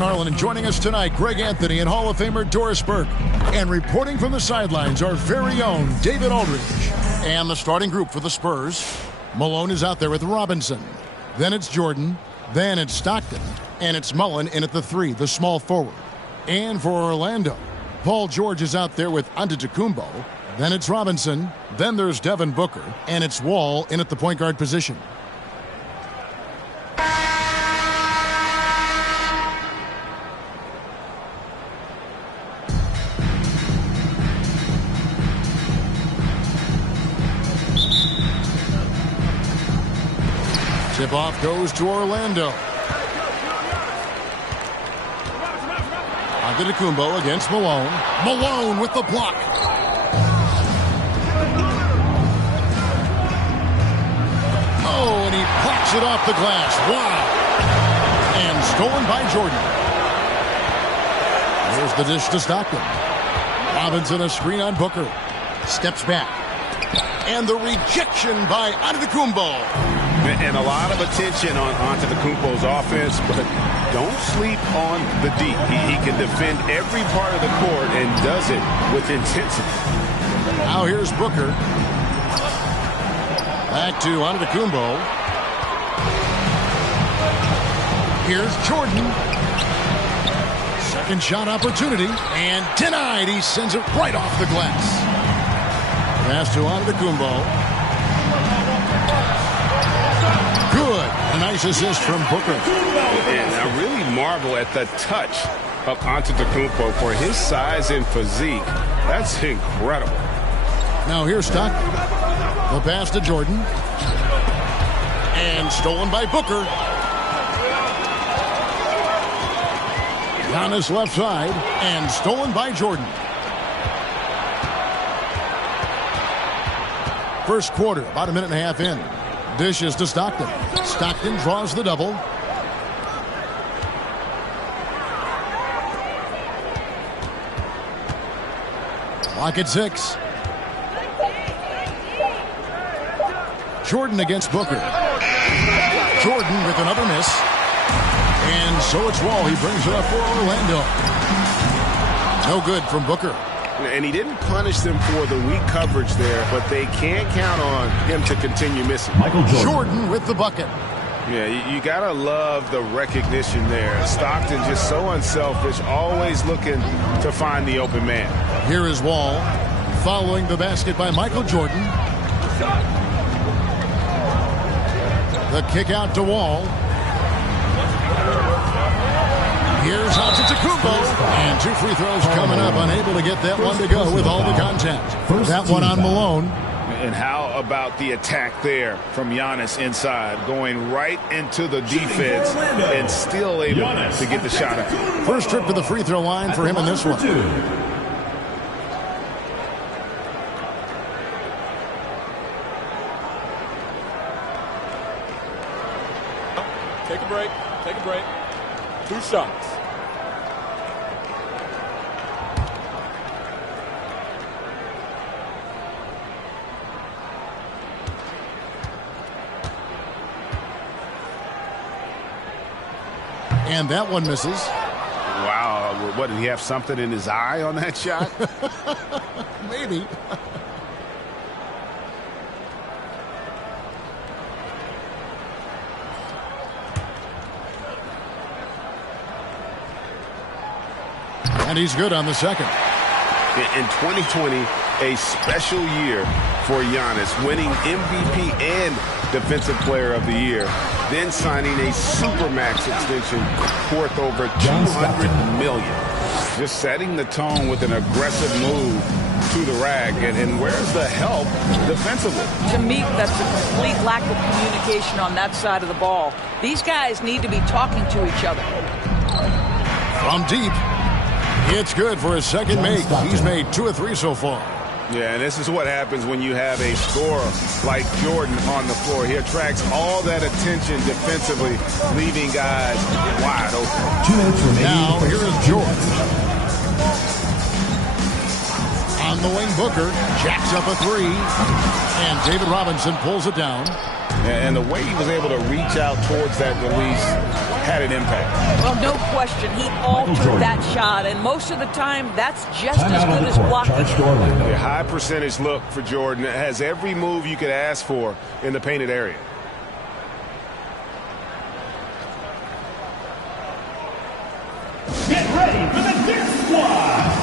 Harlan, and joining us tonight, Greg Anthony and Hall of Famer Doris Burke. And reporting from the sidelines, our very own David Aldridge. And the starting group for the Spurs. Malone is out there with Robinson. Then it's Jordan. Then it's Stockton. And it's Mullen in at the 3, the small forward. And for Orlando, Paul George is out there with Antetokounmpo. Then it's Robinson. Then there's Devin Booker. And it's Wall in at the point guard position. Tip-off goes to Orlando. Antetokounmpo against Malone. Malone with the block. Oh, and he pops it off the glass. Wow. And stolen by Jordan. There's the dish to Stockton. Robinson a screen on Booker. Steps back. And the rejection by Antetokounmpo. And a lot of attention on Antetokounmpo's offense, but don't sleep on the D. He can defend every part of the court and does it with intensity. Now here's Booker. Back to Antetokounmpo. Here's Jordan. Second shot opportunity. And denied. He sends it right off the glass. Pass to Antetokounmpo. Good. A nice assist from Booker. And I really marvel at the touch of Antetokounmpo for his size and physique. That's incredible. Now here's Stockton. The pass to Jordan. And stolen by Booker. Giannis left side. And stolen by Jordan. First quarter, about a minute and a half in. Dishes to Stockton. Stockton draws the double. Clock at 6. Jordan against Booker. Jordan with another miss. And so it's Wall. He brings it up for Orlando. No good from Booker. And he didn't punish them for the weak coverage there, but they can't count on him to continue missing. Michael Jordan with the bucket. Yeah, you got to love the recognition there. Stockton just so unselfish, always looking to find the open man. Here is Wall following the basket by Michael Jordan. The kick out to Wall. Here's Antetokounmpo, and 2 free throws coming up, unable to get that one to go with all the contact. That one on Malone. And how about the attack there from Giannis inside, going right into the defense and still able to get the shot out. First trip to the free throw line for him in this one. Take a break. Take a break. 2 shots. And that one misses. Wow. What, did he have something in his eye on that shot? Maybe. And he's good on the second. In 2020, a special year for Giannis, winning MVP and Defensive Player of the Year, then signing a Supermax extension worth over $200 million. Just setting the tone with an aggressive move to the rack. And where's the help defensively? To me, that's a complete lack of communication on that side of the ball. These guys need to be talking to each other. From deep. It's good for his second make. He's made 2 of 3 so far. Yeah, and this is what happens when you have a scorer like Jordan on the floor. He attracts all that attention defensively, leaving guys wide open. 2 minutes remaining. Now, here is George. On the wing, Booker jacks up a 3. And David Robinson pulls it down. And the way he was able to reach out towards that release had an impact. Well, no question. He altered that shot, and most of the time, that's just as good as blocking. A high percentage look for Jordan. It has every move you could ask for in the painted area. Get ready for the Dip Squad!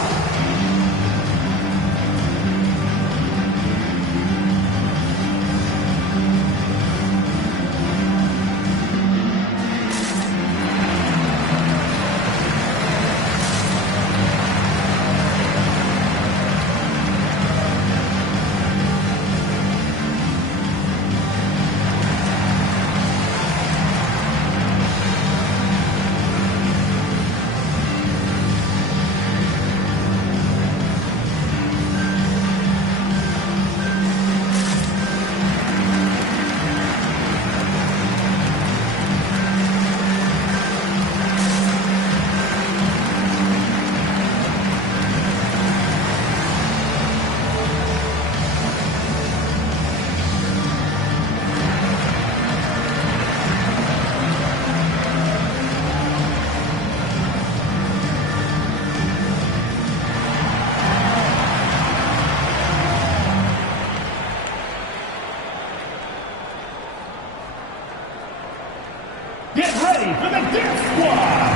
Get ready for the Dip Squad!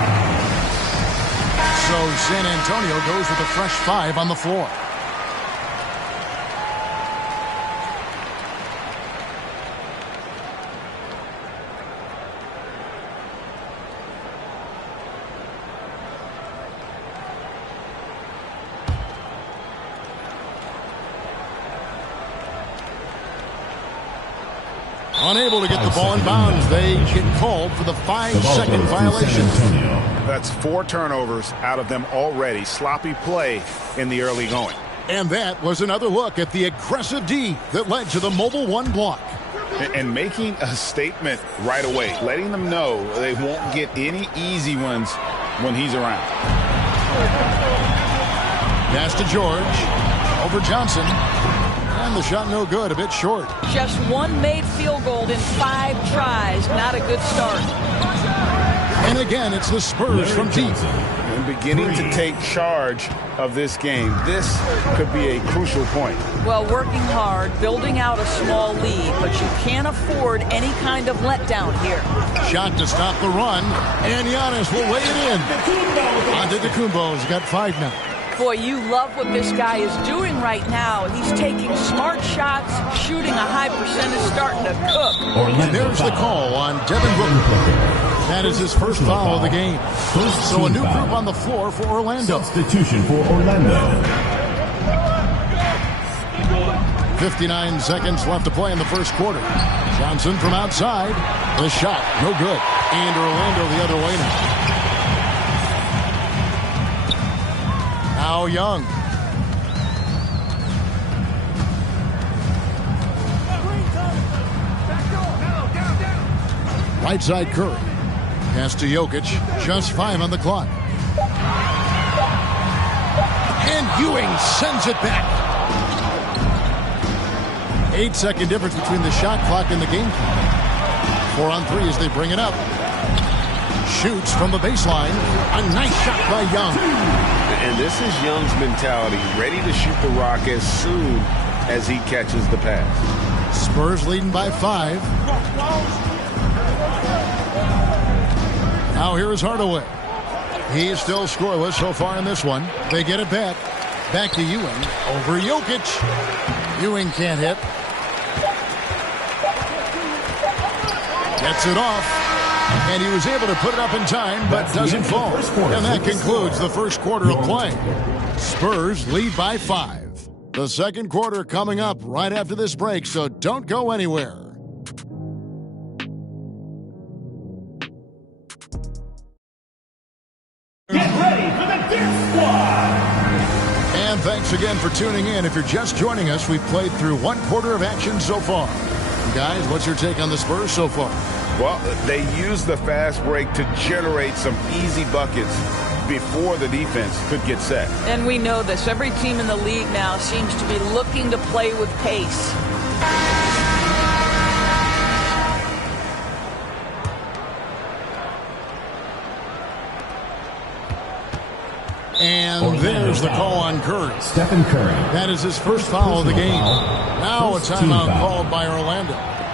So San Antonio goes with a fresh 5 on the floor. Unable to get the ball in bounds. They get called for the 5-second violation. That's 4 turnovers out of them already. Sloppy play in the early going. And that was another look at the aggressive D that led to the mobile 1 block. And making a statement right away, letting them know they won't get any easy ones when he's around. Pass to George. Over Johnson. And the shot no good, a bit short. Just 1 made field goal in 5 tries. Not a good start. And again, it's the Spurs from deep. And beginning to take charge of this game. This could be a crucial point. Well, working hard, building out a small lead, but you can't afford any kind of letdown here. Shot to stop the run, and Giannis will lay it in. Antetokounmpo has got 5 now. Boy, you love what this guy is doing right now. He's taking smart shots, shooting a high percentage, starting to cook. And there's the call on Devin Booker. That is his first foul of the game. So a new group on the floor for Orlando. Substitution for Orlando. 59 seconds left to play in the first quarter. Johnson from outside. The shot, no good. And Orlando the other way now. Now Young. Right side Curry. Pass to Jokic. Just 5 on the clock. And Ewing sends it back. 8-second difference between the shot clock and the game clock. 4 on 3 as they bring it up. Shoots from the baseline. A nice shot by Young. And this is Young's mentality, ready to shoot the rock as soon as he catches the pass. Spurs leading by 5. Now here is Hardaway. He is still scoreless so far in this one. They get it back. Back to Ewing. Over Jokic. Ewing can't hit. Gets it off. And he was able to put it up in time, but doesn't fall. And that concludes the first quarter of play. Spurs lead by 5. The second quarter coming up right after this break, so don't go anywhere. Get ready for the Dip Squad! And thanks again for tuning in. If you're just joining us, we've played through 1 quarter of action so far. Guys, what's your take on the Spurs so far? Well, they used the fast break to generate some easy buckets before the defense could get set. And we know this. Every team in the league now seems to be looking to play with pace. And there's the call on Curry. Stephen Curry. That is his first foul of the game. Now a timeout called by Orlando.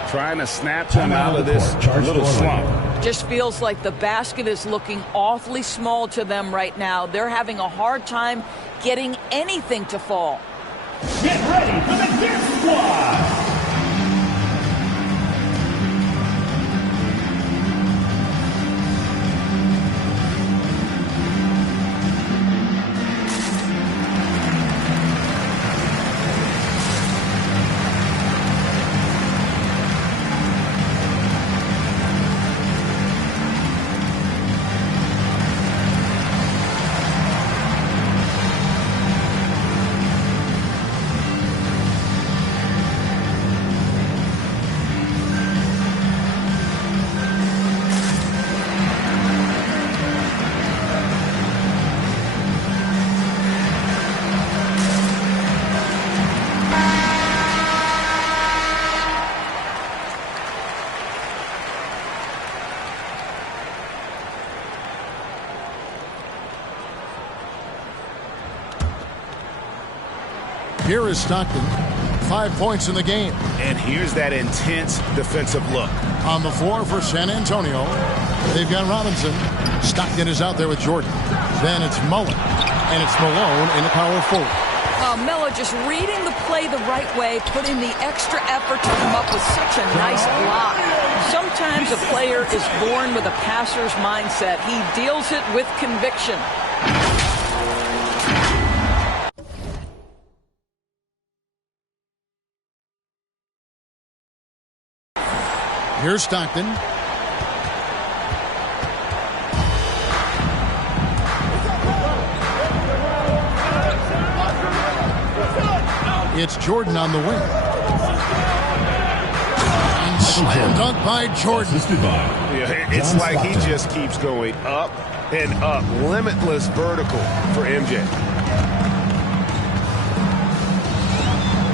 Trying to snap them out of this little slump. Just feels like the basket is looking awfully small to them right now. They're having a hard time getting anything to fall. Get ready for the dance squad. Here is Stockton. 5 points in the game. And here's that intense defensive look. On the floor for San Antonio, they've got Robinson. Stockton is out there with Jordan. Then it's Mullen. And it's Malone in the power forward. Melo just reading the play the right way, putting the extra effort to come up with such a nice block. Sometimes a player is born with a passer's mindset. He deals it with conviction. Here's Stockton. It's Jordan on the wing. And slam dunk by Jordan. Yeah, it's like he just keeps going up and up. Limitless vertical for MJ.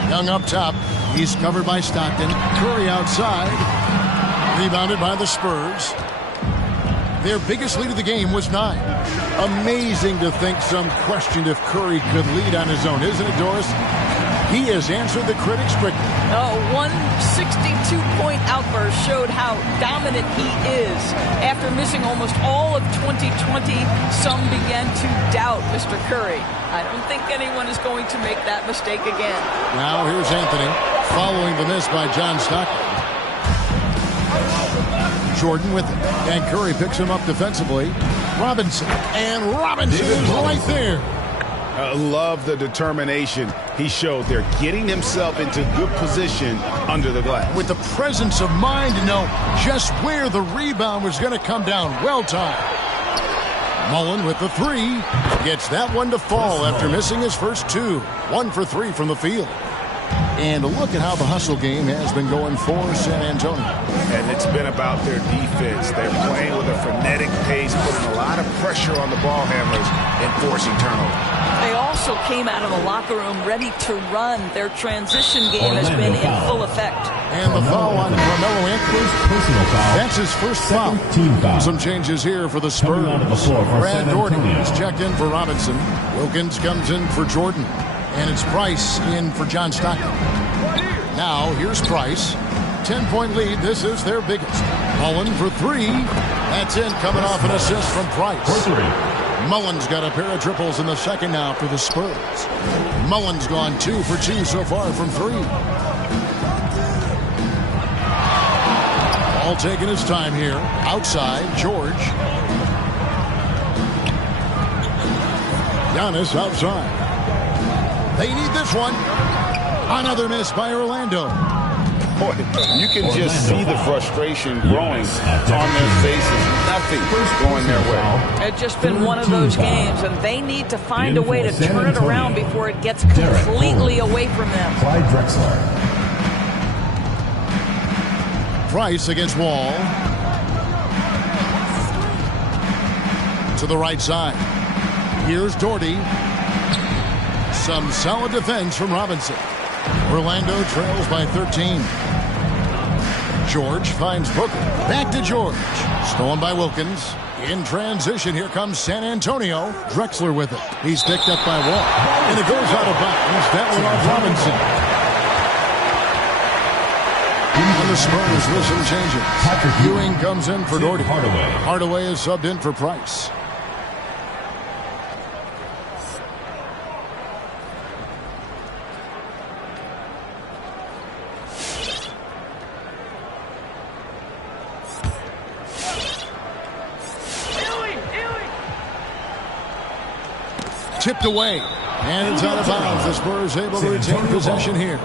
Young up top. He's covered by Stockton. Curry outside. Rebounded by the Spurs. Their biggest lead of the game was 9. Amazing to think some questioned if Curry could lead on his own, isn't it, Doris? He has answered the critics quickly. One 62-point outburst showed how dominant he is. After missing almost all of 2020, some began to doubt Mr. Curry. I don't think anyone is going to make that mistake again. Now here's Anthony following the miss by John Stockton. Jordan with it. And Curry picks him up defensively. Robinson. And Robinson is right there. I love the determination he showed there, getting himself into good position under the glass. With the presence of mind to know just where the rebound was going to come down. Well timed. Mullen with the 3. Gets that one to fall after missing his first 2. 1 for 3 from the field. And look at how the hustle game has been going for San Antonio. And it's been about their defense. They're playing with a frenetic pace, putting a lot of pressure on the ball handlers and forcing turnovers. They also came out of the locker room ready to run. Their transition game has been in full effect. And the foul on Carmelo Anthony. That's his first foul. Some changes here for the Spurs. Brad Daugherty is checked in for Robinson. Wilkins comes in for Jordan. And it's Price in for John Stockton. Now, here's Price. 10-point lead. This is their biggest. Mullen for 3. That's in, coming off an assist from Price. Mullen's got a pair of triples in the second now for the Spurs. Mullen's gone 2 for 2 so far from 3. All taking his time here. Outside, George. Giannis outside. They need this one. Another miss by Orlando. Boy, you can just see the frustration growing on their faces. Nothing going their way. It's just been one of those games, and they need to find a way to turn it around before it gets completely away from them. Clyde Drexler. Price against Wall. To the right side. Here's Daugherty. Some solid defense from Robinson. Orlando trails by 13. George finds Booker. Back to George. Stolen by Wilkins. In transition, here comes San Antonio. Drexler with it. He's picked up by Wall. And it goes out of bounds. That one off Robinson. And the Spurs with some changes. Ewing comes in for Doherty. Hardaway is subbed in for Price. Tipped away, and it's out of bounds. The Spurs able to retain possession here.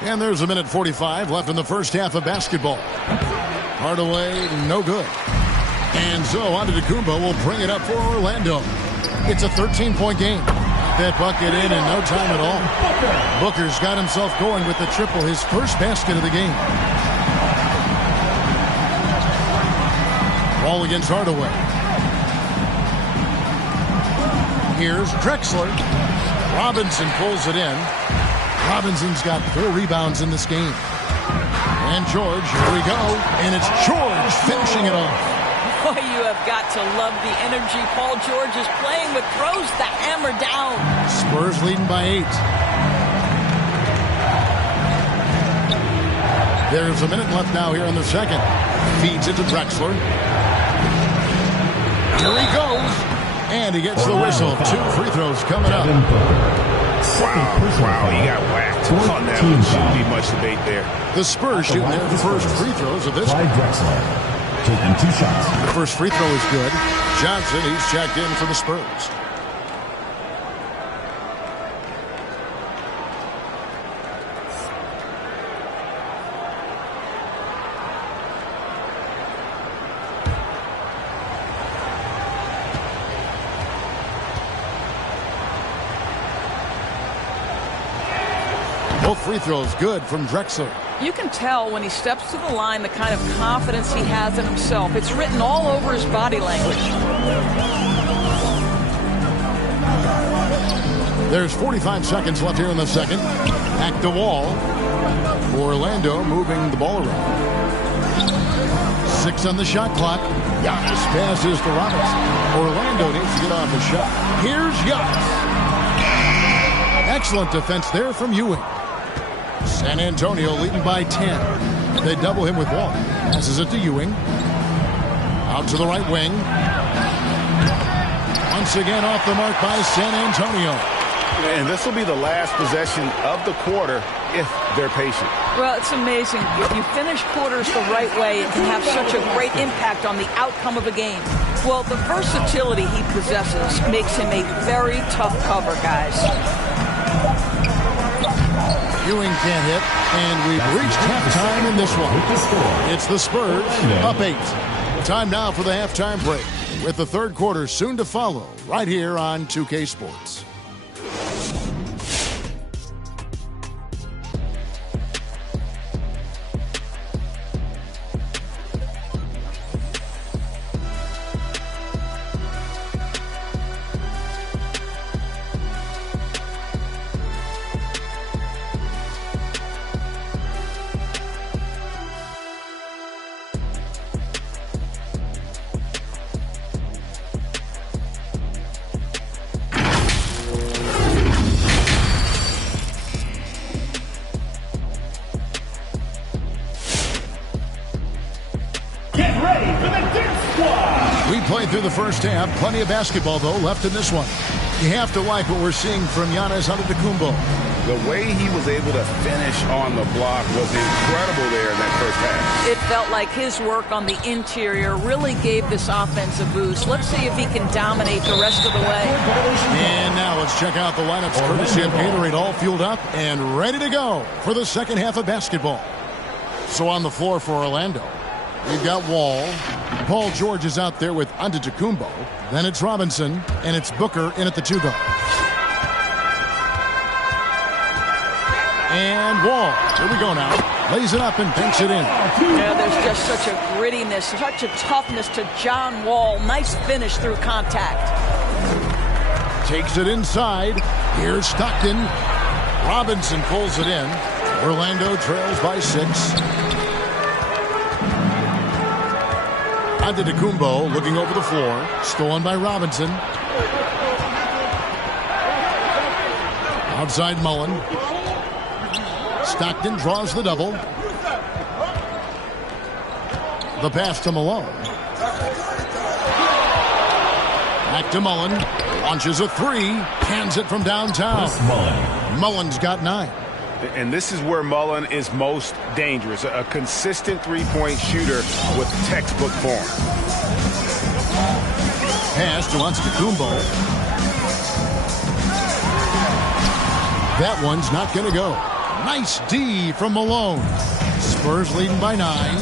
And there's 1:45 left in the first half of basketball. Hardaway, no good. And so Antetokounmpo will bring it up for Orlando. It's a 13-point game. That bucket in no time at all. Booker's got himself going with the triple, his first basket of the game. Ball against Hardaway. Here's Drexler. Robinson pulls it in. Robinson's got 4 rebounds in this game. And George, here we go. And it's George finishing it off. Boy, you have got to love the energy Paul George is playing with. Throws the hammer down. Spurs leading by 8. There's a minute left now here in the second. Feeds it to Drexler. Here he goes. And he gets the whistle. 2 free throws coming up. Wow, he got whacked on that one. Shouldn't be much debate there. The Spurs shooting their first free throws of this one. Taking 2 shots. The first free throw is good. Johnson, he's checked in for the Spurs. Both free throws good from Drexler. You can tell when he steps to the line the kind of confidence he has in himself. It's written all over his body language. There's 45 seconds left here in the second. Back to Wall. Orlando moving the ball around. 6 on the shot clock. Giannis passes to Robinson. Orlando needs to get off a shot. Here's Giannis. Excellent defense there from Ewing. San Antonio leading by 10. They double him with Wall. Passes it to Ewing. Out to the right wing. Once again off the mark by San Antonio. And this will be the last possession of the quarter if they're patient. Well, it's amazing. If you finish quarters the right way, it can have such a great impact on the outcome of a game. Well, the versatility he possesses makes him a very tough cover, guys. Ewing can't hit, and we've reached halftime in this one. It's the Spurs up 8. Time now for the halftime break, with the third quarter soon to follow right here on 2K Sports. Through the first half, plenty of basketball though left in this one. You have to like what we're seeing from Giannis Antetokounmpo. The way he was able to finish on the block was incredible there in that first half. It felt like his work on the interior really gave this offense a boost. Let's see if he can dominate the rest of the way. And now let's check out the lineups courtesy of Gatorade, all fueled up and ready to go for the second half of basketball. So on the floor for Orlando, we've got Wall. Paul George is out there with Antetokounmpo. Then it's Robinson, and it's Booker in at the 2 guard. And Wall, here we go now. Lays it up and banks it in. Yeah, there's just such a grittiness, such a toughness to John Wall. Nice finish through contact. Takes it inside. Here's Stockton. Robinson pulls it in. Orlando trails by 6. Antetokounmpo looking over the floor. Stolen by Robinson. Outside Mullen. Stockton draws the double. The pass to Malone. Back to Mullen. Launches a 3. Hands it from downtown. Mullen's got 9. And this is where Mullen is most dangerous. A consistent three-point shooter with textbook form. Pass to Antetokounmpo. That one's not going to go. Nice D from Malone. Spurs leading by 9.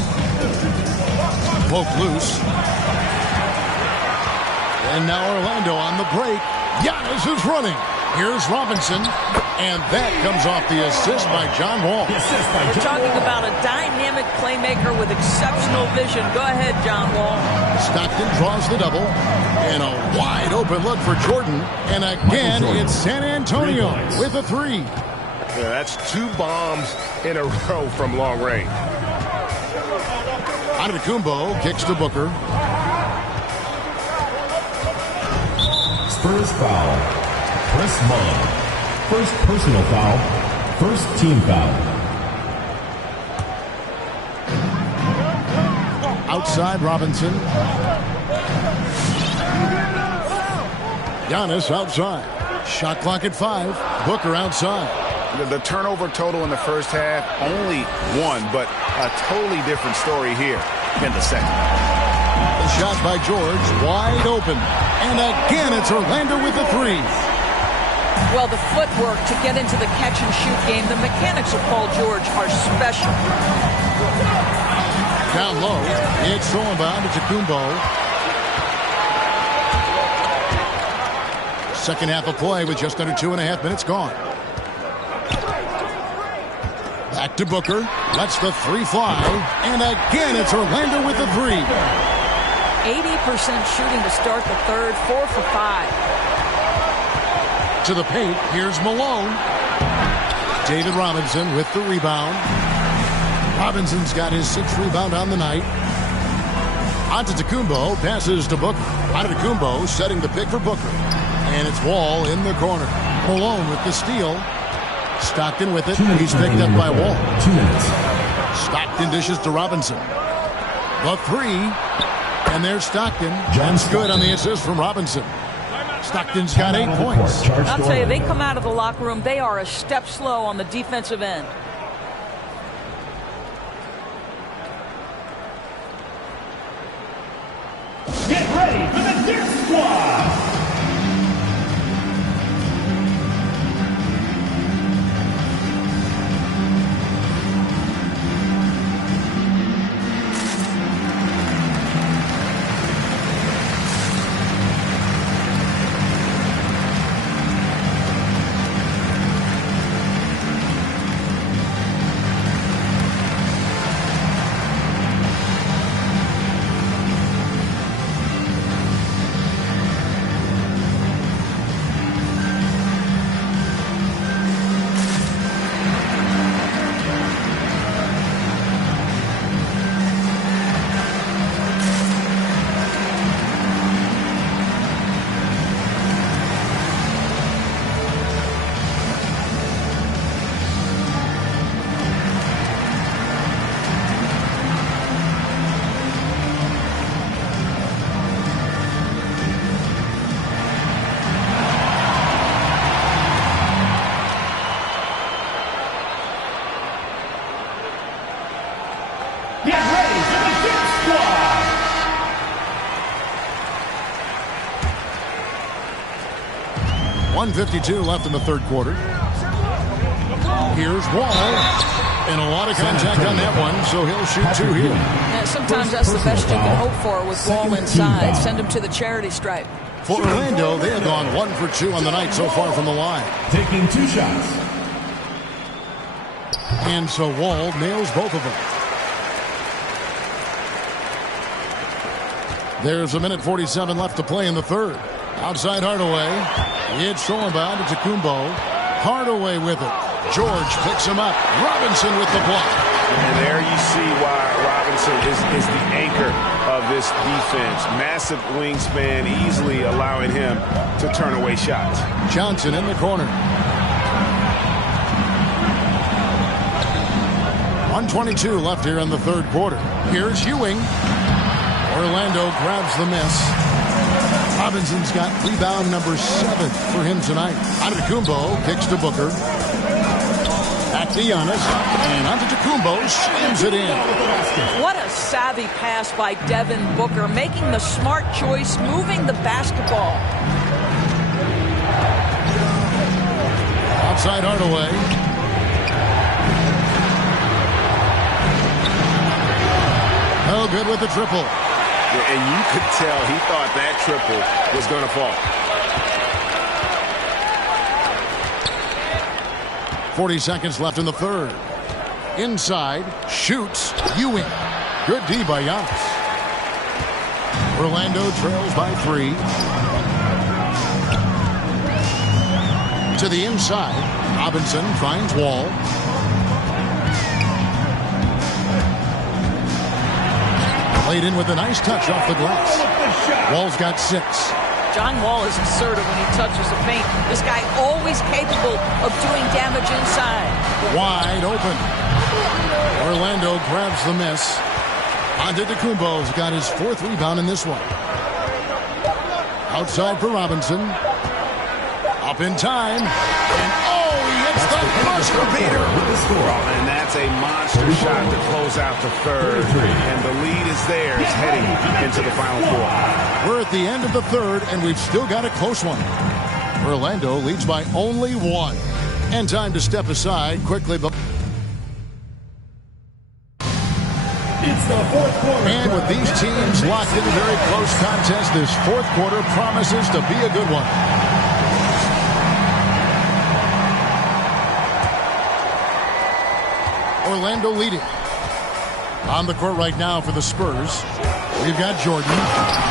Poke loose. And now Orlando on the break. Giannis is running. Here's Robinson. And that comes off the assist by John Wall. We're talking about a dynamic playmaker with exceptional vision. Go ahead, John Wall. Stockton draws the double. And a wide open look for Jordan. And again, it's San Antonio with a 3. Yeah, that's 2 bombs in a row from long range. Antetokounmpo kicks to Booker. Spurs foul. Chris Mullen. First personal foul. First team foul. Outside Robinson. Giannis outside. Shot clock at 5. Booker outside. The turnover total in the first half, only 1, but a totally different story here in the second. The shot by George, wide open. And again, it's Orlando with a 3. Well, the footwork to get into the catch-and-shoot game, the mechanics of Paul George are special. Down low, it's stolen by Antetokounmpo. Second half of play with just under 2.5 minutes gone. Back to Booker. Lets the 3 fly. And again, it's Orlando with the 3. 80% shooting to start the third. 4 for 5. To the paint. Here's Malone. David Robinson with the rebound. Robinson's got his 6th rebound on the night. Antetokounmpo passes to Booker. Antetokounmpo setting the pick for Booker. And it's Wall in the corner. Malone with the steal. Stockton with it. He's picked up by Wall. 2 minutes. Stockton dishes to Robinson. The 3. And there's Stockton. That's good on the assist from Robinson. Stockton's got 8 points. I'll tell you, they come out of the locker room, they are a step slow on the defensive end. Get ready for the Dirt Squad. Get ready for the Dirt Squad. .152 left in the third quarter. Here's Wall. And a lot of contact on that one, so he'll shoot 2 here. Yeah, sometimes that's the best you can hope for with Wall inside. Send him to the charity stripe. For Orlando, they have gone 1 for 2 on the night so far from the line. Taking 2 shots. And so Wall nails both of them. There's 1:47 left to play in the third. Outside Hardaway. It's stolen by Antetokounmpo. Hardaway with it. George picks him up. Robinson with the block. And there you see why Robinson is the anchor of this defense. Massive wingspan, easily allowing him to turn away shots. Johnson in the corner. 1:22 left here in the third quarter. Here's Ewing. Orlando grabs the miss. Robinson's got rebound number 7 for him tonight. Antetokounmpo kicks to Booker. Back to Giannis. And Antetokounmpo slams it in. What a savvy pass by Devin Booker, making the smart choice, moving the basketball. Outside Hardaway. No good with the triple. And you could tell he thought that triple was going to fall. 40 seconds left in the third. Inside, shoots, Ewing. Good D by Giannis. Orlando trails by 3. To the inside, Robinson finds Wall. Played in with a nice touch off the glass. Wall's got 6. John Wall is assertive when he touches the paint. This guy always capable of doing damage inside. Wide open. Orlando grabs the miss. Antetokounmpo's got his 4th rebound in this one. Outside for Robinson. Up in time. And he hits the buzzer beater. And that's a monster shot to close out the third. And the lead is theirs heading into the final 4. We're at the end of the third, and we've still got a close one. Orlando leads by only 1. And time to step aside quickly. It's the fourth quarter. And with these teams locked in a very close contest, this fourth quarter promises to be a good one. Orlando leading. On the court right now for the Spurs, we've got Jordan.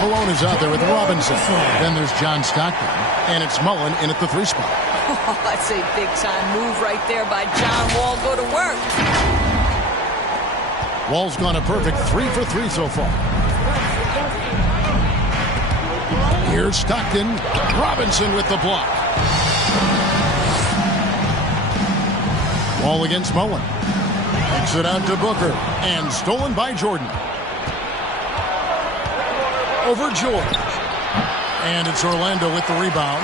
Malone is out there with Robinson. Then there's John Stockton. And it's Mullen in at the 3 spot. Oh, that's a big-time move right there by John Wall. Go to work. Wall's gone a perfect 3 for 3 so far. Here's Stockton. Robinson with the block. Wall against Mullen. Kicks it out to Booker. And stolen by Jordan. Over George. And it's Orlando with the rebound.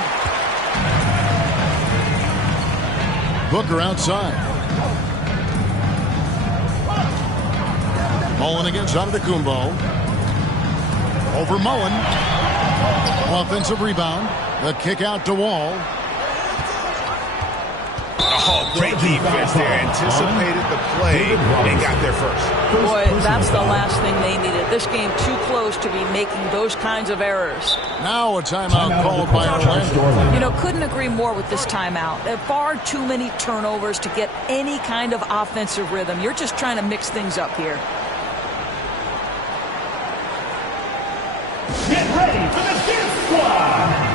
Booker outside. Mullen against Antetokounmpo. Over Mullen. Offensive rebound. The kick out to Wall. Oh, great defense there. Anticipated the play and got there first. Boy, that's the last thing they needed. This game too close to be making those kinds of errors. Now a timeout called by Orlando. You know, couldn't agree more with this timeout. There are far too many turnovers to get any kind of offensive rhythm. You're just trying to mix things up here. Get ready for the dance squad.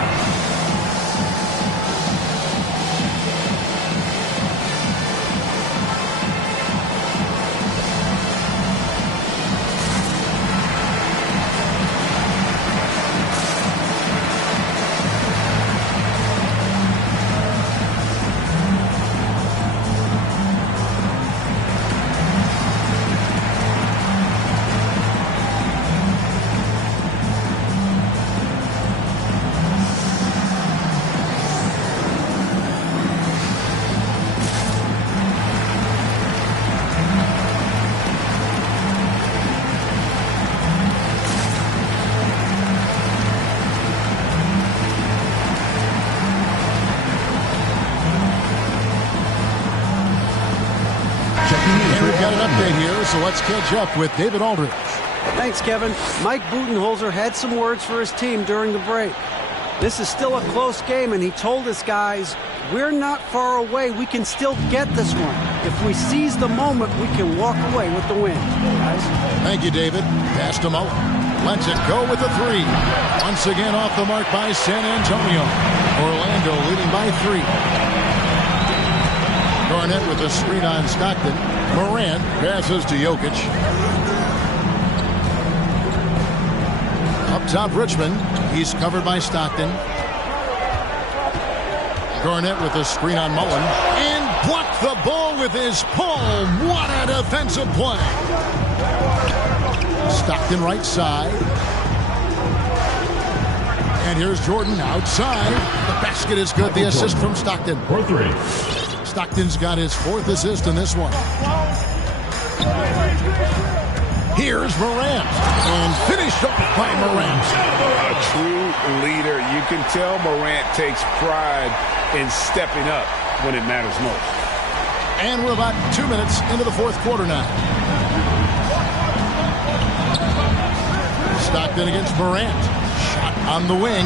And we've got an update here, so let's catch up with David Aldridge. Thanks, Kevin. Mike Budenholzer had some words for his team during the break. This is still a close game, and he told his guys, we're not far away. We can still get this one. If we seize the moment, we can walk away with the win. Guys. Thank you, David. Pass to Mullen. Lets it go with a 3. Once again off the mark by San Antonio. Orlando leading by 3. Garnett with a screen on Stockton. Morant passes to Jokic. Up top, Richmond. He's covered by Stockton. Garnett with a screen on Mullen. And blocked the ball with his palm. What a defensive play. Stockton right side. And here's Jordan outside. The basket is good. The assist from Stockton. For 3. Stockton's got his 4th assist in this one. Here's Morant. And finished up by Morant. A true leader. You can tell Morant takes pride in stepping up when it matters most. And we're about 2 minutes into the 4th quarter now. Stockton against Morant. Shot on the wing.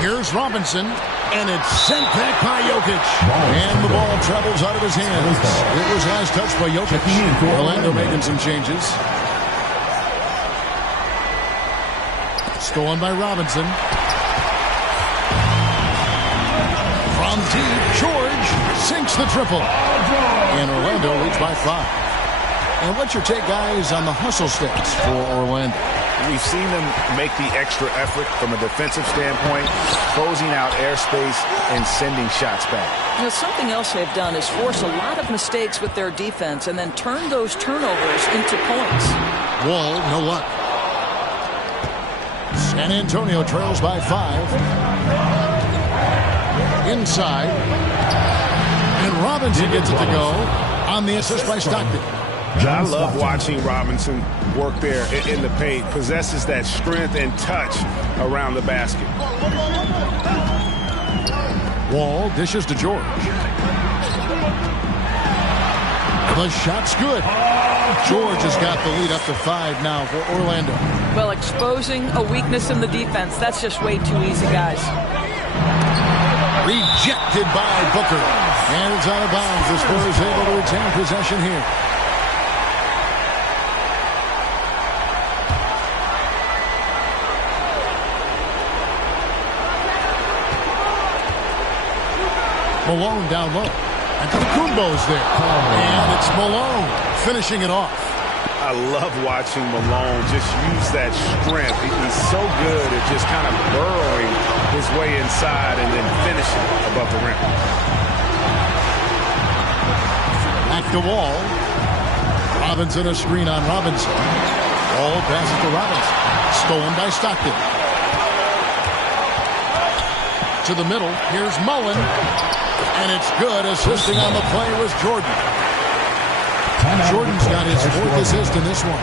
Here's Robinson. And it's sent back by Jokic. And the ball travels out of his hands. It was last touched by Jokic. Orlando making some changes. Stolen by Robinson. From deep, George sinks the triple. And Orlando leads by 5. And what's your take, guys, on the hustle stats for Orlando? We've seen them make the extra effort from a defensive standpoint, closing out airspace and sending shots back. You know, something else they've done is force a lot of mistakes with their defense and then turn those turnovers into points. Wall, no luck. San Antonio trails by 5. Inside. And Robinson gets it to go on the assist by Stockton. I love watching Robinson work there in the paint. Possesses that strength and touch around the basket. Wall dishes to George. The shot's good. George has got the lead up to 5 now for Orlando. Well, exposing a weakness in the defense, that's just way too easy, guys. Rejected by Booker. And it's out of bounds. The Spurs able to retain possession here. Malone down low. And Kumbo's there. And it's Malone finishing it off. I love watching Malone just use that strength. He's so good at just kind of burrowing his way inside and then finishing above the rim. Back to Wall. Robinson, a screen on Robinson. Wall passes to Robinson. Stolen by Stockton. To the middle. Here's Mullen. And it's good. Assisting on the play was Jordan. Jordan's got his 4th assist in this one.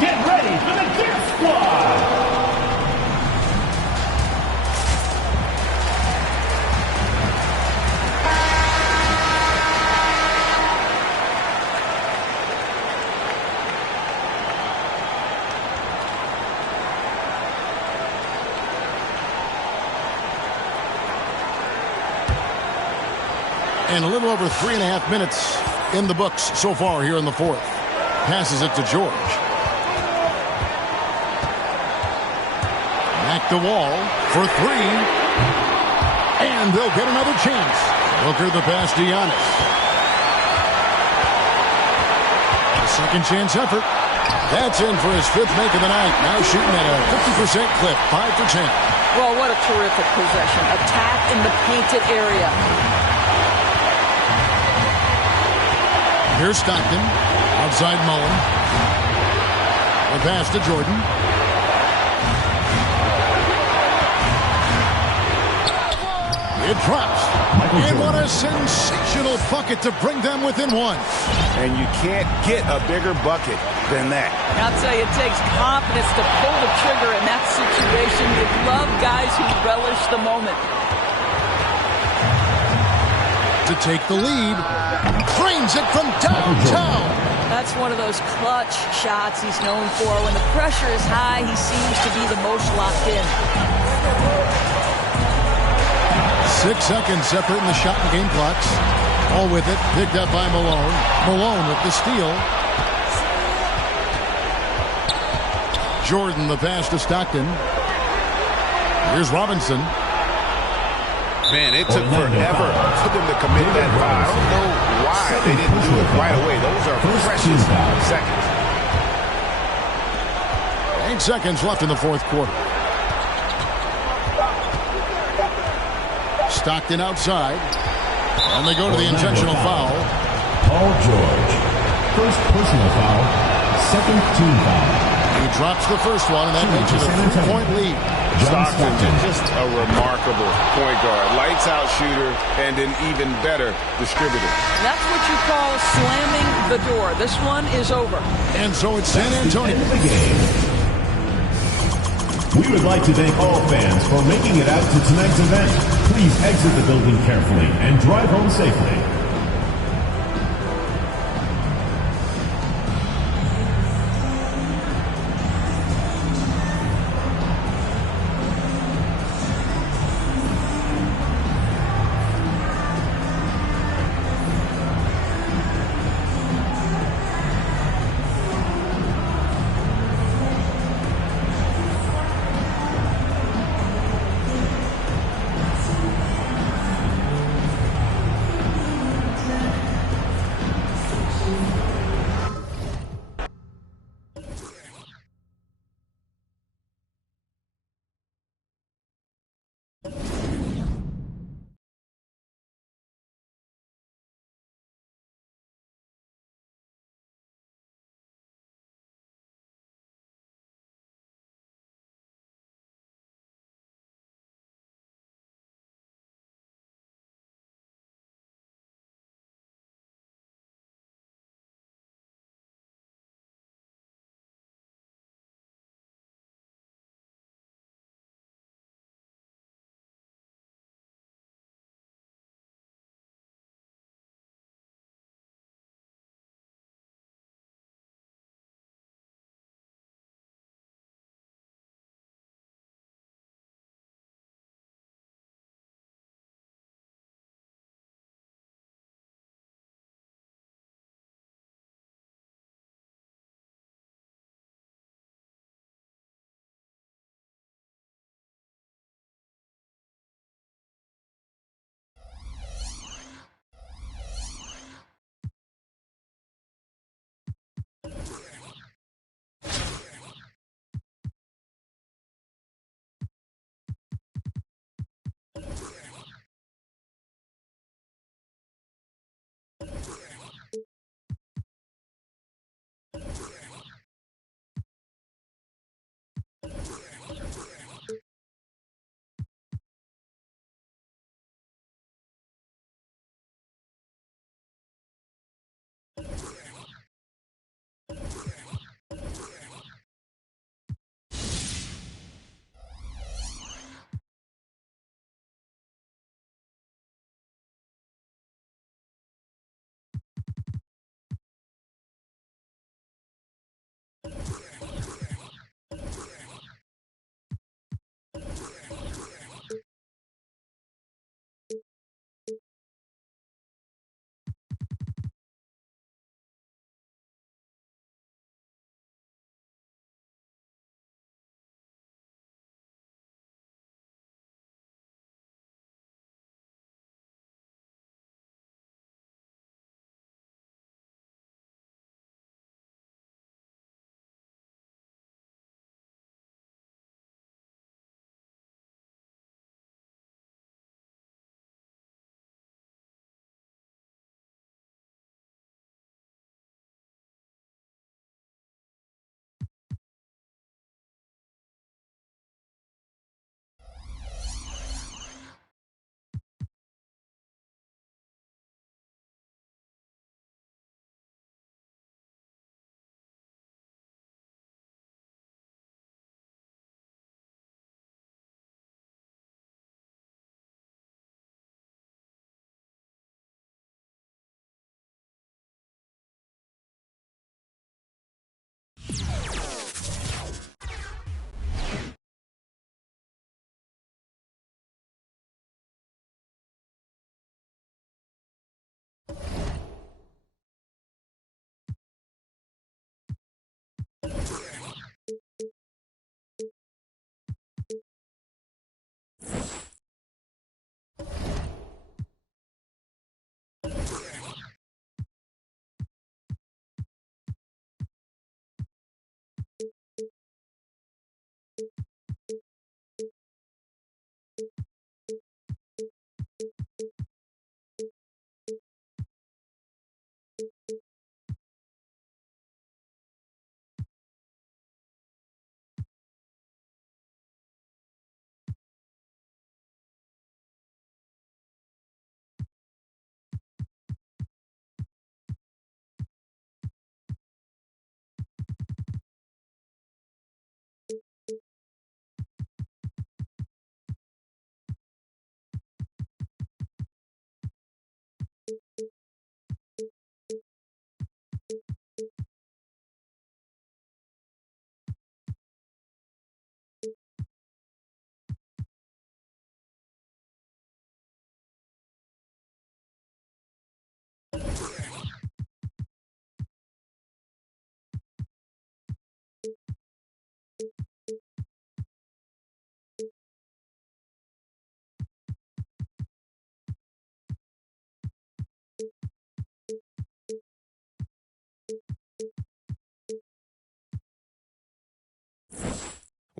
Get ready for the Dance Squad. And a little over 3.5 minutes in the books so far here in the 4th. Passes it to George. Back to Wall for 3. And they'll get another chance. Booker the pass to Giannis. A second chance effort. That's in for his 5th make of the night. Now shooting at a 50% clip, 5 for 10. Well, what a terrific possession. Attack in the painted area. Here's Stockton. Outside Mullen. The pass to Jordan. It drops. And what a sensational bucket to bring them within 1. And you can't get a bigger bucket than that. I'll tell you, it takes confidence to pull the trigger in that situation. You love guys who relish the moment. To take the lead. Drains it from downtown. That's one of those clutch shots he's known for. When the pressure is high, he seems to be the most locked in. 6 seconds separating the shot and game clocks. All with it, picked up by Malone. Malone with the steal. Jordan the pass to Stockton. Here's Robinson. Man, it took forever for them to commit that foul. I don't know why they didn't do it right away. Those are precious seconds. 8 seconds left in the 4th quarter. Stockton outside. And they go to the intentional foul. Paul George. First personal foul. Second team foul. He drops the first one, and that makes it a 3-point lead. Stockton, just a remarkable point guard. Lights out shooter and an even better distributor. That's what you call slamming the door. This one is over. And so it's San Antonio. End of the game. We would like to thank all fans for making it out to tonight's event. Please exit the building carefully and drive home safely.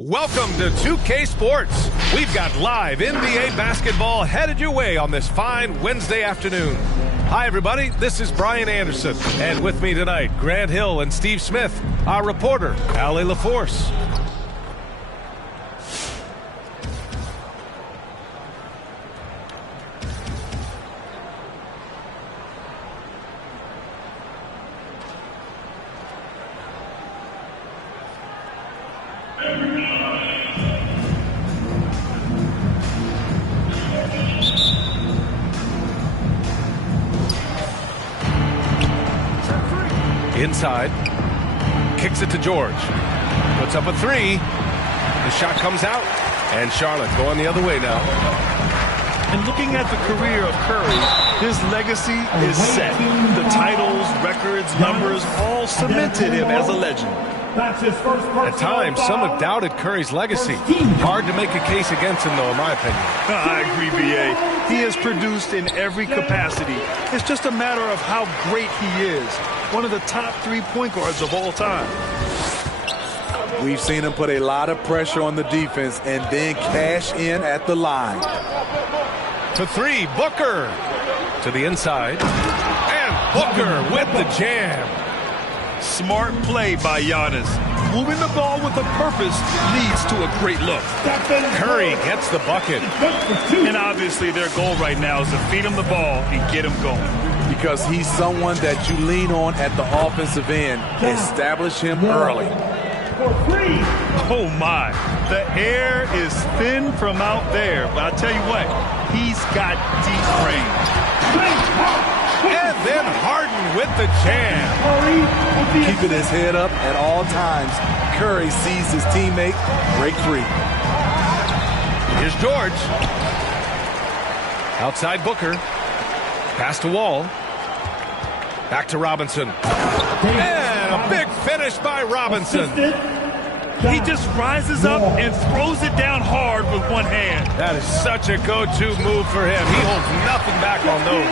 Welcome to 2K Sports. We've got live NBA basketball headed your way on this fine Wednesday afternoon. Hi, everybody. This is Brian Anderson. And with me tonight, Grant Hill and Steve Smith, our reporter, Allie LaForce. Inside, kicks it to George, puts up a three, the shot comes out, and Charlotte going the other way now. And looking at the career of Curry, his legacy is set. The titles, records, numbers all cemented him as a legend. At times, some have doubted Curry's legacy. Hard to make a case against him, though, in my opinion. I agree, B.A. He has produced in every capacity. It's just a matter of how great he is. One of the top 3 point guards of all time. We've seen him put a lot of pressure on the defense and then cash in at the line. To three, Booker. To the inside. And Booker with the jam. Smart play by Giannis. Moving the ball with a purpose leads to a great look. Curry gets the bucket. And obviously their goal right now is to feed him the ball and get him going. Because he's someone that you lean on at the offensive end. Establish him early. Oh my, the air is thin from out there, but I tell you what, he's got deep range. And then Harden with the jam. Keeping his head up at all times, Curry sees his teammate break free. Here's George. Outside Booker. Pass to Wall. Back to Robinson. And a big finish by Robinson. He just rises up and throws it down hard with one hand. That is such a go-to move for him. He holds nothing back on those.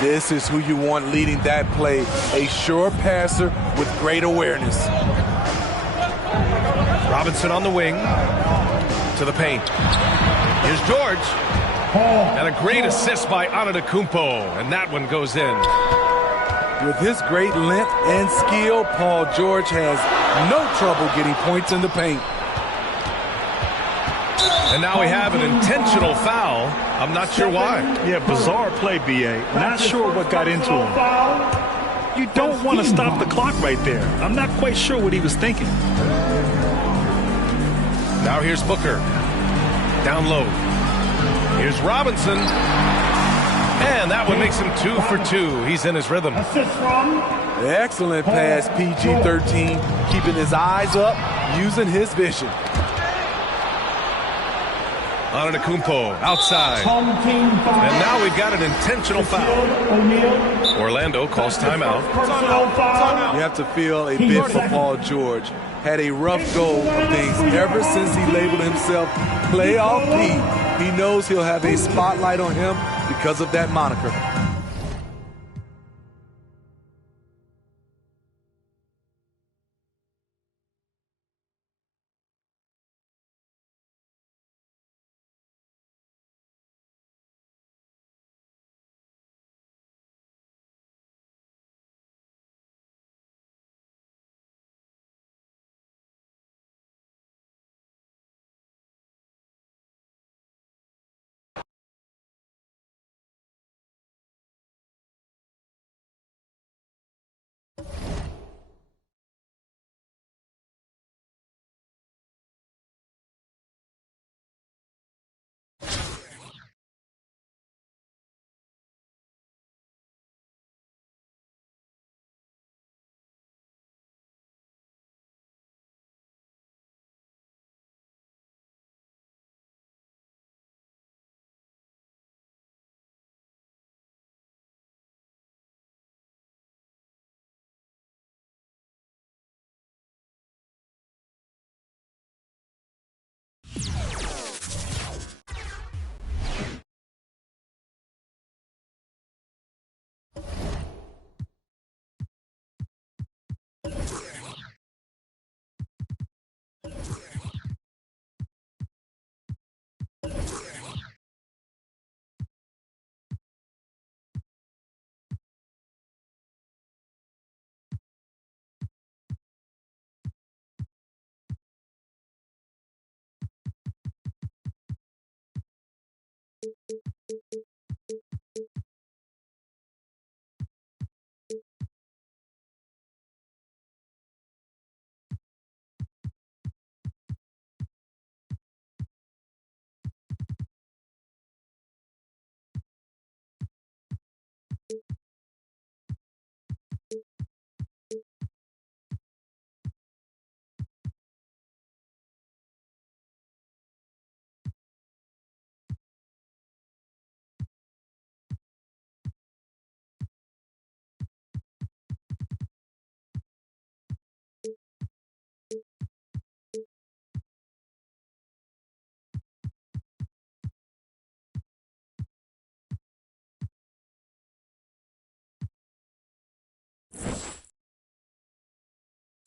This is who you want leading that play. A sure passer with great awareness. Robinson on the wing. To the paint. Here's George. And a great assist by Antetokounmpo. And that one goes in. With his great length and skill, Paul George has no trouble getting points in the paint. And now we have an intentional foul. I'm not sure why. Yeah, bizarre play, B.A. Not sure what got into him. You don't want to stop the clock right there. I'm not quite sure what he was thinking. Now here's Booker. Down low. Here's Robinson. And that one makes him 2 for 2. He's in his rhythm. Excellent pass, PG-13. Keeping his eyes up, using his vision. Antetokounmpo outside. And now we've got an intentional foul. Orlando calls timeout. You have to feel a bit for Paul George. Had a rough go of things ever since he labeled himself Playoff P. He knows he'll have a spotlight on him because of that moniker.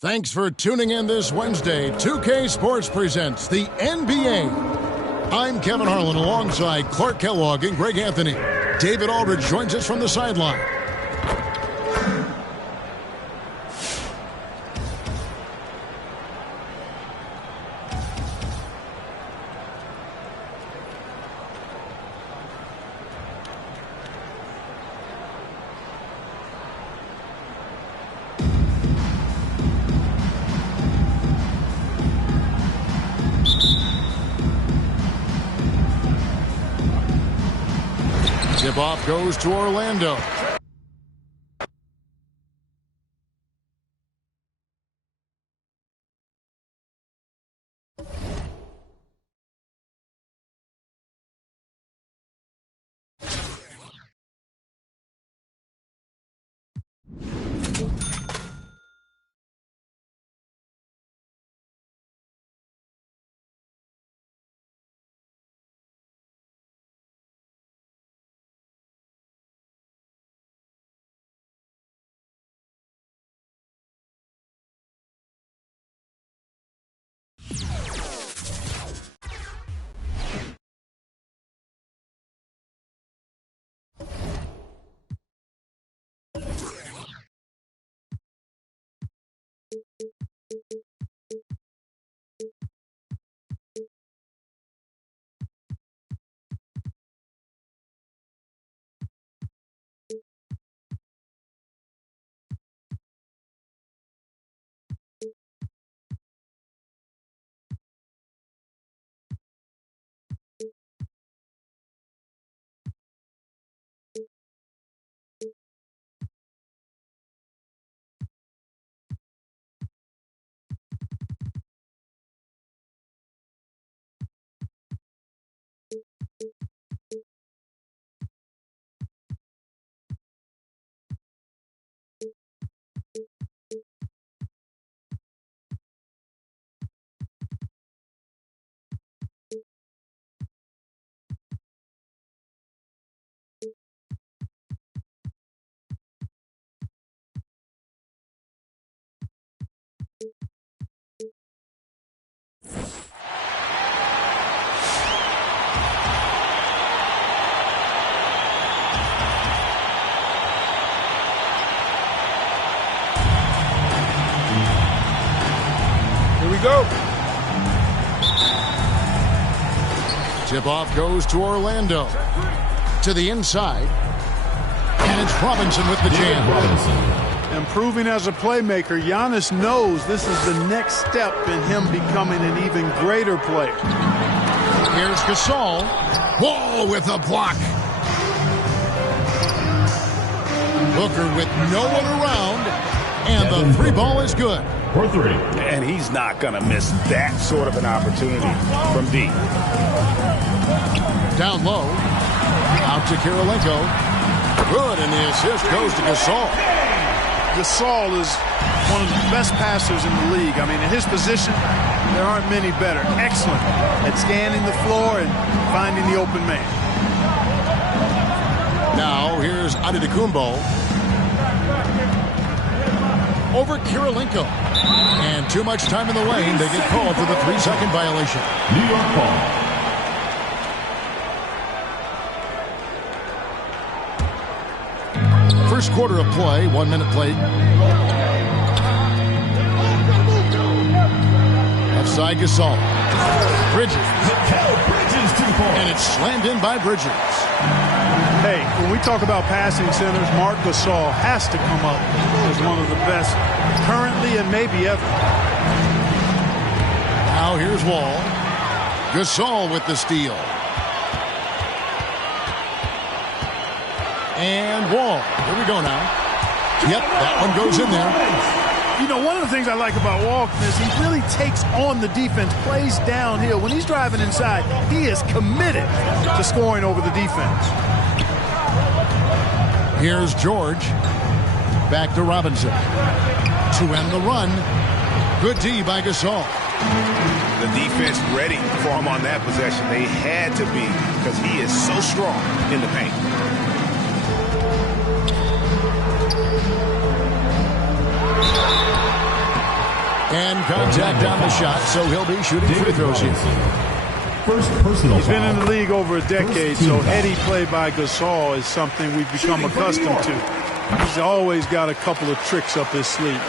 Thanks for tuning in this Wednesday. 2K Sports presents the NBA. I'm Kevin Harlan alongside Clark Kellogg and Greg Anthony. David Aldridge joins us from the sideline. Tip-off goes to Orlando. Go. Tip-off goes to Orlando. To the inside. And it's Robinson with the jam. Improving as a playmaker, Giannis knows this is the next step in him becoming an even greater player. Here's Gasol. Wall with a block. Booker with no one around. And the three ball is good. For three. And he's not going to miss that sort of an opportunity from deep. Down low. Out to Kirilenko. Good, and the assist goes to Gasol. Gasol is one of the best passers in the league. I mean, in his position, there aren't many better. Excellent at scanning the floor and finding the open man. Now, here's Antetokounmpo. Over Kirilenko. And too much time in the lane. They get called for the 3-second violation. New York ball. First quarter of play, 1 minute played. Left side, Gasol. Bridges. And it's slammed in by Bridges. Hey, when we talk about passing centers, Marc Gasol has to come up as one of the best currently and maybe ever. Now here's Wall. Gasol with the steal. And Wall. Here we go now. Yep, that one goes in there. You know, one of the things I like about Walton is he really takes on the defense, plays downhill. When he's driving inside, he is committed to scoring over the defense. Here's George. Back to Robinson. To end the run. Good D by Gasol. The defense ready for him on that possession. They had to be because he is so strong in the paint. And contact on the shot, so he'll be shooting free throws here. First personal He's been in the league over a decade, so heady play by Gasol is something we've become accustomed to. He's always got a couple of tricks up his sleeve.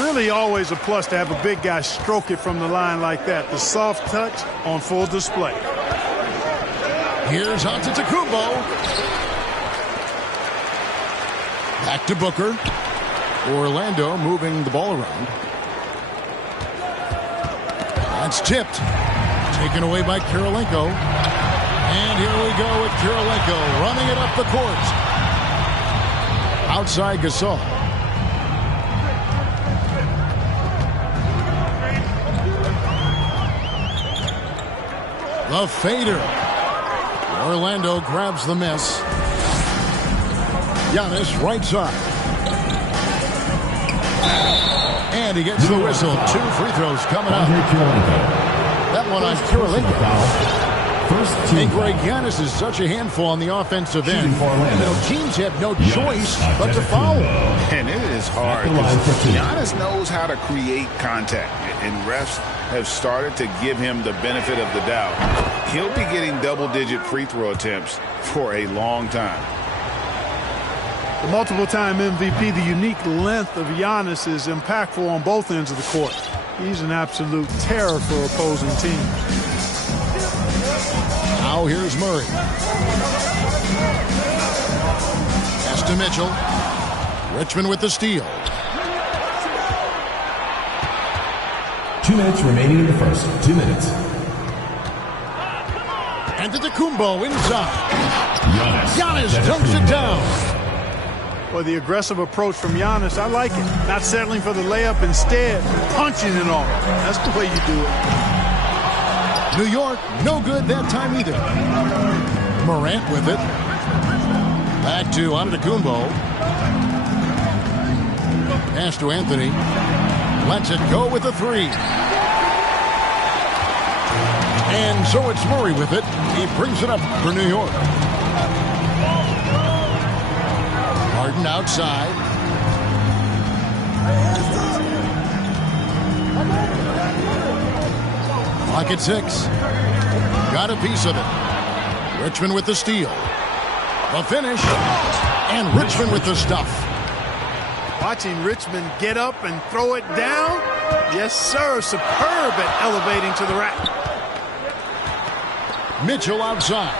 Really always a plus to have a big guy stroke it from the line like that. The soft touch on full display. Here's Antetokounmpo. Back to Booker. Orlando moving the ball around. That's tipped. Taken away by Kirilenko. And here we go with Kirilenko running it up the court. Outside Gasol. The fader. Orlando grabs the miss. Giannis right side. And he gets the whistle. 2 free throws coming up. That one on Kirilenko. And Greg, Giannis is such a handful on the offensive end. You know, teams have no choice but to foul. And it is hard. Giannis knows how to create contact, and refs have started to give him the benefit of the doubt. He'll be getting double-digit free throw attempts for a long time. The multiple-time MVP, the unique length of Giannis is impactful on both ends of the court. He's an absolute terror for opposing teams. Now here's Murray. Pass to Mitchell. Richmond with the steal. 2 minutes remaining in the first. 2 minutes. Antetokounmpo inside. Giannis dunks it down. Well, the aggressive approach from Giannis, I like it. Not settling for the layup, instead punching it on. That's the way you do it. New York, no good that time either. Morant with it. Back to Antetokounmpo. Pass to Anthony. Lets it go with a 3. And so it's Murray with it. He brings it up for New York. Harden outside. Clock at 6. Got a piece of it. Richmond with the steal. The finish. And Richmond with the stuff. Watching Richmond get up and throw it down. Yes, sir. Superb at elevating to the rack. Mitchell outside.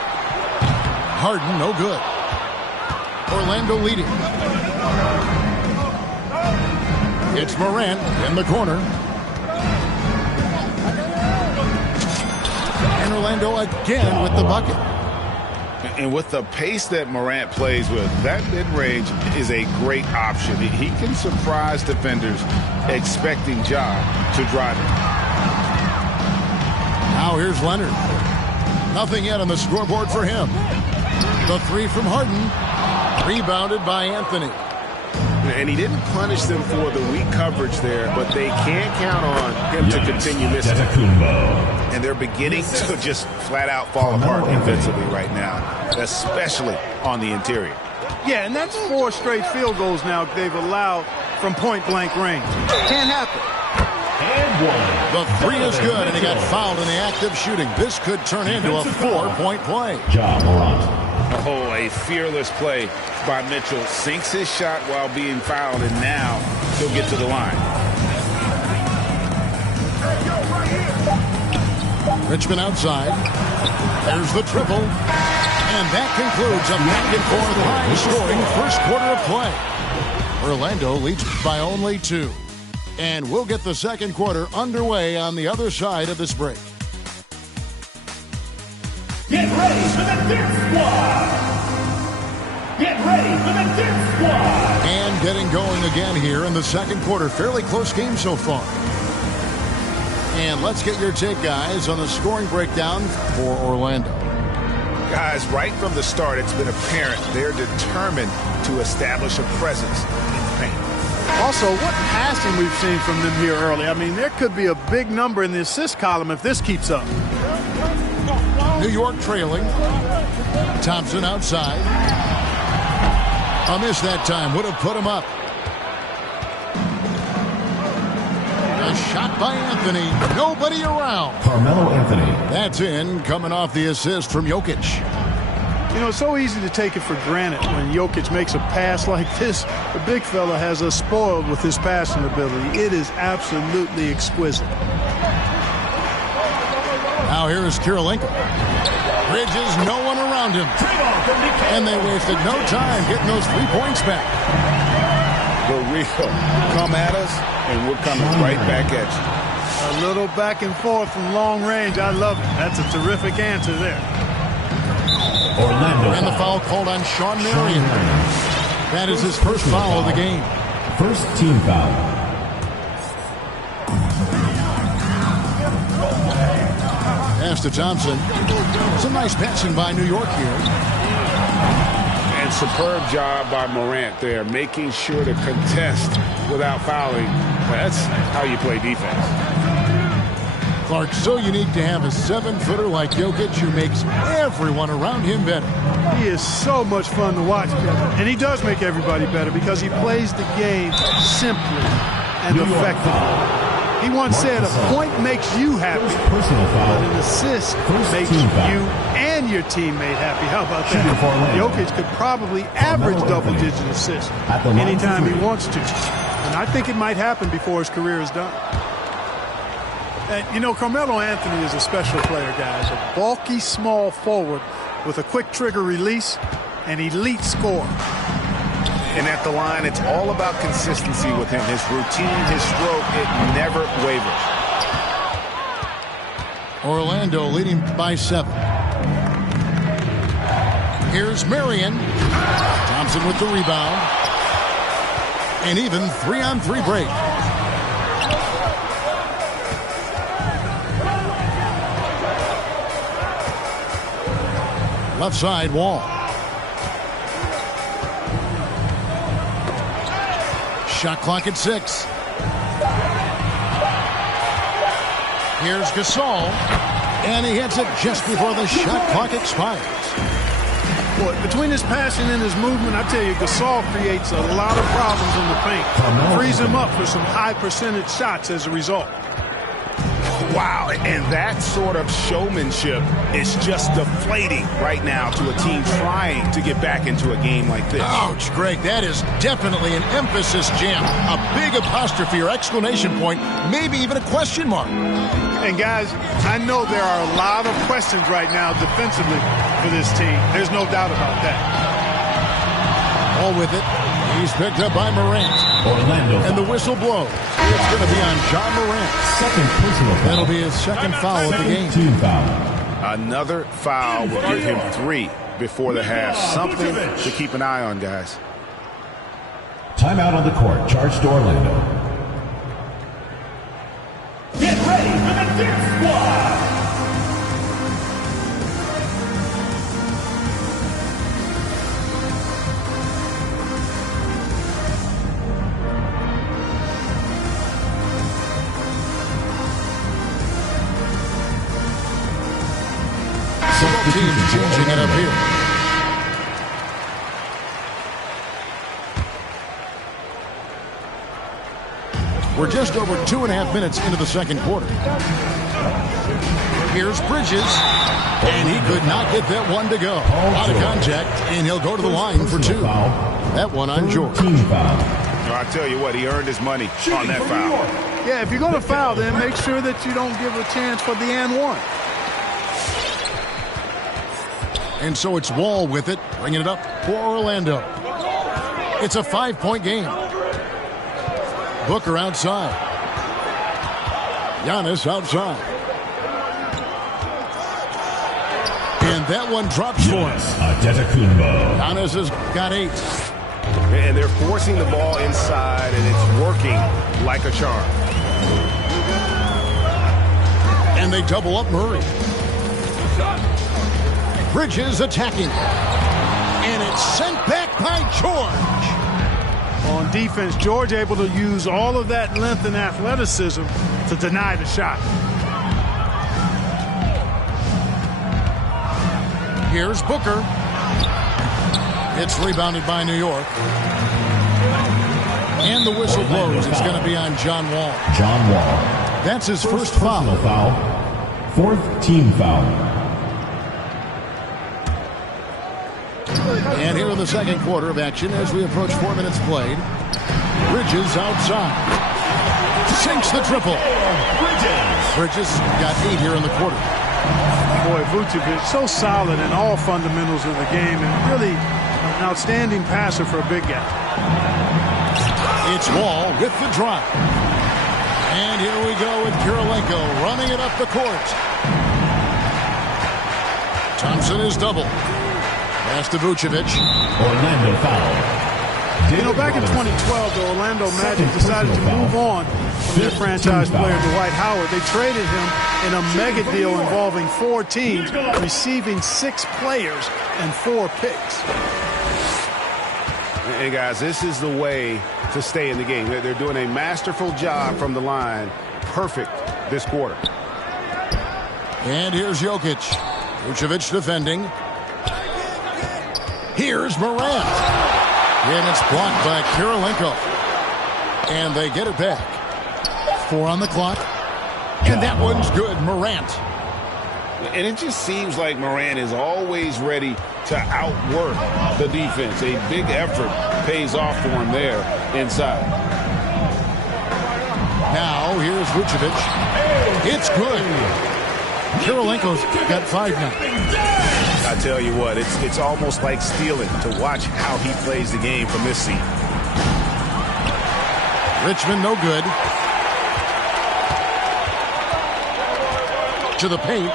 Harden, no good. Orlando leading. It's Morant in the corner. And Orlando again with the bucket. And with the pace that Morant plays with, that mid-range is a great option. He can surprise defenders expecting Ja to drive it. Now here's Leonard. Nothing yet on the scoreboard for him. The 3 from Harden. Rebounded by Anthony. And he didn't punish them for the weak coverage there, but they can't count on him to continue missing. And they're beginning to just flat out fall apart defensively right now, especially on the interior. Yeah, and that's 4 straight field goals now they've allowed from point-blank range. Can't happen. The 3 is good, and he got fouled in the act of shooting. This could turn into a 4-point play. Ja Morant. Oh, a fearless play by Mitchell. Sinks his shot while being fouled, and now he'll get to the line. Richmond outside. There's the triple. And that concludes a back-and-forth high-scoring first quarter of play. Orlando leads by only 2. And we'll get the second quarter underway on the other side of this break. Get ready for the Dip Squad! Get ready for the Dip Squad! And getting going again here in the second quarter. Fairly close game so far. And let's get your take, guys, on the scoring breakdown for Orlando. Guys, right from the start, it's been apparent they're determined to establish a presence in the paint. Also, what passing we've seen from them here early. I mean, there could be a big number in the assist column if this keeps up. New York trailing. Thompson outside. A miss that time. Would have put him up. A shot by Anthony. Nobody around. Carmelo Anthony. That's in, coming off the assist from Jokic. You know, it's so easy to take it for granted when Jokic makes a pass like this. The big fella has us spoiled with his passing ability. It is absolutely exquisite. Now here is Kirilenko. Bridges, no one around him. And they wasted no time getting those 3 points back. For real. Come at us, and we're coming right back at you. A little back and forth from long range. I love it. That's a terrific answer there. Orlando. And the foul called on Sean Marion. That is his first foul of the game. First team foul. Pass to Thompson. Some nice passing by New York here. And superb job by Morant there, making sure to contest without fouling. That's how you play defense. Clark, so unique to have a 7-footer like Jokic who makes everyone around him better. He is so much fun to watch, Kevin. And he does make everybody better because he plays the game simply and effectively. He once said a point makes you happy, but an assist makes you and your teammate happy. How about that? Jokic could probably average double-digit assists anytime he wants to. And I think it might happen before his career is done. You know, Carmelo Anthony is a special player, guys. A bulky, small forward with a quick trigger release, an elite scorer. And at the line, it's all about consistency with him. His routine, his stroke, it never wavers. Orlando leading by 7. Here's Marion. Thompson with the rebound. And even 3-on-3 break. Left side, Wall. Shot clock at 6. Here's Gasol. And he hits it just before the shot clock expires. Boy, between his passion and his movement, I tell you, Gasol creates a lot of problems in the paint. Frees him up for some high percentage shots as a result. Wow, and that sort of showmanship is just deflating right now to a team trying to get back into a game like this. Ouch, Greg, that is definitely an emphasis jam. A big apostrophe or exclamation point, maybe even a question mark. And guys, I know there are a lot of questions right now defensively for this team. There's no doubt about that. All with it. He's picked up by Morant. Orlando. And the whistle blows. It's going to be on John Morant. Second personal foul. That'll be his second foul of the game. Team foul. Another foul will give him 3 before the half. Something to keep an eye on, guys. Timeout on the court. Charge to Orlando. Get ready for the Dip Squad! Both teams changing it up here. We're just over 2.5 minutes into the second quarter. Here's Bridges. And he could not get that one to go. Out of contact, and he'll go to the line for 2. That one on George. I tell you what, he earned his money on that foul. Yeah, if you're going to foul, then make sure that you don't give a chance for the and one. And so it's Wall with it, bringing it up for Orlando. It's a 5-point game. Booker outside. Giannis outside. And that one drops for him. Giannis has got 8. And they're forcing the ball inside, and it's working like a charm. And they double up Murray. Bridges attacking. And it's sent back by George. On defense, George able to use all of that length and athleticism to deny the shot. Here's Booker. It's rebounded by New York. And the whistle blows. It's going to be on John Wall. John Wall. That's his first foul. 4th team foul. And here in the second quarter of action as we approach 4 minutes played. Bridges outside. Sinks the triple. Bridges got 8 here in the quarter. Boy, Vucevic so solid in all fundamentals of the game and really an outstanding passer for a big guy. It's Wall with the drive. And here we go with Kirilenko running it up the court. Thompson is double. Pass to Vucevic. Orlando foul. You know, back in 2012, the Orlando Magic decided to move on from their franchise player, Dwight Howard. They traded him in a mega deal involving 4 teams, receiving 6 players and 4 picks. Hey, guys, this is the way to stay in the game. They're doing a masterful job from the line. Perfect this quarter. And here's Jokic. Vucevic defending. Here's Morant. And it's blocked by Kirilenko. And they get it back. 4 on the clock. And that one's good. Morant. And it just seems like Morant is always ready to outwork the defense. A big effort pays off for him there inside. Now, here's Vucevic. It's good. Kirilenko's got 5 now. I tell you what, it's almost like stealing to watch how he plays the game from this seat. Richmond no good. To the paint.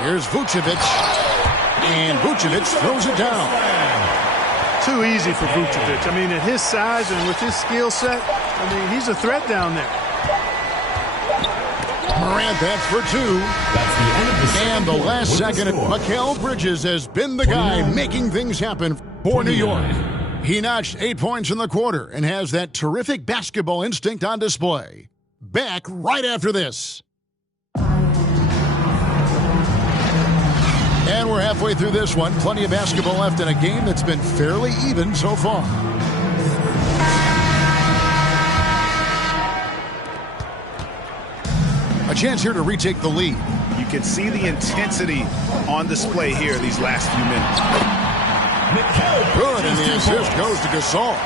Here's Vucevic. And Vucevic throws it down. Too easy for Vucevic. I mean, at his size and with his skill set, I mean, he's a threat down there. Morant, that's for 2. That's the end of the and the last second, Mikal Bridges has been the guy making things happen for New York. He notched 8 points in the quarter and has that terrific basketball instinct on display. Back right after this. And we're halfway through this one. Plenty of basketball left in a game that's been fairly even so far. A chance here to retake the lead. You can see the intensity on display here these last few minutes. Good, and the assist goes to Gasol.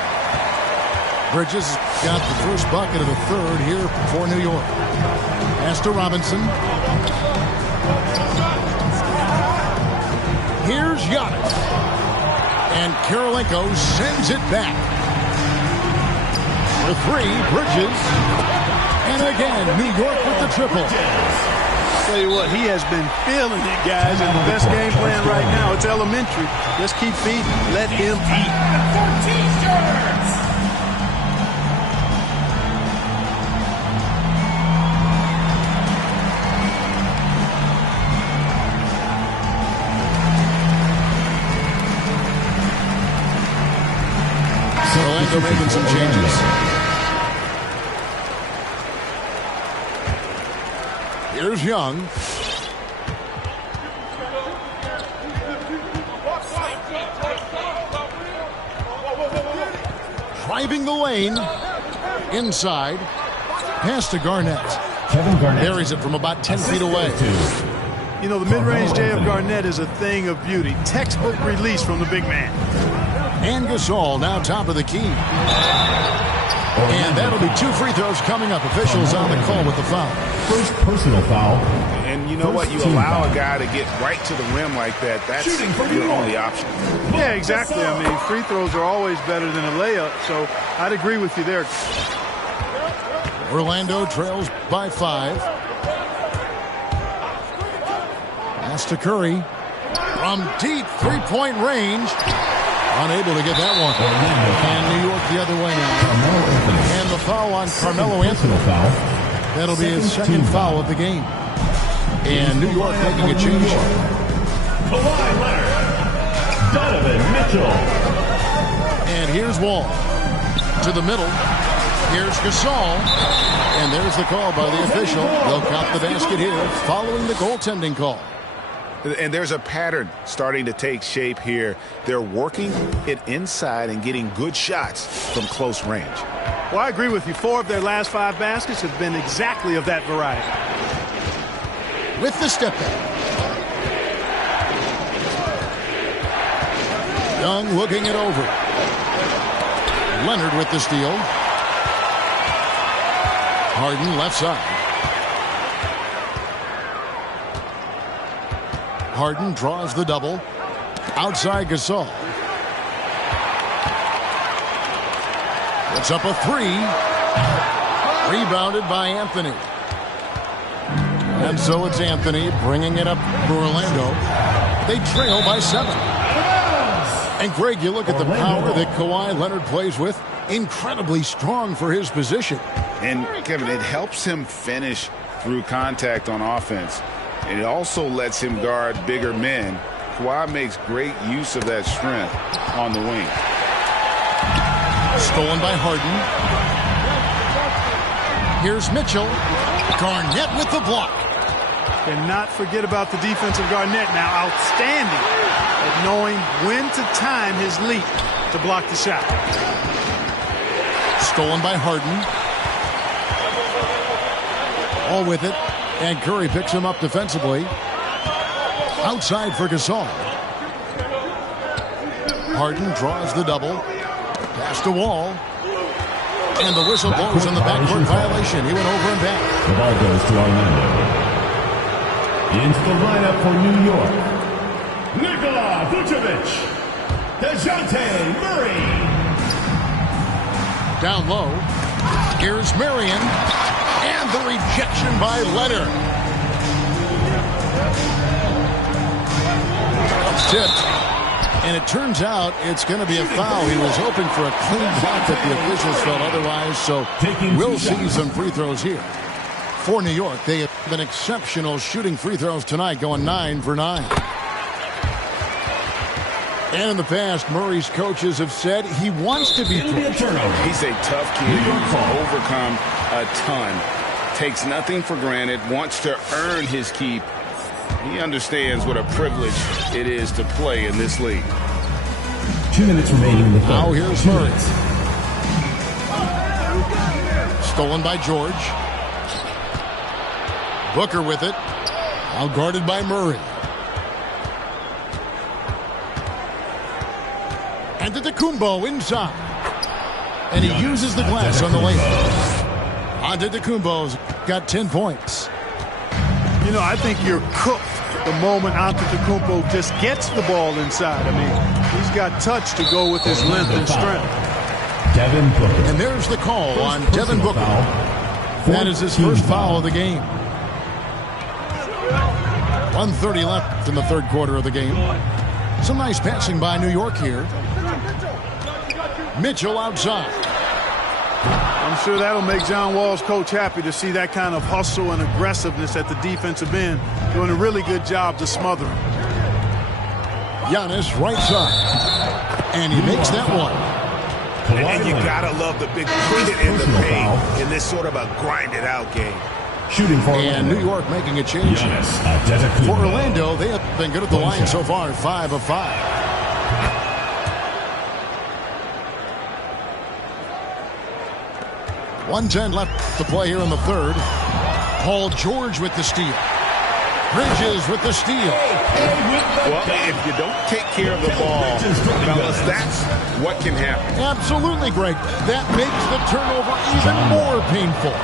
Bridges got the first bucket of the third here for New York. Pass to Robinson. Here's Giannis. And Kirilenko sends it back. For 3, Bridges. And again, New York with the triple. Tell you what, he has been feeling it, guys, and the best game plan right now, it's elementary. Just keep feeding. Let him eat. Orlando making some changes. Here's Young. Driving the lane. Inside. Pass to Garnett. Buries it from about 10 feet away. You know, the mid-range J of Garnett is a thing of beauty. Textbook release from the big man. And Gasol now top of the key. And that'll be 2 free throws coming up. Officials on the call with the foul. First personal foul. And you know what? You allow a guy to get right to the rim like that. That's your only option. Yeah, exactly. I mean, free throws are always better than a layup, so I'd agree with you there. Orlando trails by 5. Pass to Curry. From deep three-point range. Unable to get that one. And New York the other way now. And the foul on Carmelo Anthony. That'll be his second foul of the game. And New York making a change. Kawhi Leonard. Donovan Mitchell. And here's Wall. To the middle. Here's Gasol. And there's the call by the official. They'll count the basket here following the goaltending call. And there's a pattern starting to take shape here. They're working it inside and getting good shots from close range. Well, I agree with you. 4 of their last 5 baskets have been exactly of that variety. With the step back. Young looking it over. Leonard with the steal. Harden left side. Harden draws the double. Outside Gasol. It's up a 3. Rebounded by Anthony. And so it's Anthony bringing it up for Orlando. They trail by 7. And Greg, you look at the power that Kawhi Leonard plays with. Incredibly strong for his position. And Kevin, it helps him finish through contact on offense. And it also lets him guard bigger men. Kawhi makes great use of that strength on the wing. Stolen by Harden. Here's Mitchell. Garnett with the block. Cannot forget about the defensive Garnett now. Outstanding at knowing when to time his leap to block the shot. Stolen by Harden. All with it. And Curry picks him up defensively. Outside for Gasol. Harden draws the double. Pass to Wall. And the whistle blows on the backcourt violation. He went over and back. The ball goes to Orlando. Into the lineup for New York. Nikola Vucevic. DeJounte Murray. Down low. Here's Marion. And the rejection by Leonard. Tipped. And it turns out it's going to be a foul. He was hoping for a clean block, but the officials felt otherwise. So we'll see some free throws here. For New York, they have been exceptional shooting free throws tonight, going 9 for 9. And in the past, Murray's coaches have said he wants to be pushed. He's a tough kid who's overcome a ton. Takes nothing for granted, wants to earn his keep. He understands what a privilege it is to play in this league. 2 minutes remaining in the third. Now here's Murray. Stolen by George. Booker with it. Now guarded by Murray. And Antetokounmpo inside. And he uses the glass on the layup. Antetokounmpo's got 10 points. You know, I think you're cooked the moment Antetokounmpo just gets the ball inside. I mean, he's got touch to go with his length and strength. Devin Booker. And there's the call on Devin Booker. That is his first foul of the game. 1:30 left in the third quarter of the game. Some nice passing by New York here. Mitchell outside. I'm sure that'll make John Wall's coach happy to see that kind of hustle and aggressiveness at the defensive end. Doing a really good job to smother him. Giannis right side. And he makes that one. And you gotta love the big push in the paint in this sort of a grinded out game. Shooting for and New York making a change. For Orlando, they have been good at the line so far, 5 of 5. .110 left to play here in the third. Paul George with the steal. Bridges with the steal. Well, if you don't take care of the ball, fellas, that's what can happen. Absolutely, Greg. That makes the turnover even more painful.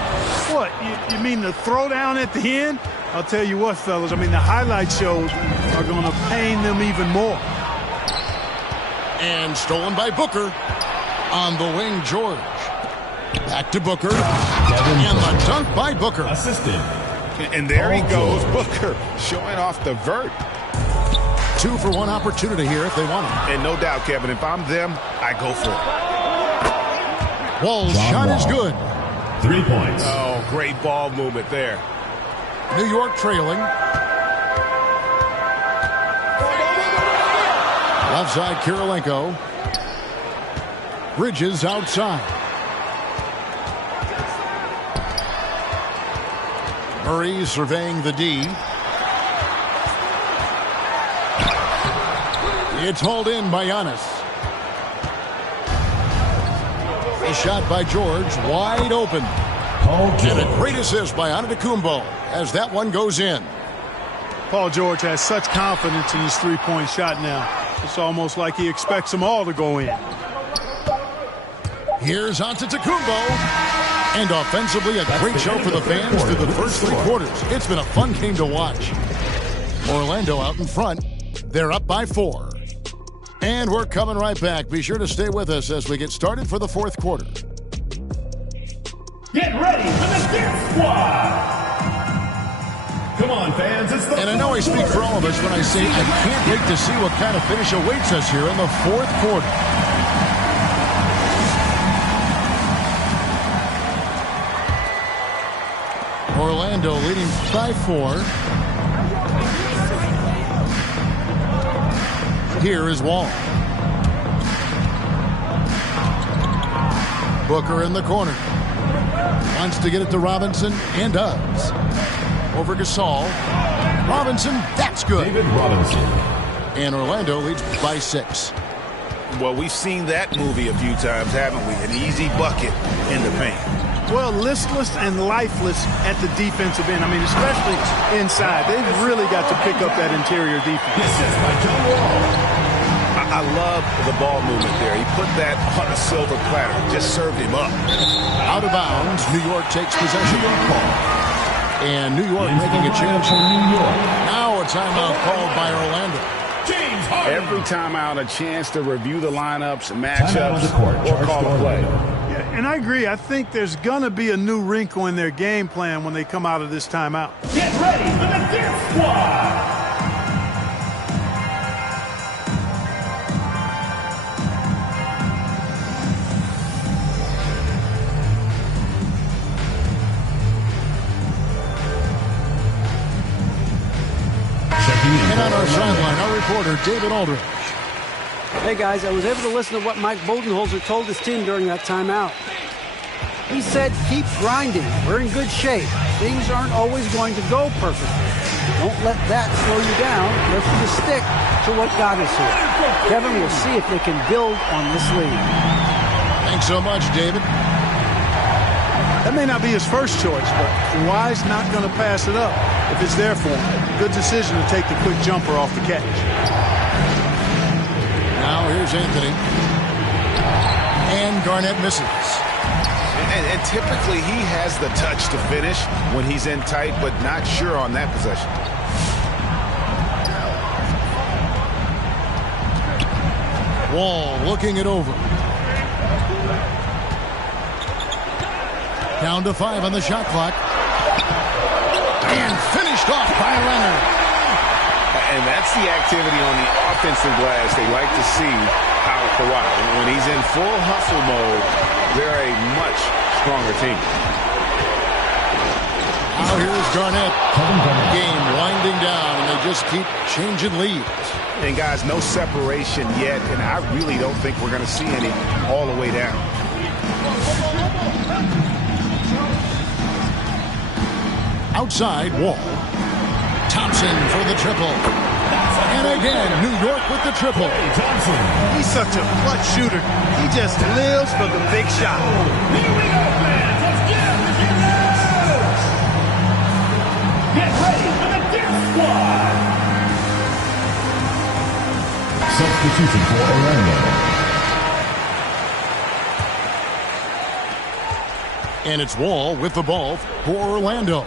What, you mean the throwdown at the end? I'll tell you what, fellas, I mean, the highlight shows are going to pain them even more. And stolen by Booker. On the wing, George. Back to Booker. And the dunk by Booker. Assisted. And there he goes, Booker, showing off the vert. 2-for-1 opportunity here if they want it. And no doubt, Kevin, if I'm them, I go for it. Wall's shot is good. 3 points. Oh, great ball movement there. New York trailing. Left side, Kirilenko. Bridges outside. Murray surveying the D. It's hauled in by Giannis. A shot by George, wide open. And a great assist by Antetokounmpo as that one goes in. Paul George has such confidence in his three-point shot now. It's almost like he expects them all to go in. Here's Antetokounmpo. And offensively, a great show for the fans through the first 3 quarters. It's been a fun game to watch. Orlando out in front. They're up by 4. And we're coming right back. Be sure to stay with us as we get started for the 4th quarter. Get ready for the Dip Squad! Come on, fans. It's the And I know I speak for all of us when I say I can't wait to see what kind of finish awaits us here in the 4th quarter. Orlando leading by 4. Here is Wall. Booker in the corner. Wants to get it to Robinson and does. Over Gasol. Robinson, that's good. David Robinson. And Orlando leads by 6. Well, we've seen that movie a few times, haven't we? An easy bucket in the paint. Well, listless and lifeless at the defensive end. I mean, especially inside. They've really got to pick up that interior defense. I love the ball movement there. He put that on a silver platter. Just served him up. Out of bounds, New York takes possession. And New York making a change. Now a timeout called by Orlando. Every timeout, a chance to review the lineups, matchups, or call a play. Yeah, and I agree. I think there's going to be a new wrinkle in their game plan when they come out of this timeout. Get ready for the Dip Squad! And on our sideline, our reporter, David Aldridge. Hey, guys, I was able to listen to what Mike Budenholzer told his team during that timeout. He said, keep grinding. We're in good shape. Things aren't always going to go perfectly. Don't let that slow you down. Let's just stick to what got us here. Kevin, we'll see if they can build on this lead. Thanks so much, David. That may not be his first choice, but Kawhi's not going to pass it up if it's there for him. Good decision to take the quick jumper off the catch. Now here's Anthony. And Garnett misses. And typically he has the touch to finish when he's in tight, but not sure on that possession. Wall looking it over. Down to 5 on the shot clock. And finished off by Leonard. And that's the activity on the offensive glass they like to see out of Kawhi. When he's in full hustle mode, they're a much stronger team. Now here's Garnett. Game winding down, and they just keep changing leads. And guys, no separation yet, and I really don't think we're going to see any all the way down. Outside, Wall. Thompson for the triple. And again, New York with the triple. He's such a clutch shooter. He just lives for the big shot. squad. Substitution for Orlando. And it's Wall with the ball for Orlando.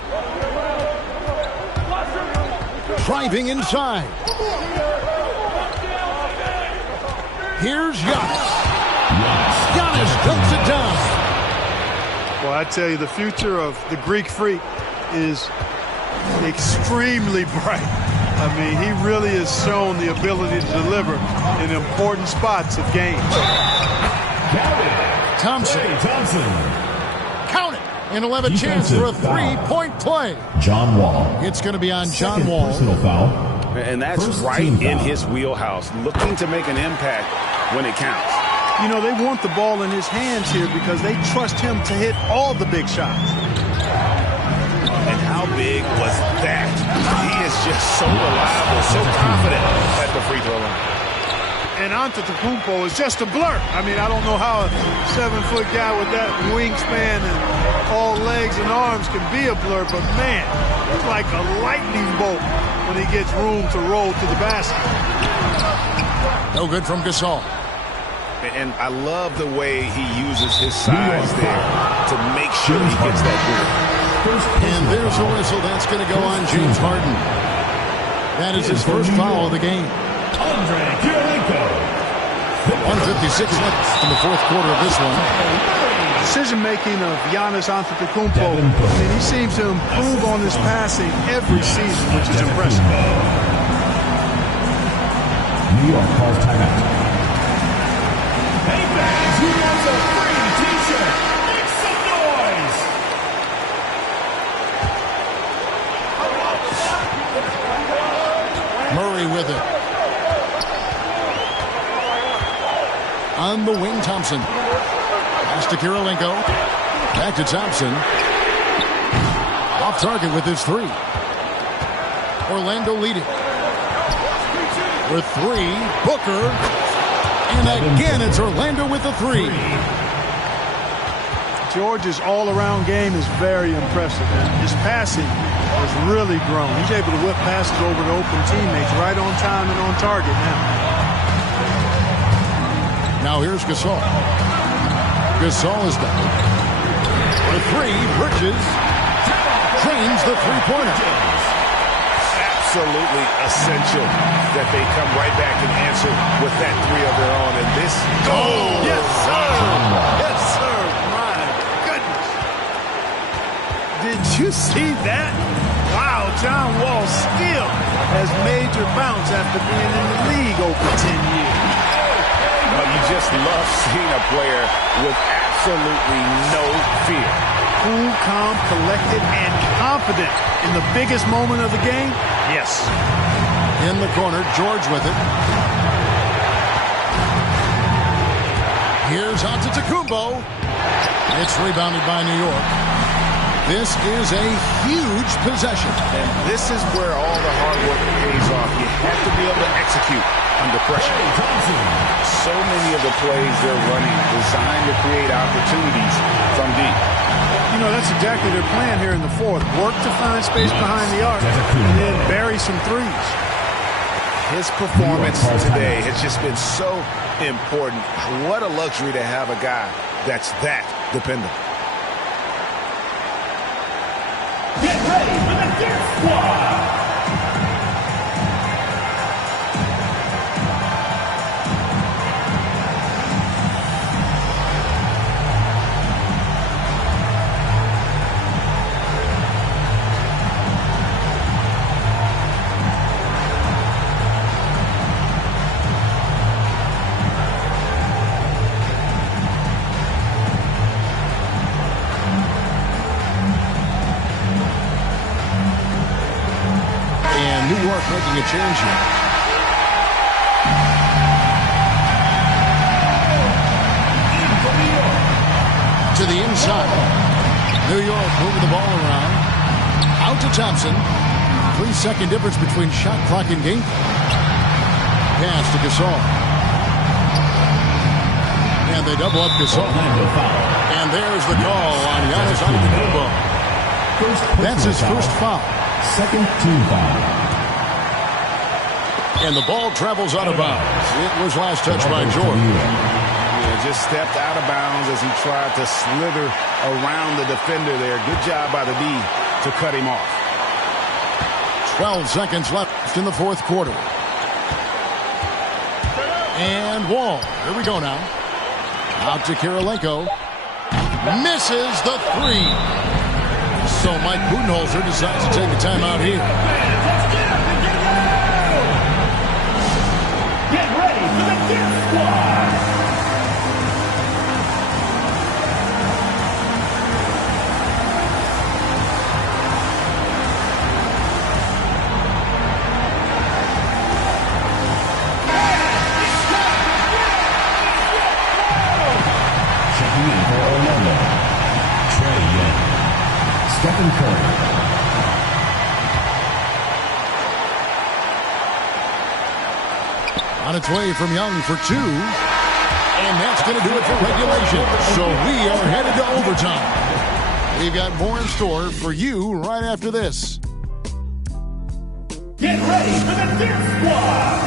Driving inside. Here's Giannis. Giannis dumps it down. Well, I tell you, the future of the Greek Freak is extremely bright. I mean, he really has shown the ability to deliver in important spots of games. Thompson. Count it. An 11 chance for a three-point play. John Wall. It's going to be on John Wall. Personal foul. And that's right in his wheelhouse, looking to make an impact when it counts. You know, they want the ball in his hands here because they trust him to hit all the big shots. And how big was that? He is just so reliable, so confident at the free throw line. And Antetokounmpo is just a blur. I mean, I don't know how a 7-foot guy with that wingspan and all legs and arms can be a blur, but man, it's like a lightning bolt when he gets room to roll to the basket. No good from Gasol. And I love the way he uses his size there to make sure he gets that board. And there's a whistle. That's going to go on James Harden. That is his first foul of the game. 1:56 left in the fourth quarter of this one. Decision-making of Giannis Antetokounmpo. I mean, he seems to improve on his passing every season, which is impressive. New York calls timeout. Hey fans, who wants a free t-shirt? Make some noise! Murray with it. On the wing, Thompson. Pass to Kirilenko. Back to Thompson. Off target with his three. Orlando leading. With three, Booker. And again, it's Orlando with the three. George's all-around game is very impressive. His passing has really grown. He's able to whip passes over to open teammates right on time and on target now. Now here's Gasol. Gasol is down. For three, Bridges drains the three-pointer. Absolutely essential that they come right back and answer with that three of their own. And this, yes, sir. Yes, sir. My goodness. Did you see that? Wow, John Wall still has major bounce after being in the league over 10 years. Well, you just love seeing a player with absolutely no fear. Cool, calm, collected, and confident in the biggest moment of the game. Yes. In the corner, George with it. Here's Antetokounmpo. It's rebounded by New York. This is a huge possession. And this is where all the hard work pays off. You have to be able to execute under pressure. So many of the plays they're running designed to create opportunities from deep. You know, that's exactly their plan here in the fourth. Work to find space behind the arc and then bury some threes. His performance today has just been so important. What a luxury to have a guy that's that dependable. Get ready for the Dirt Squad! Making a change here. To the inside. New York moving the ball around. Out to Thompson. 3-second difference between shot clock and game. Pass to Gasol. And they double up Gasol. And there's the call on Giannis Antetokounmpo. That's his first foul. Second team foul. And the ball travels out of bounds. It was last touched by George. Yeah, just stepped out of bounds as he tried to slither around the defender there. Good job by the D to cut him off. 12 seconds left in the fourth quarter. And Wall. Here we go now. Out to Kirilenko. Misses the three. So Mike Budenholzer decides to take a timeout here. Get ready for the Death Squad. Checking in for Orlando, Trey Young. Stephen Curry. On its way from Young for two. And that's going to do it for regulation. So we are headed to overtime. We've got more in store for you right after this. Get ready for the Death Squad.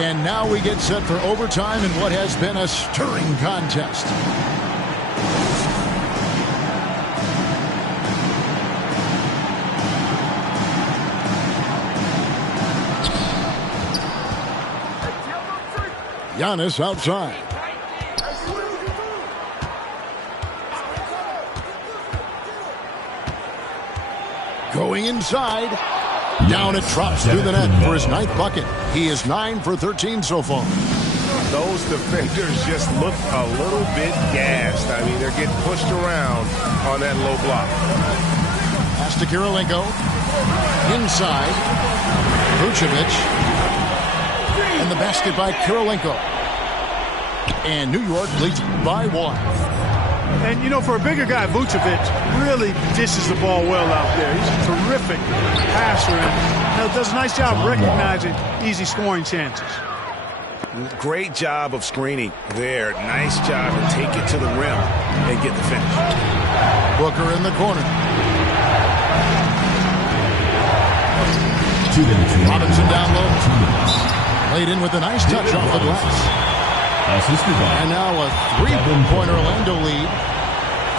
And now we get set for overtime in what has been a stirring contest. Giannis outside. Going inside. Down it drops through the net for his 9th bucket. He is 9 for 13 so far. Those defenders just look a little bit gassed. I mean, they're getting pushed around on that low block. Pass to Kirilenko. Inside. Vucevic. And the basket by Kirilenko. And New York leads by 1. And, you know, for a bigger guy, Vucevic really dishes the ball well out there. He's a terrific passer and does a nice job recognizing easy scoring chances. Great job of screening there. Nice job to take it to the rim and get the finish. Booker in the corner. Robinson down low. Laid in with a nice touch off the glass. And now a 3-point Orlando lead.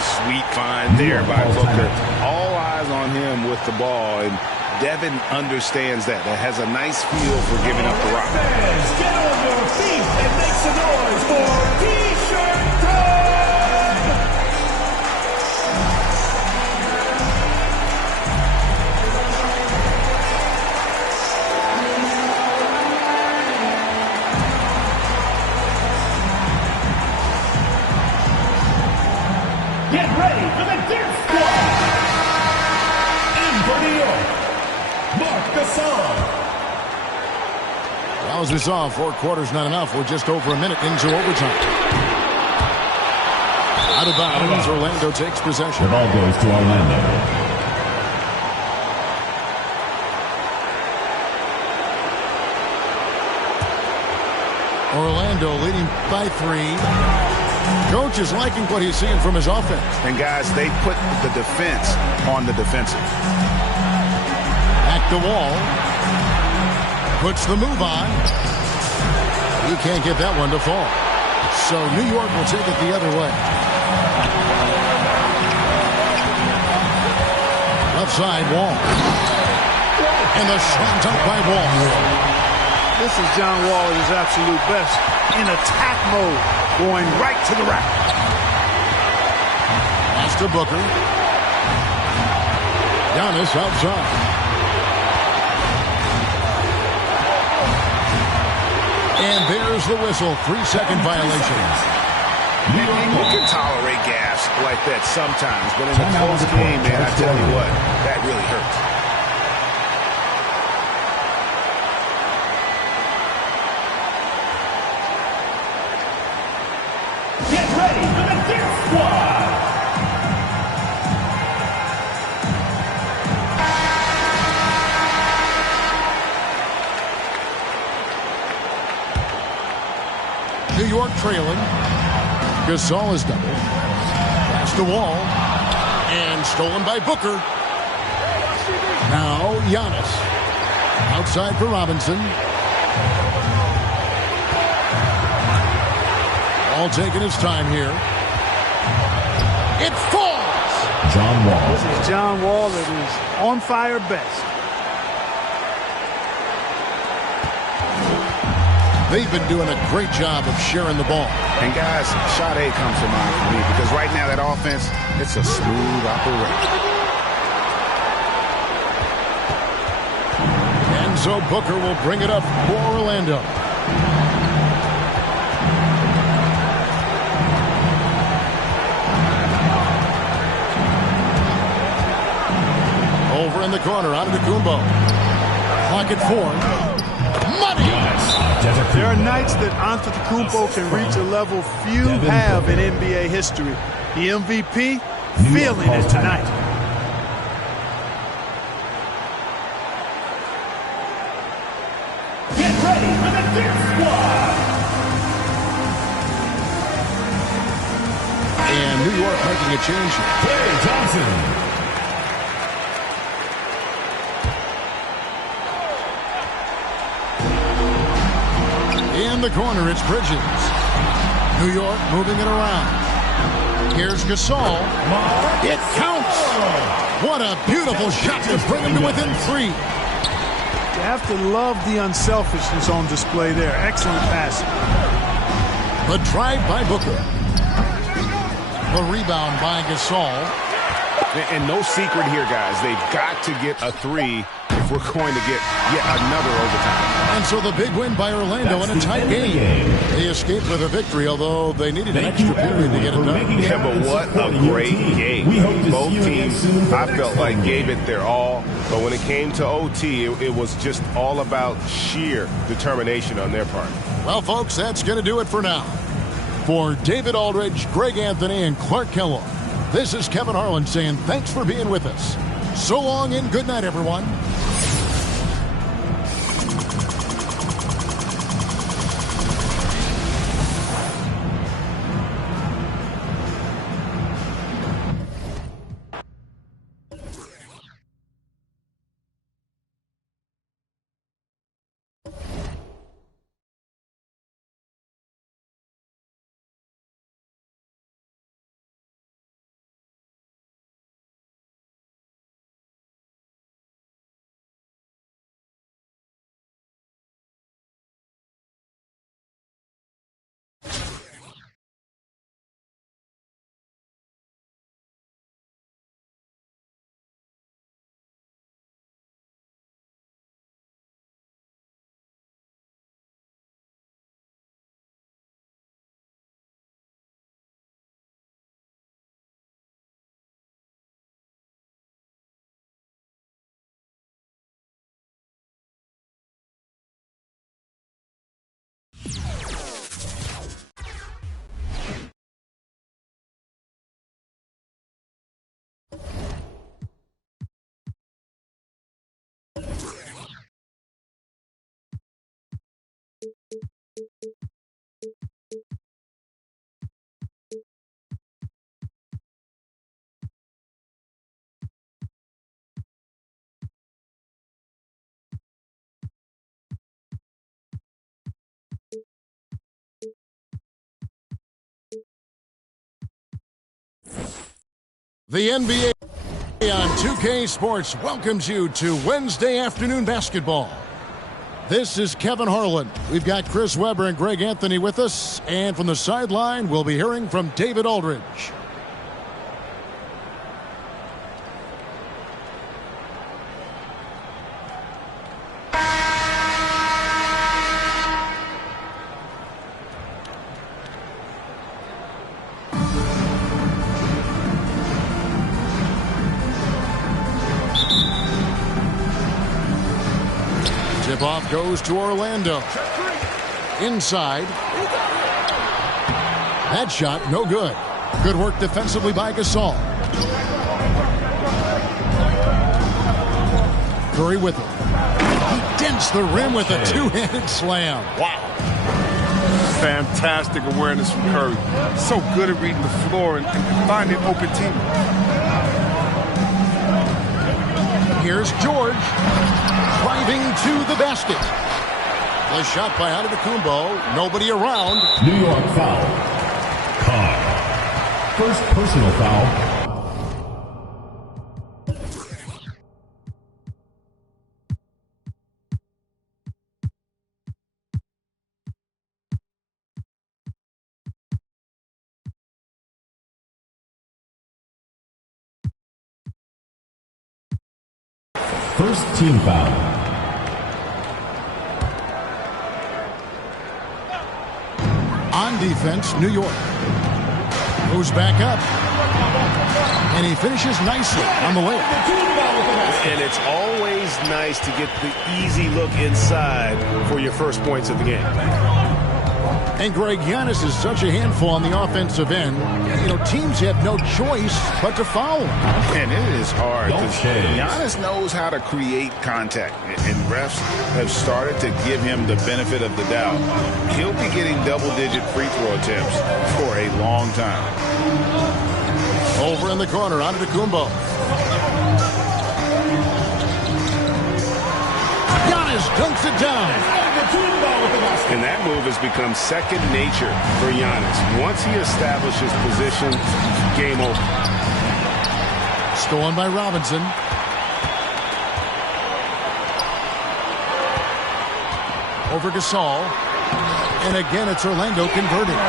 Sweet find there by Booker. All eyes on him with the ball, and Devin understands that. That has a nice feel for giving up the rock. Get on your feet and make some noise for T-shirt time! Get ready for the Death Squad! In for New York, Mark Gasol. Well, as we saw, 4 quarters not enough. We're just over a minute into overtime. Out of bounds, Orlando takes possession. The ball goes to Orlando. Orlando leading by 3. Coach is liking what he's seeing from his offense. And guys, they put the defense on the defensive. Back to Wall. Puts the move on. He can't get that one to fall. So New York will take it the other way. Left side, Wall. And the slam dunk by Wall. This is John Wall at his absolute best. In attack mode, going right to the rack. Pass to Booker. Giannis outside. And there's the whistle. 3-second violation. You can tolerate gas like that sometimes, but in a close game, man, I tell you what, that really hurts. Get ready for the Death Squad! New York trailing. Gasol is doubled. Pass to Wall. And stolen by Booker. Now Giannis. Outside for Robinson. All taking his time here. It falls! John Wall. This is John Wall that is on fire best. They've been doing a great job of sharing the ball. And guys, shot A comes to mind for me because right now that offense, it's a smooth operation. And so Booker will bring it up for Orlando. Over in the corner, out of the Kumbo. Clock at 4. Money! There are nights that Antetokounmpo can reach a level few have in NBA history. The MVP feeling it tonight. Get ready for the Death Squad. And New York making a change here. Klay Thompson. In the corner, it's Bridges. New York moving it around. Here's Gasol. It counts! What a beautiful shot to bring him to within 3. You have to love the unselfishness on display there. Excellent passing. The drive by Booker. The rebound by Gasol. And no secret here, guys. They've got to get a 3 if we're going to get yet another overtime. And so the big win by Orlando in a tight game. They escaped with a victory, although they needed an extra period to get it done. Yeah, but what a great game. Both teams, I felt like, gave it their all. But when it came to OT, it was just all about sheer determination on their part. Well, folks, that's going to do it for now. For David Aldridge, Greg Anthony, and Clark Kellogg, this is Kevin Harlan saying thanks for being with us. So long and good night, everyone. The NBA on 2K Sports welcomes you to Wednesday afternoon basketball. This is Kevin Harlan. We've got Chris Webber and Greg Anthony with us, and from the sideline, we'll be hearing from David Aldridge. Tip-off goes to Orlando. Inside. That shot, no good. Good work defensively by Gasol. Curry with it. He dents the rim with a two-handed slam. Wow. Fantastic awareness from Curry. So good at reading the floor and finding open teammates. Here's George driving to the basket. The shot by Antetokounmpo. Nobody around. New York foul. Carr. First personal foul. First team foul. On defense, New York moves back up, and he finishes nicely on the layup. And it's always nice to get the easy look inside for your first points of the game. And Greg, Giannis is such a handful on the offensive end. You know, teams have no choice but to foul him. And it is hard because Giannis knows how to create contact. And refs have started to give him the benefit of the doubt. He'll be getting double-digit free throw attempts for a long time. Over in the corner, Antetokounmpo. Giannis dunks it down. And that move has become second nature for Giannis. Once he establishes position, game over. Stolen by Robinson. Over Gasol. And again, it's Orlando converting.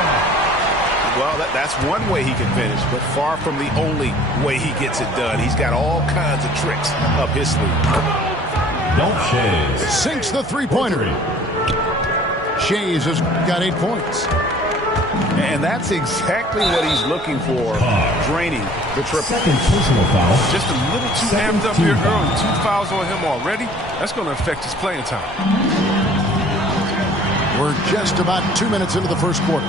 Well, that's one way he can finish, but far from the only way he gets it done. He's got all kinds of tricks up his sleeve. Sinks the three-pointer. Shays has got 8 points. And that's exactly what he's looking for, draining the triple. Second personal foul. Just a little too amped up here early. 2 fouls on him already. That's going to affect his playing time. We're just about 2 minutes into the first quarter.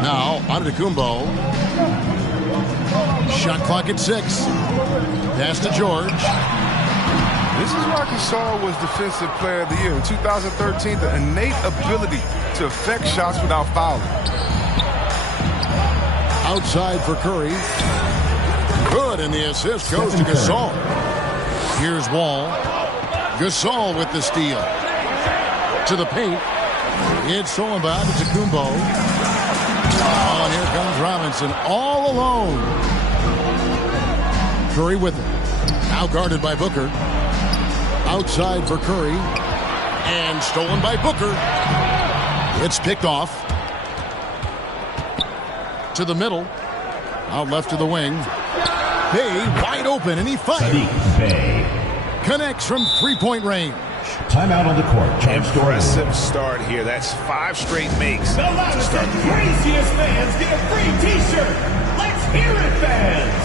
Now, Antetokounmpo. Shot clock at 6. Pass to George. This is why Gasol was Defensive Player of the Year in 2013. The innate ability to affect shots without fouling. Outside for Curry. Good, and the assist goes to Gasol. Here's Wall. Gasol with the steal. To the paint. It's stolen by Antetokounmpo. Oh, and here comes Robinson all alone. Curry with it. Now guarded by Booker. Outside for Curry. And stolen by Booker. It's picked off. To the middle. Out left to the wing. Bay wide open, and he fires. Connects from three-point range. Timeout on the court. Impressive start here. That's 5 straight makes. The loudest and craziest fans get a free T-shirt. Let's hear it, fans.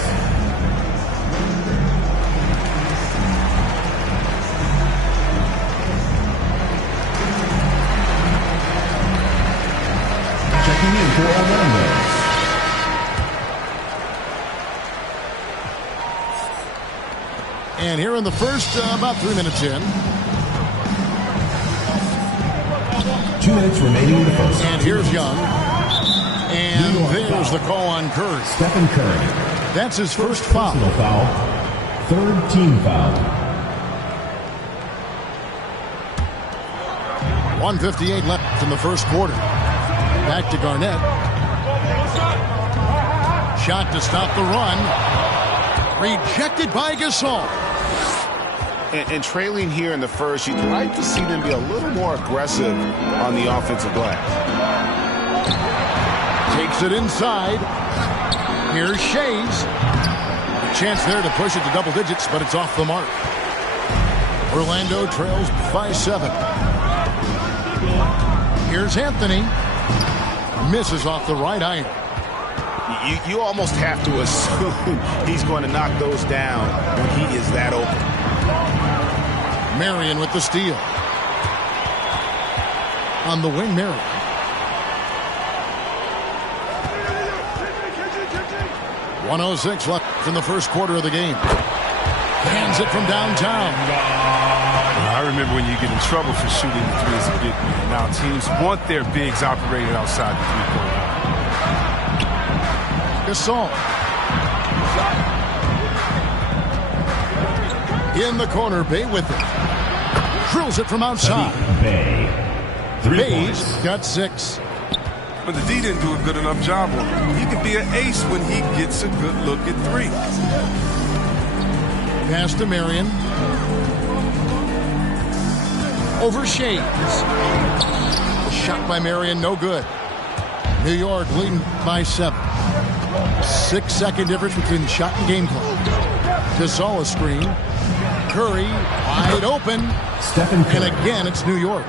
Checking in for Orlando. And here in the first, about 3 minutes in. 2 minutes remaining in the first. And here's Young. And there's the call on Curry. Stephen Curry. That's his first foul. Foul. Third team foul. 1:58 left in the first quarter. Back to Garnett. Shot to stop the run. Rejected by Gasol. And trailing here in the first, you'd like to see them be a little more aggressive on the offensive glass. Takes it inside. Here's Shays. A chance there to push it to double digits, but it's off the mark. Orlando trails by 7. Here's Anthony. Misses off the right iron. You almost have to assume he's going to knock those down when he is that open. Marion with the steal. On the wing, Marion. .106 left in the first quarter of the game. Hands it from downtown. I remember when you get in trouble for shooting the three as a big man. Now teams want their bigs operating outside the three-point line. Gasol. In the corner, Bay with it. Drills it from outside. Bay's got 6. But the D didn't do a good enough job on him. He can be an ace when he gets a good look at 3. Pass to Marion. Over Shades. Shot by Marion, no good. New York leading by 7. 6-second difference between shot and game clock. Gasol a screen. Curry wide open. And again, it's New York.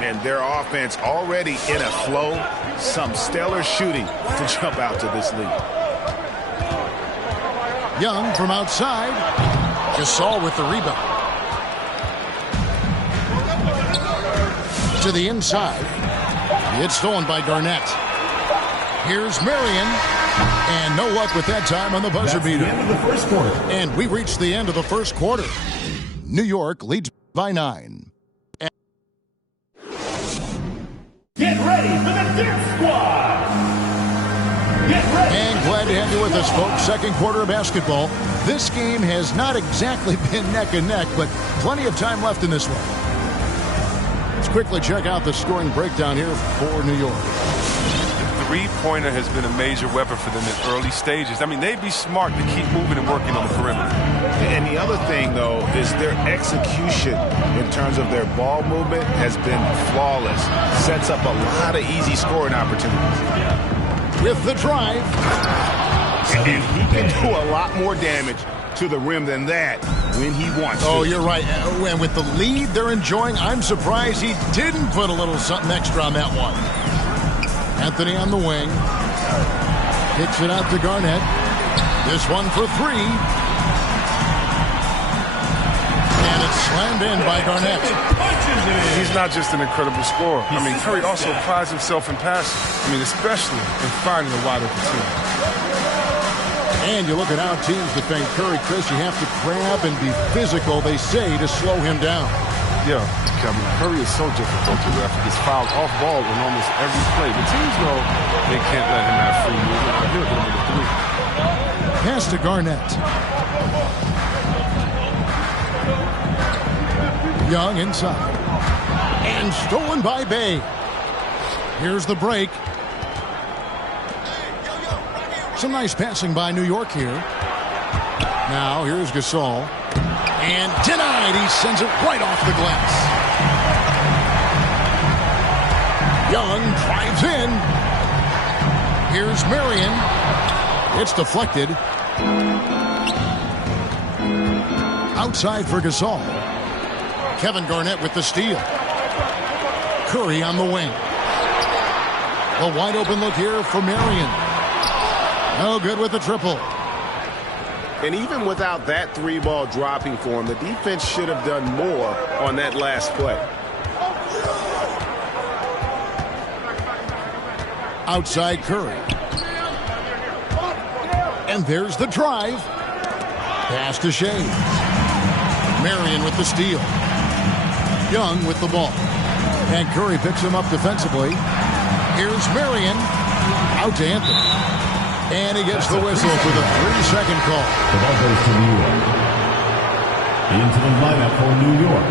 And their offense already in a flow. Some stellar shooting to jump out to this lead. Young from outside. Gasol with the rebound. To the inside. It's stolen by Garnett. Here's Marion. And no luck with that time on the buzzer beater. That's the end of the first quarter. And we've reached the end of the first quarter. New York leads by 9. Get ready for the Dirt Squad. Get ready. And glad to have you with us, folks. Second quarter of basketball. This game has not exactly been neck and neck, but plenty of time left in this one. Let's quickly check out the scoring breakdown here for New York. Three-pointer has been a major weapon for them in early stages. I mean, they'd be smart to keep moving and working on the perimeter. And the other thing, though, is their execution in terms of their ball movement has been flawless. Sets up a lot of easy scoring opportunities. With the drive. And he can do a lot more damage to the rim than that when he wants to. Oh, you're right. And with the lead they're enjoying, I'm surprised he didn't put a little something extra on that one. Anthony on the wing. Kicks it out to Garnett. This one for 3. And it's slammed in by Garnett. He's not just an incredible scorer. I mean, Curry also prides himself in passing. I mean, especially in finding a wide open team. And you look at how teams defend Curry, Chris, you have to grab and be physical, they say, to slow him down. Yeah, Kevin, Curry is so difficult to ref. He gets fouled off ball in almost every play. The teams know they can't let him have free movement. He'll get him with 3. Pass to Garnett. Young inside. And stolen by Bay. Here's the break. Some nice passing by New York here. Now here's Gasol. And denied. He sends it right off the glass. Young drives in. Here's Marion. It's deflected. Outside for Gasol. Kevin Garnett with the steal. Curry on the wing. A wide open look here for Marion. No good with the triple. And even without that 3-ball dropping for him, the defense should have done more on that last play. Outside Curry. And there's the drive. Pass to Shades. Marion with the steal. Young with the ball. And Curry picks him up defensively. Here's Marion. Out to Anthony. And he gets the whistle for the 3-second call. The ball goes to New York. Into the lineup for New York.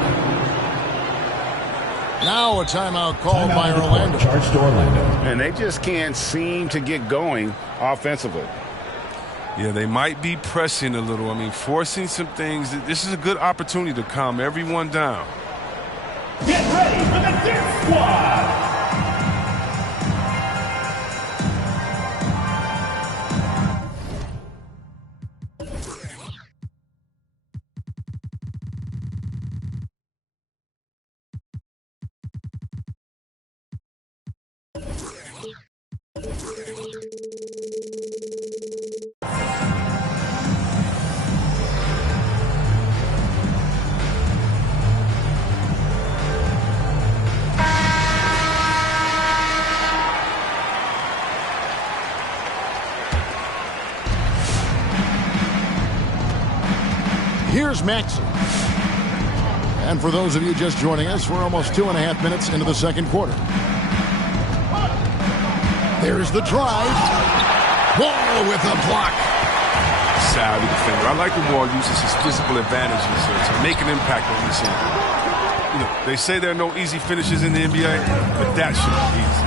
Now a timeout called by Orlando. Charged to Orlando. And they just can't seem to get going offensively. Yeah, they might be pressing a little. I mean, forcing some things. This is a good opportunity to calm everyone down. Get ready for the Dirt Squad. Here's Maxey. And for those of you just joining us, we're almost 2.5 minutes into the second quarter. There's the drive. Wall with a block. savvy defender. I like when Wall uses his physical advantages to make an impact on this team. You know, they say there are no easy finishes in the NBA, but that should be easy.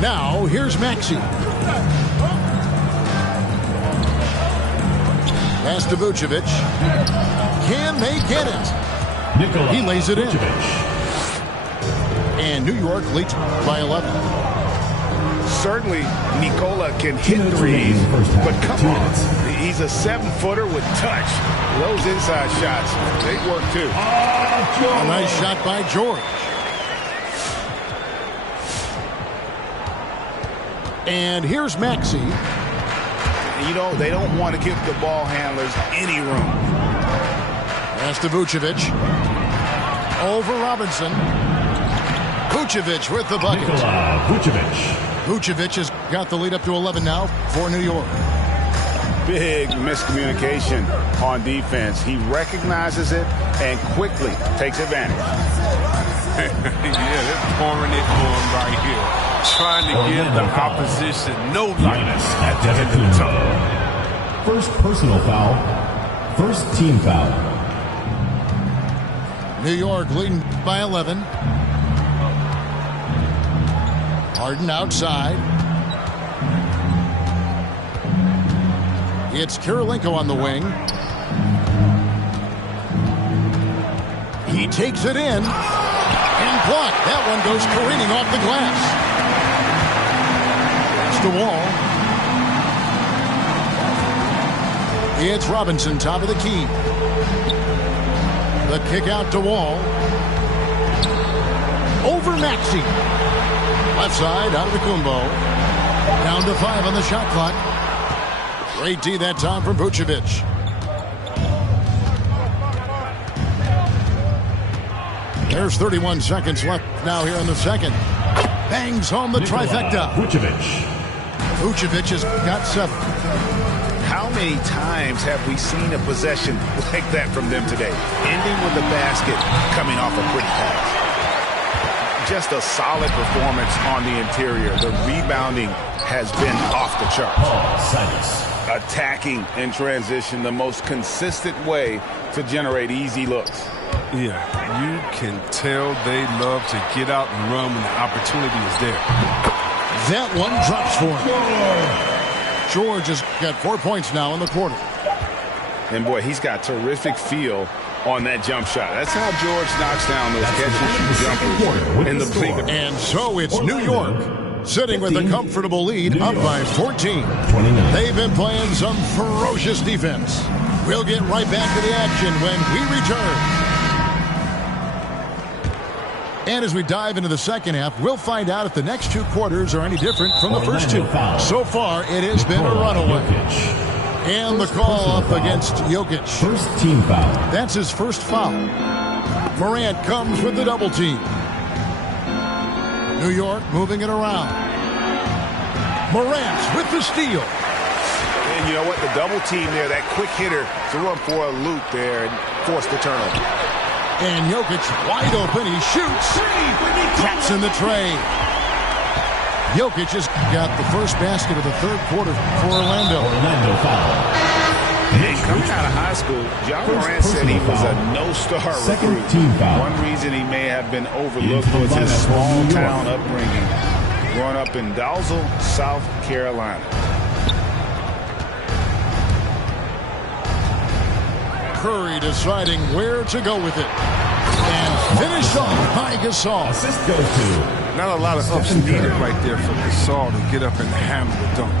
Now, here's Maxey. Pass to Vucevic. Can they get it? He lays it in. And New York leads by 11. Certainly, Nikola can hit threes, but come on. He's a 7-footer with touch. Those inside shots, they work too. A nice shot by George. And here's Maxey. You know, they don't want to give the ball handlers any room. Pass to Vucevic. Over Robinson. Vucevic with the bucket. Vucevic has got the lead up to 11 now for New York. Big miscommunication on defense. He recognizes it and quickly takes advantage. Yeah, they're pouring it on right here. Trying to give the opposition no lightness at the end of the tunnel. First personal foul. First team foul. New York leading by 11. Harden outside. It's Kirilenko on the wing. He takes it in. And blocked. That one goes careening off the glass. It's the Wall. It's Robinson, top of the key. The kick out to Wall. Over Maxey. Left side, out of the Kumbo. Down to 5 on the shot clock. Great D that time from Vucevic. There's 31 seconds left now here in the second. Bangs home the trifecta. Vucevic has got 7. How many times have we seen a possession like that from them today? Ending with the basket, coming off a quick pass. Just a solid performance on the interior. The rebounding has been off the charts. Attacking in transition, the most consistent way to generate easy looks. Yeah, you can tell they love to get out and run when the opportunity is there. That one drops for him. George has got 4 points now in the quarter. And boy, he's got terrific feel on that jump shot. That's how George knocks down those catch-and-shoot jumpers in the league. And so it's New York sitting with a comfortable lead up by 14. They've been playing some ferocious defense. We'll get right back to the action when we return. And as we dive into the second half, we'll find out if the next 2 quarters are any different from the first 2. So far, it has been a runaway. And the call up against Jokic. First team foul. That's his first foul. Morant comes with the double team. New York moving it around. Morant with the steal. And you know what? The double team there, that quick hitter to run for a loop there and force the turnover. And Jokic wide open. He shoots. Traps in the tray. Jokic has got the first basket of the third quarter for Orlando. Foul. Hey, coming out of high school, John Morant said he was a no-star recruit. One reason he may have been overlooked was his small-town upbringing, growing up in Dalzell, South Carolina. Curry deciding where to go with it. And finished off by Gasol. Assist goes to. Not a lot of ups needed right there for Gasol to get up and handle the dunk.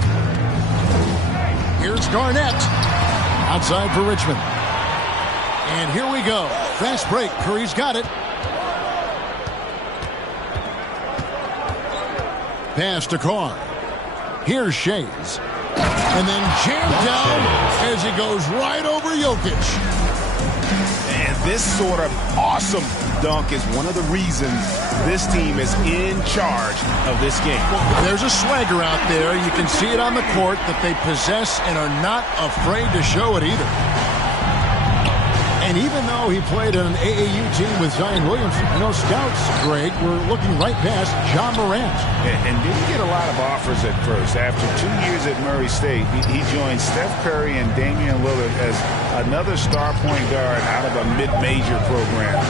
Here's Garnett. Outside for Richmond. And here we go. Fast break. Curry's got it. Pass to Carr. Here's Shays. And then jammed down as he goes right over Jokic. And this sort of awesome dunk is one of the reasons this team is in charge of this game. There's a swagger out there. You can see it on the court that they possess and are not afraid to show it either. And even though he played on an AAU team with Zion Williamson, scouts, Greg, were looking right past John Morant. And didn't get a lot of offers at first. After 2 years at Murray State, he joined Steph Curry and Damian Lillard as another star point guard out of a mid-major program.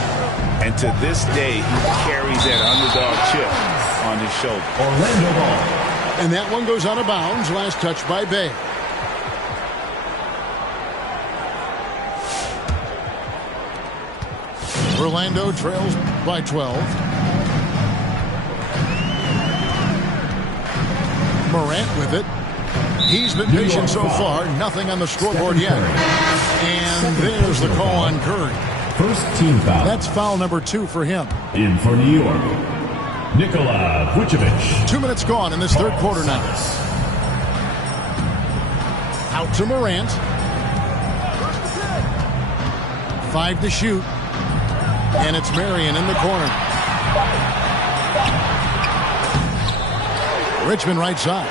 And to this day, he carries that underdog chip on his shoulder. Orlando ball. And that one goes out of bounds. Last touch by Bay. Orlando trails by 12. Morant with it. He's been patient so far. Nothing on the scoreboard yet. And there's the call on Curry. First team foul. That's foul number 2 for him. In for New York, Nikola Vucevic. 2 minutes gone in this third quarter now. Out to Morant. 5 to shoot. And it's Marion in the corner. Richmond right side.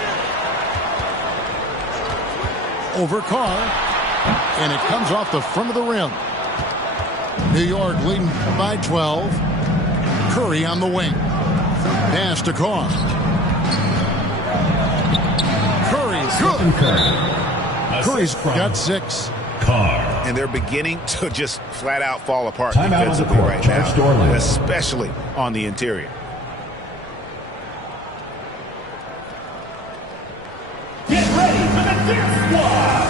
Over Carr. And it comes off the front of the rim. New York leading by 12. Curry on the wing. Pass to Carr. Curry, good. Curry's got 6. And they're beginning to just flat out fall apart defensively right now, especially on the interior. Get ready for the dance squad.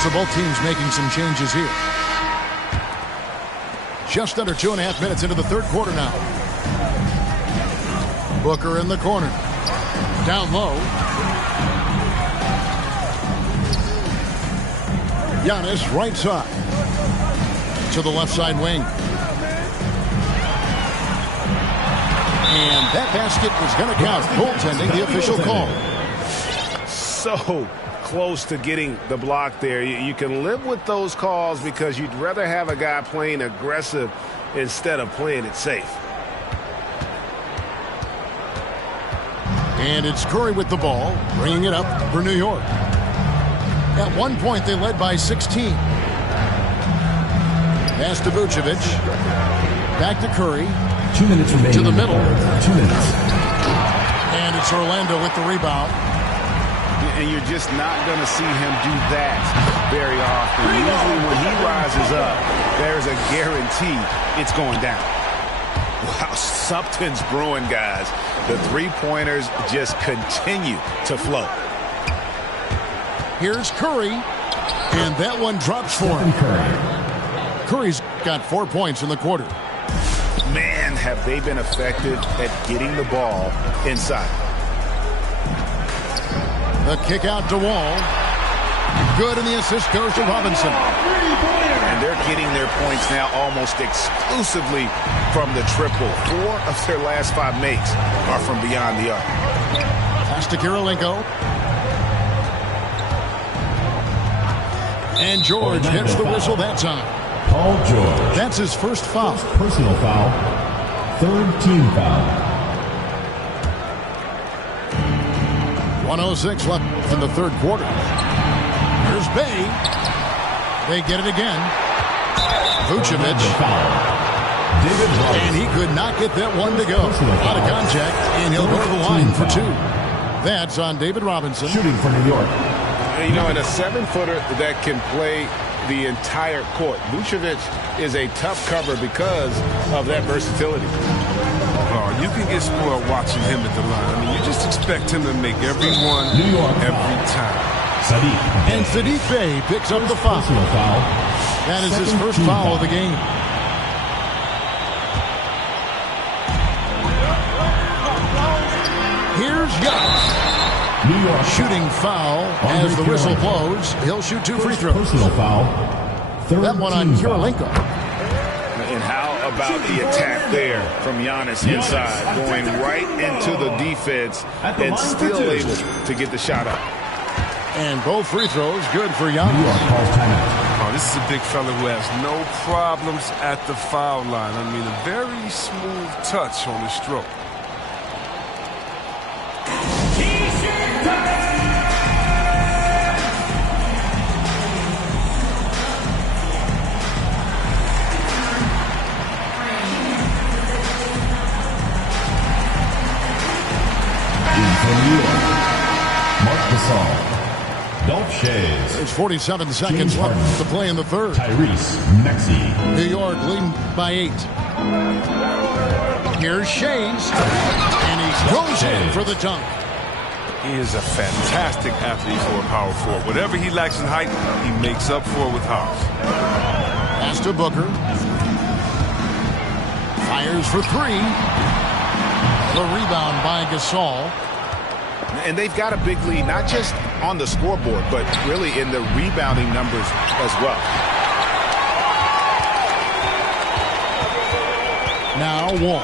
So both teams making some changes here. Just under 2.5 minutes into the third quarter now. Booker in the corner. Down low. Giannis right side. To the left side wing. And that basket is going to count. Goaltending, the official call. So close to getting the block there. You can live with those calls because you'd rather have a guy playing aggressive instead of playing it safe. And it's Curry with the ball, bringing it up for New York. At one point, they led by 16. Pass to Vucevic. Back to Curry. 2 minutes remaining. To the middle. 2 minutes. And it's Orlando with the rebound. And you're just not going to see him do that very often. Usually when he rises up, there's a guarantee it's going down. Wow, something's brewing, guys. The three-pointers just continue to flow. Here's Curry, and that one drops for him. Curry's got 4 points in the quarter. Man, have they been effective at getting the ball inside. The kick out to Wall. Good, and the assist goes to Robinson. And they're getting their points now almost exclusively from the triple. 4 of their last 5 makes are from beyond the arc. Pass to Kirilenko. And George hits the whistle that time. Paul George. That's his first foul. Personal foul. Third team foul. 1:06 left in the third quarter. Here's Bay. They get it again. Vucevic. And he could not get that one to go. Out of contact, and he'll go to the line for 2. That's on David Robinson. Shooting for New York. You know, and a 7-footer that can play the entire court. Vucevic is a tough cover because of that versatility. You can get spoiled watching him at the line. I mean, you just expect him to make every one New York every time. And Sadiq Bey picks up the foul. That is his first foul of the game. Here's Giannis. New York shooting foul as the whistle blows. He'll shoot 2 free throws. Personal foul. That one on Kirilenko. And how about the attack there from Giannis inside, going right into the defense and still able to get the shot up. And both free throws good for Giannis. Oh, this is a big fella who has no problems at the foul line. I mean, a very smooth touch on the stroke. New York, Mark Gasol. Dolph Shays. There's 47 seconds left to play in the third. Tyrese Maxey. New York leading by 8. Here's Shays. And he goes in for the dunk. He is a fantastic athlete for a power forward. Whatever he lacks in height, he makes up for it with hops. Pass to Booker. Fires for 3. The rebound by Gasol. And they've got a big lead, not just on the scoreboard, but really in the rebounding numbers as well. Now Wall.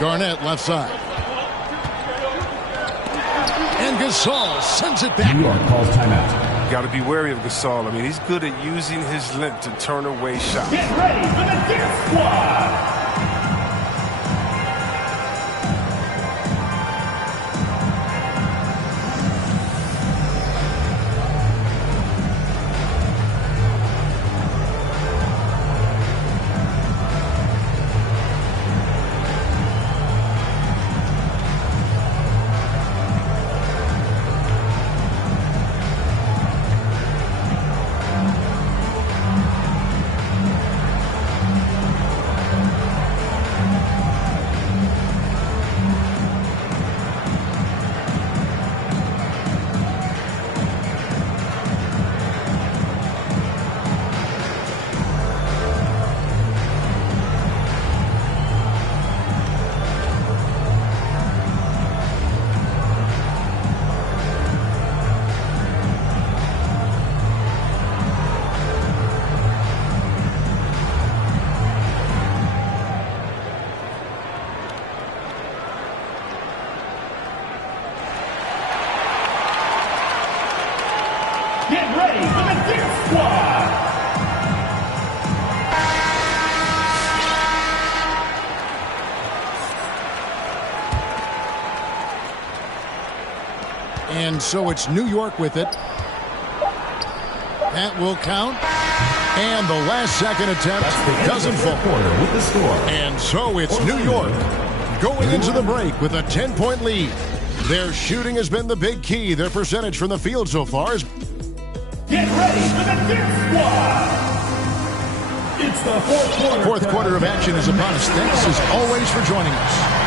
Garnett left side. And Gasol sends it back. New York calls timeout. Got to be wary of Gasol. I mean, he's good at using his length to turn away shots. Get ready for the Dip Squad. Get ready for the Dip Squad. And so it's New York with it. That will count. And the last second attempt doesn't fall. With the score. And so it's New York going into the break with a 10-point lead. Their shooting has been the big key. Their percentage from the field so far is... Get ready for the Dip Squad. It's the fourth quarter. Fourth quarter of action is upon us. Thanks as always for joining us.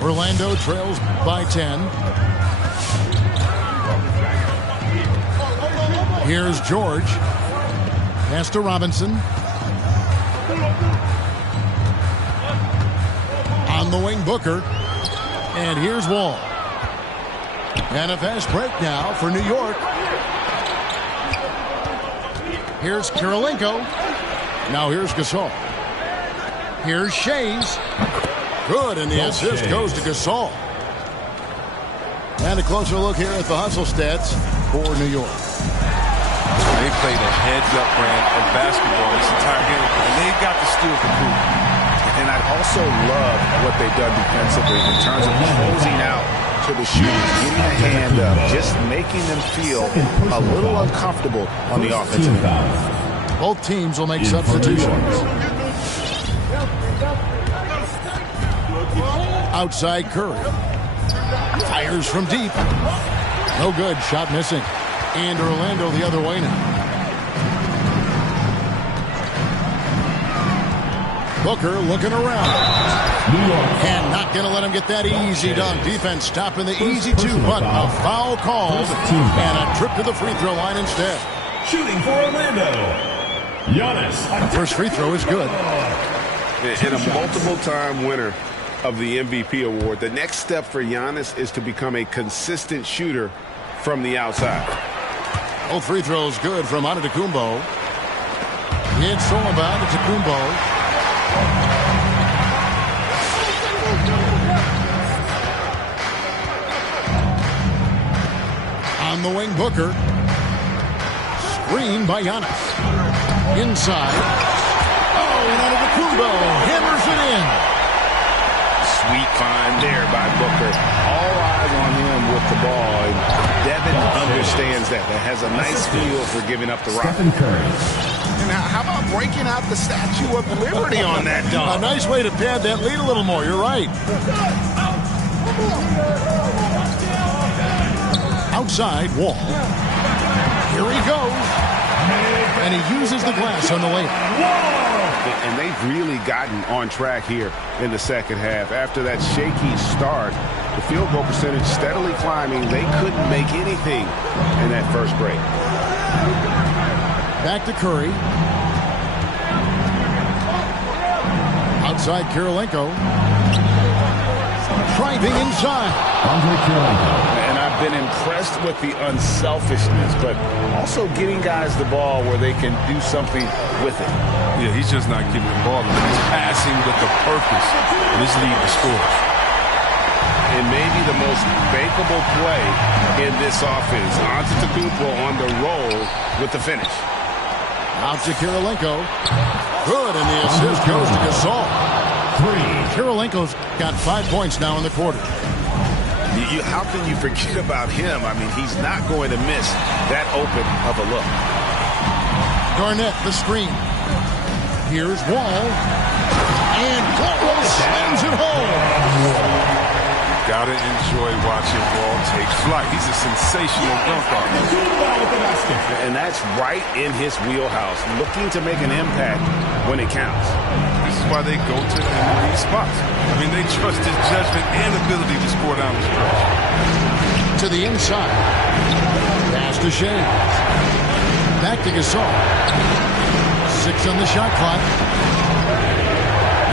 Orlando trails by 10. Here's George. Pass to Robinson. On the wing, Booker. And here's Wall. And a fast break now for New York. Here's Kirilenko. Now here's Gasol. Here's Shays. Good, and the assist goes to Gasol. And a closer look here at the hustle stats for New York. They played a heads-up brand of basketball this entire game, and they've got the steal to prove. And I also love what they've done defensively in terms of closing out to the shooters, getting a hand up, just making them feel a little uncomfortable on the offensive end. Both teams will make substitutions. Outside Curry. Fires from deep. No good. Shot missing. And Orlando the other way now. Booker looking around. And not going to let him get that easy dunk. Defense stopping the easy two, but a foul called. And a trip to the free throw line instead. Shooting for Orlando, Giannis. First free throw is good. And a multiple-time winner of the MVP award. The next step for Giannis is to become a consistent shooter from the outside. Both free throws good from Antetokounmpo. It's all about Antetokounmpo. On the wing, Booker. screen by Giannis. Inside. Oh, and Antetokounmpo hammers it in. Sweet find there by Booker. All eyes on him with the ball. And Devin understands that. That has a nice feel for giving up the rock. And how about breaking out the Statue of Liberty on that dunk? A nice way to pad that lead a little more. You're right. Outside, Wall. Here he goes. And he uses the glass on the layup. And they've really gotten on track here in the second half. After that shaky start, the field goal percentage steadily climbing. They couldn't make anything in that first break. Back to Curry. Outside Kirilenko. Driving inside. And I've been impressed with the unselfishness, but also getting guys the ball where they can do something with it. Yeah, he's just not giving the ball. He's passing with a purpose. And this lead to scores. And maybe the most bankable play in this offense. Antetokounmpo on the roll with the finish. Out to Kirilenko. Good, and the assist goes to Gasol. Kirilenko's got 5 points now in the quarter. How can you forget about him? I mean, he's not going to miss that open of a look. Garnett, the screen. Here's Wall. And Wall slams it home. Gotta enjoy watching Wall take flight. He's a sensational dunk artist. And that's right in his wheelhouse, looking to make an impact when it counts. This is why they go to him in these spots. I mean, they trust his judgment and ability to score down the stretch. To the inside. Pass to Shea. Back to Gasol. 6 on the shot clock.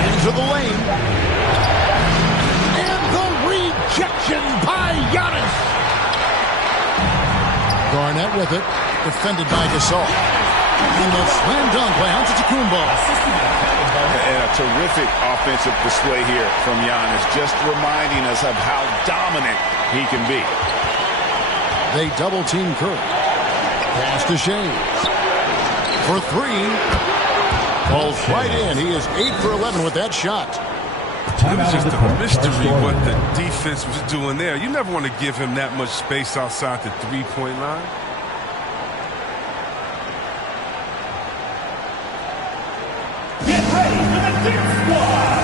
Into the lane. And the rejection by Giannis. Garnett with it. Defended by Gasol. And the slam dunk by Antetokounmpo. And a terrific offensive display here from Giannis, just reminding us of how dominant he can be. They double team Curry. Pass to Shea. For 3. Falls right in. He is 8 for 11 with that shot. It was just a mystery what the defense was doing there. You never want to give him that much space outside the three-point line. Get ready for the Dip Squad!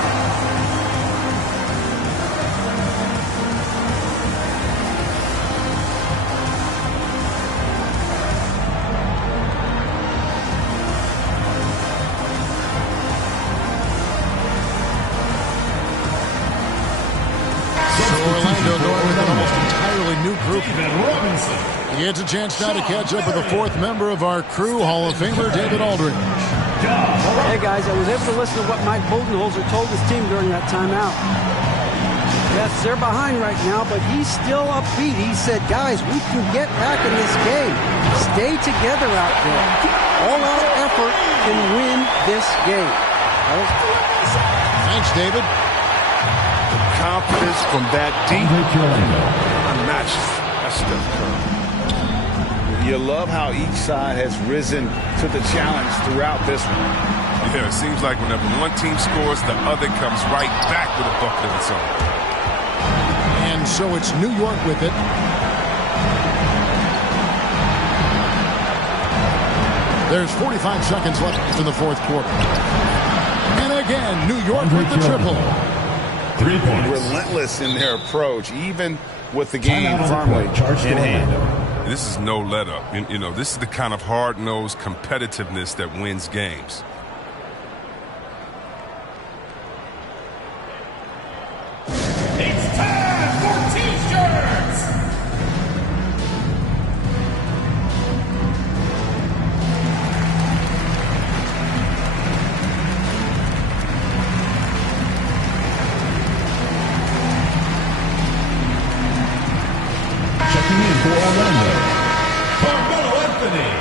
Orlando going with an almost entirely new group. He gets a chance now to catch up with the 4th member of our crew, Hall of Famer David Aldridge. Hey guys, I was able to listen to what Mike Budenholzer told his team during that timeout. Yes, they're behind right now, but he's still upbeat. He said, guys, we can get back in this game. Stay together out there. All-out effort can win this game. Thanks, David. Confidence from that deep. Unmatched. That's Steph Curry. You love how each side has risen to the challenge throughout this one. Yeah, it seems like whenever one team scores, the other comes right back with a bucket of its own. And so it's New York with it. There's 45 seconds left in the 4th quarter. And again, New York with the triple. 3 points. Relentless in their approach, even with the game firmly in hand. This is no let up. You know, this is the kind of hard-nosed competitiveness that wins games. It's time for T-shirts! Checking in for Orlando, Carmelo Anthony,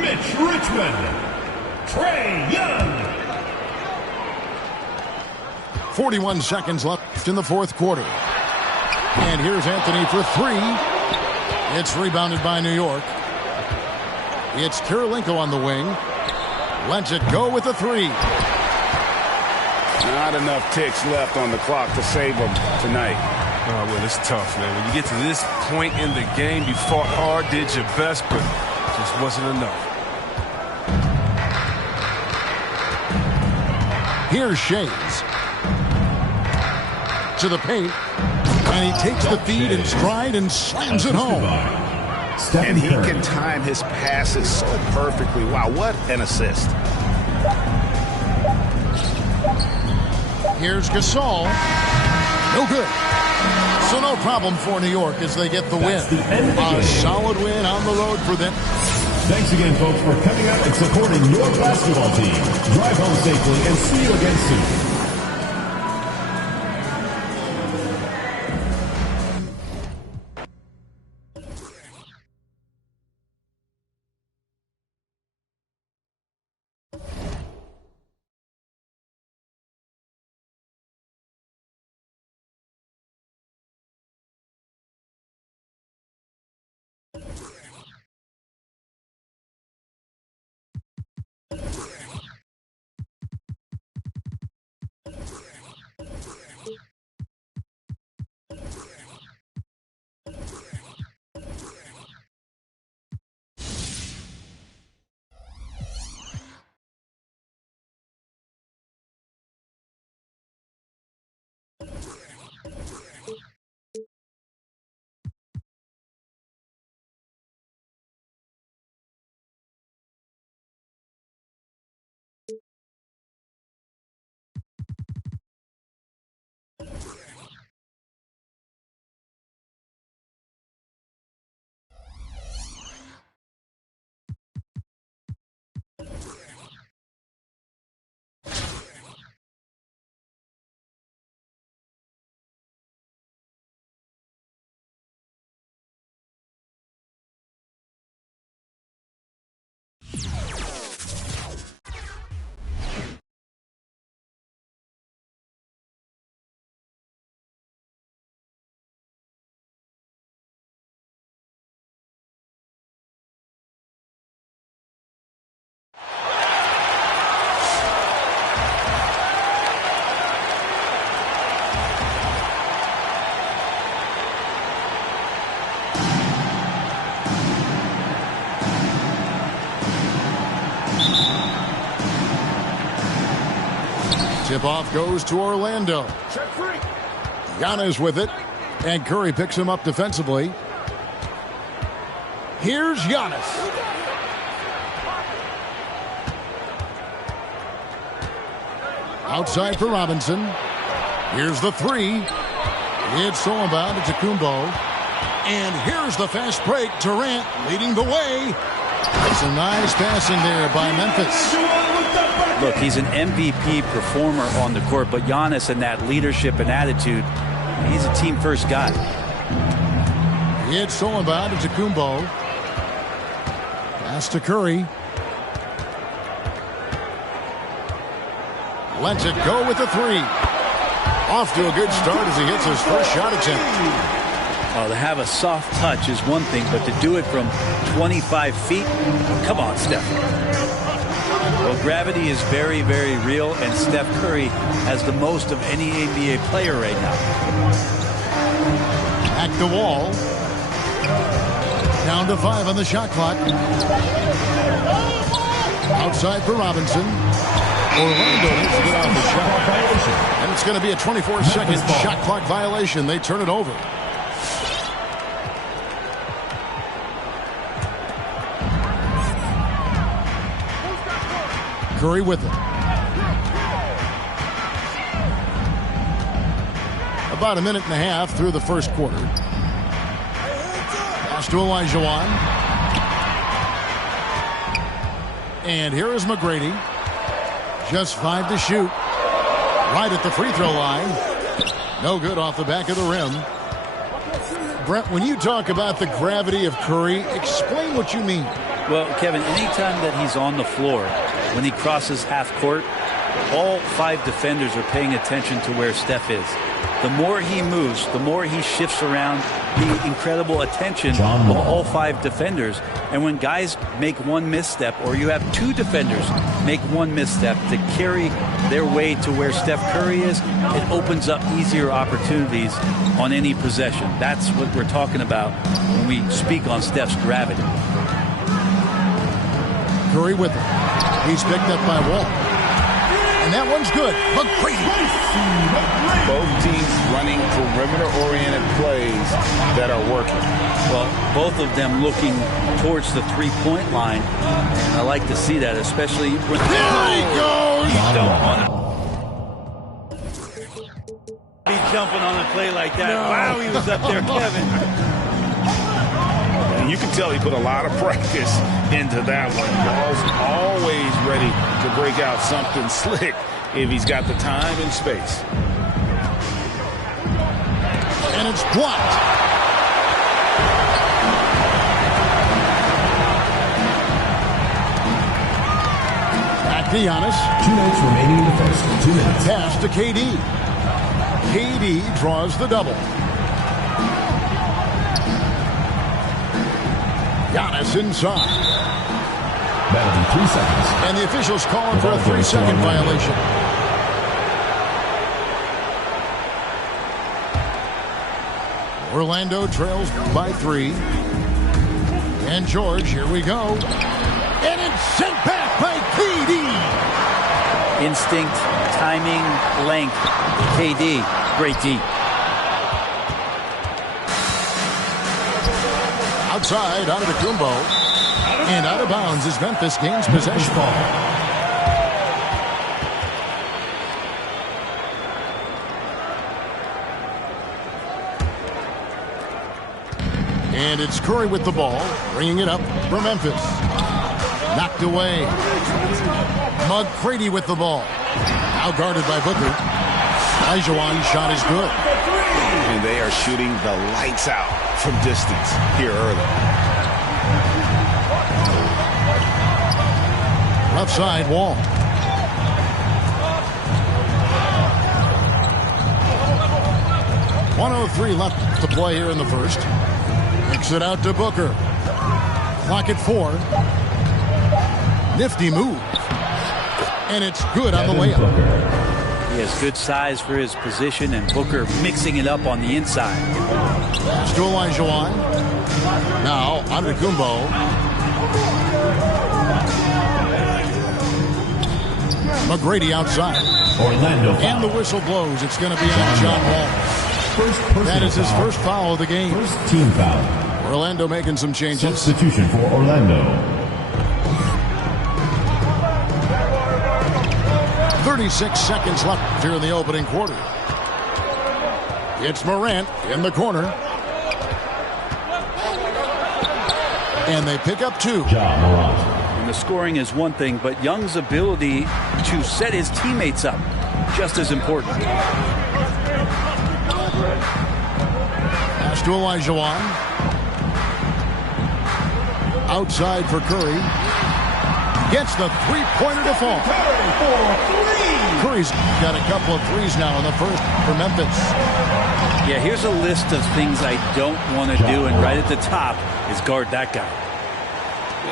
Mitch Richmond, Trae Young. 41 seconds left in the 4th quarter. And here's Anthony for 3. It's rebounded by New York. It's Kirilenko on the wing. Lets it go with a three. Not enough ticks left on the clock to save them tonight. Oh, well, it's tough, man. When you get to this point in the game, you fought hard, did your best, but it just wasn't enough. Here's Shays. To the paint. And he takes the feed in stride and slams it home. And he can time his passes so perfectly. Wow, what an assist. Here's Gasol. No good. So no problem for New York as they get the win. A solid win on the road for them. Thanks again, folks, for coming out and supporting your basketball team. Drive home safely and see you again soon. Tip-off goes to Orlando. Giannis with it. And Curry picks him up defensively. Here's Giannis. Outside for Robinson. Here's the three. It's Solomon to Kumbo. And here's the fast break. Durant leading the way. Some nice passing there by Memphis. Look, he's an MVP performer on the court, but Giannis and that leadership and attitude, he's a team-first guy. It's Solomon to Kumbo. Pass to Curry. Lets it go with the three. Off to a good start as he hits his first shot attempt. Oh, to have a soft touch is one thing, but to do it from 25 feet, come on, Steph. Well, gravity is very, very real, and Steph Curry has the most of any NBA player right now. Back the wall. Down to 5 on the shot clock. Outside for Robinson. Orlando needs to get off the shot. And it's going to be a 24-second shot clock violation. They turn it over. Curry with it. About a minute and a half through the first quarter. Pass to Olajuwon. And here is McGrady. Just 5 to shoot. Right at the free throw line. No good off the back of the rim. Brent, when you talk about the gravity of Curry, explain what you mean. Well, Kevin, anytime that he's on the floor, when he crosses half court, all 5 defenders are paying attention to where Steph is. The more he moves, the more he shifts around the incredible attention of all 5 defenders. And when guys make one misstep, or you have 2 defenders make one misstep to carry their way to where Steph Curry is, it opens up easier opportunities on any possession. That's what we're talking about when we speak on Steph's gravity. Curry with it. He's picked up by Wall. And that one's good. McGrady. Both teams running perimeter-oriented plays that are working. Well, both of them looking towards the three-point line. And I like to see that, especially when there he goes. You don't want to be jumping on a play like that. No. Wow, he was up there, Kevin. And you can tell he put a lot of practice into that one. Ball's always ready to break out something slick if he's got the time and space. And it's blocked. Back to Giannis. 2 minutes remaining in the first. 2 minutes. Pass to KD. KD draws the double. Giannis inside. That'll be 3 seconds. And the officials calling for a 3-second violation. Orlando trails by 3. And George, here we go. And it's sent back by KD. Instinct, timing, length. KD, great D. Outside, Antetokounmpo. And out of bounds as Memphis gains possession. And it's Curry with the ball, bringing it up for Memphis. Knocked away. McGrady with the ball. Now guarded by Booker. Olajuwon's shot is good. And they are shooting the lights out from distance here early. Left side, Wall. .103 left to play here in the first. Kicks it out to Booker. Clock at 4. Nifty move. And it's good on the layup. He has good size for his position, and Booker mixing it up on the inside. Pass to Olajuwon. Now, Antetokounmpo. McGrady outside. Orlando foul. And the whistle blows. It's going to be on John Wall. That is his first foul of the game. First team foul. Orlando making some changes. Substitution for Orlando. 36 seconds left here in the opening quarter. It's Morant in the corner. And they pick up 2. Ja Morant. And the scoring is one thing, but Young's ability to set his teammates up, just as important. Pass to Olajuwon. Outside for Curry. Gets the three-pointer to fall. Curry's got a couple of threes now in the first for Memphis. Yeah, here's a list of things I don't want to do, and right at the top is guard that guy.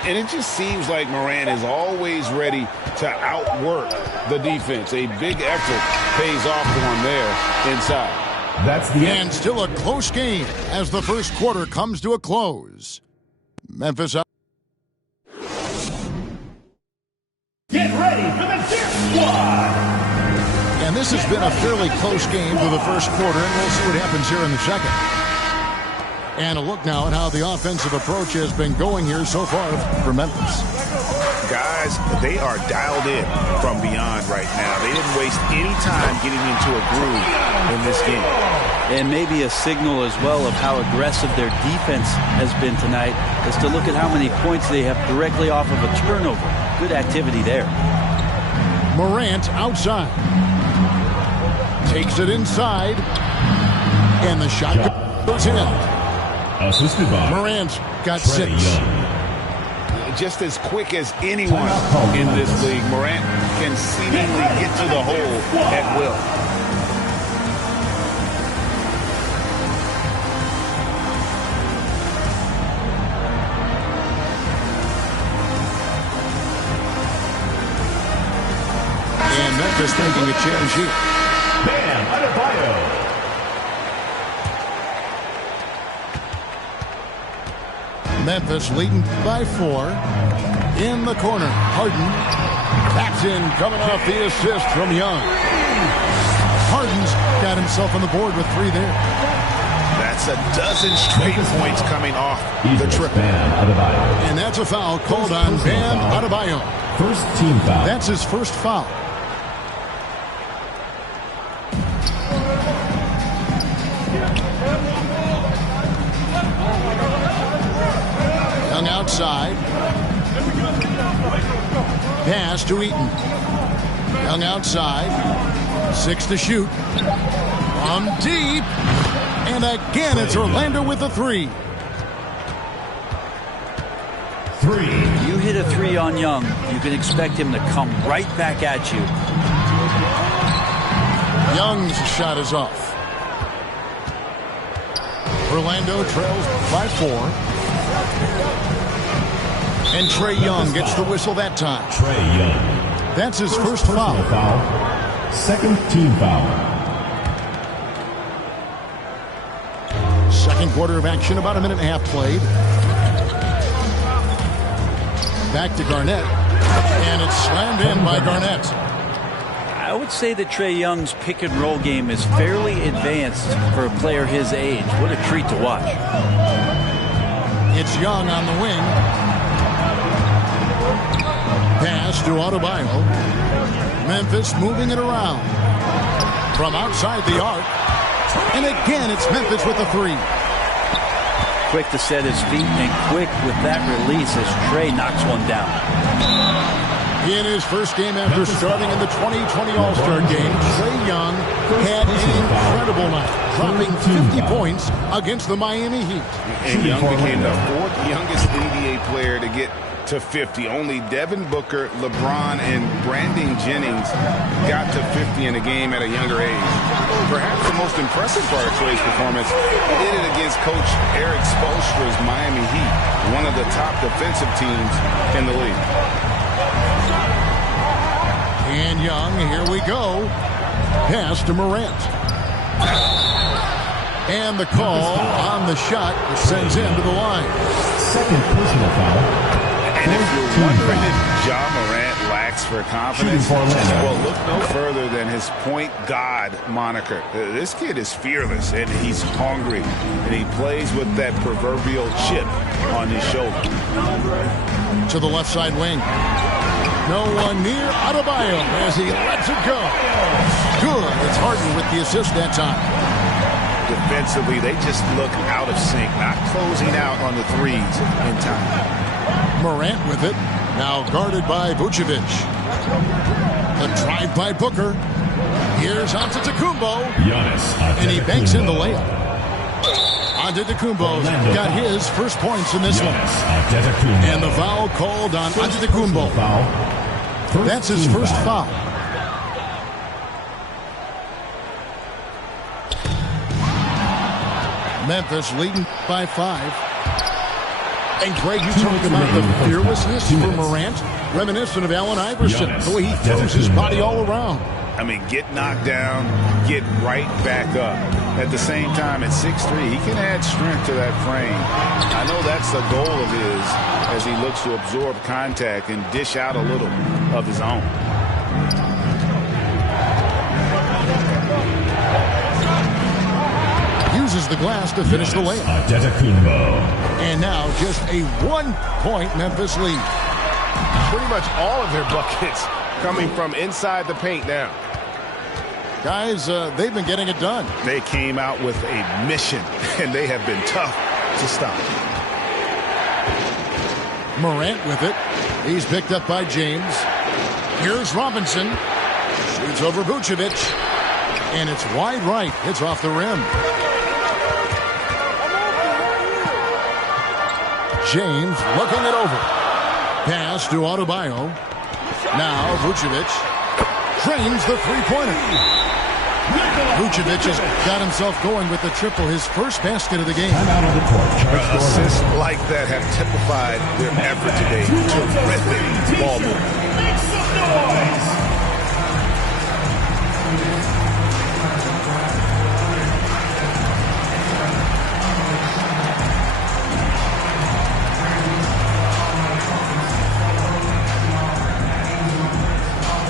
And it just seems like Morant is always ready to outwork the defense. A big effort pays off for him there inside. That's the end. And still a close game as the first quarter comes to a close. Memphis up. Get ready for the Death Squad! And this has been a fairly close game for the first quarter, and we'll see what happens here in the second. And a look now at how the offensive approach has been going here so far for Memphis. Guys, they are dialed in from beyond right now. They didn't waste any time getting into a groove in this game. And maybe a signal as well of how aggressive their defense has been tonight is to look at how many points they have directly off of a turnover. Good activity there. Morant outside. Takes it inside. And the shot goes in. Assisted by Morant's got Trey 6. Young. Just as quick as anyone in this league, Morant can seemingly get to the hole at will. Memphis making a change here. Bam Adebayo. Memphis leading by 4. In the corner, Harden. Taps in, coming off the assist from Young. Harden's got himself on the board with 3 there. That's a dozen straight points coming off the triple. And that's a foul called on Bam Adebayo. First team foul. That's his first foul. Young outside. Pass to Eaton. Young outside. 6 to shoot. From deep. And again, it's Orlando with a 3. You hit a 3 on Young, you can expect him to come right back at you. Young's shot is off. Orlando trails by 4. And Trae Young gets the whistle that time. Trae Young. That's his first foul. Second team foul. Second quarter of action, about a minute and a half played. Back to Garnett. And it's slammed in by Garnett. I would say that Trae Young's pick and roll game is fairly advanced for a player his age. What a treat to watch. It's Young on the wing. Pass to Adebayo. Memphis moving it around. From outside the arc. And again, it's Memphis with the 3. Quick to set his feet and quick with that release as Trae knocks one down. In his first game after starting in the 2020 All-Star Game, Trae Young had an incredible night, dropping 50 points against the Miami Heat. And Young became the 4th youngest NBA player to get to 50. Only Devin Booker, LeBron, and Brandon Jennings got to 50 in a game at a younger age. Perhaps the most impressive part of Trae's performance, he did it against Coach Eric Spoelstra's Miami Heat, one of the top defensive teams in the league. And Young, here we go. Pass to Morant. And the call on the shot that sends him to the line. Second personal foul. And if you're wondering if Ja Morant lacks for confidence, well, look no further than his point guard moniker. This kid is fearless, and he's hungry, and he plays with that proverbial chip on his shoulder. To the left side wing. No one near Adebayo as he lets it go. Good. It's Harden with the assist that time. Defensively, they just look out of sync, not closing out on the threes in time. Morant with it. Now guarded by Vucevic. The drive by Booker. Here's Antetokounmpo. Giannis. And he banks in the layup. Antetokounmpo's got his first points in this one. And the foul called on Antetokounmpo. That's his first foul. Memphis leading by 5. And Greg, you talk about the fearlessness for Morant, reminiscent of Allen Iverson, the way he throws his body all around. I mean, get knocked down, get right back up. At the same time, at 6'3", he can add strength to that frame. I know that's the goal of his as he looks to absorb contact and dish out a little of his own. Uses the glass to finish the layup. And now just a 1-point Memphis lead. Pretty much all of their buckets coming from inside the paint now. Guys, they've been getting it done. They came out with a mission, and they have been tough to stop. Morant with it. He's picked up by James. Here's Robinson. Shoots over Vucevic. And it's wide right. It's off the rim. James looking it over. Pass to Adebayo. Now Vucevic drains the three-pointer. Vucevic has got himself going with the triple, his first basket of the game. Assists like that have typified their effort today. Terrific ball movement.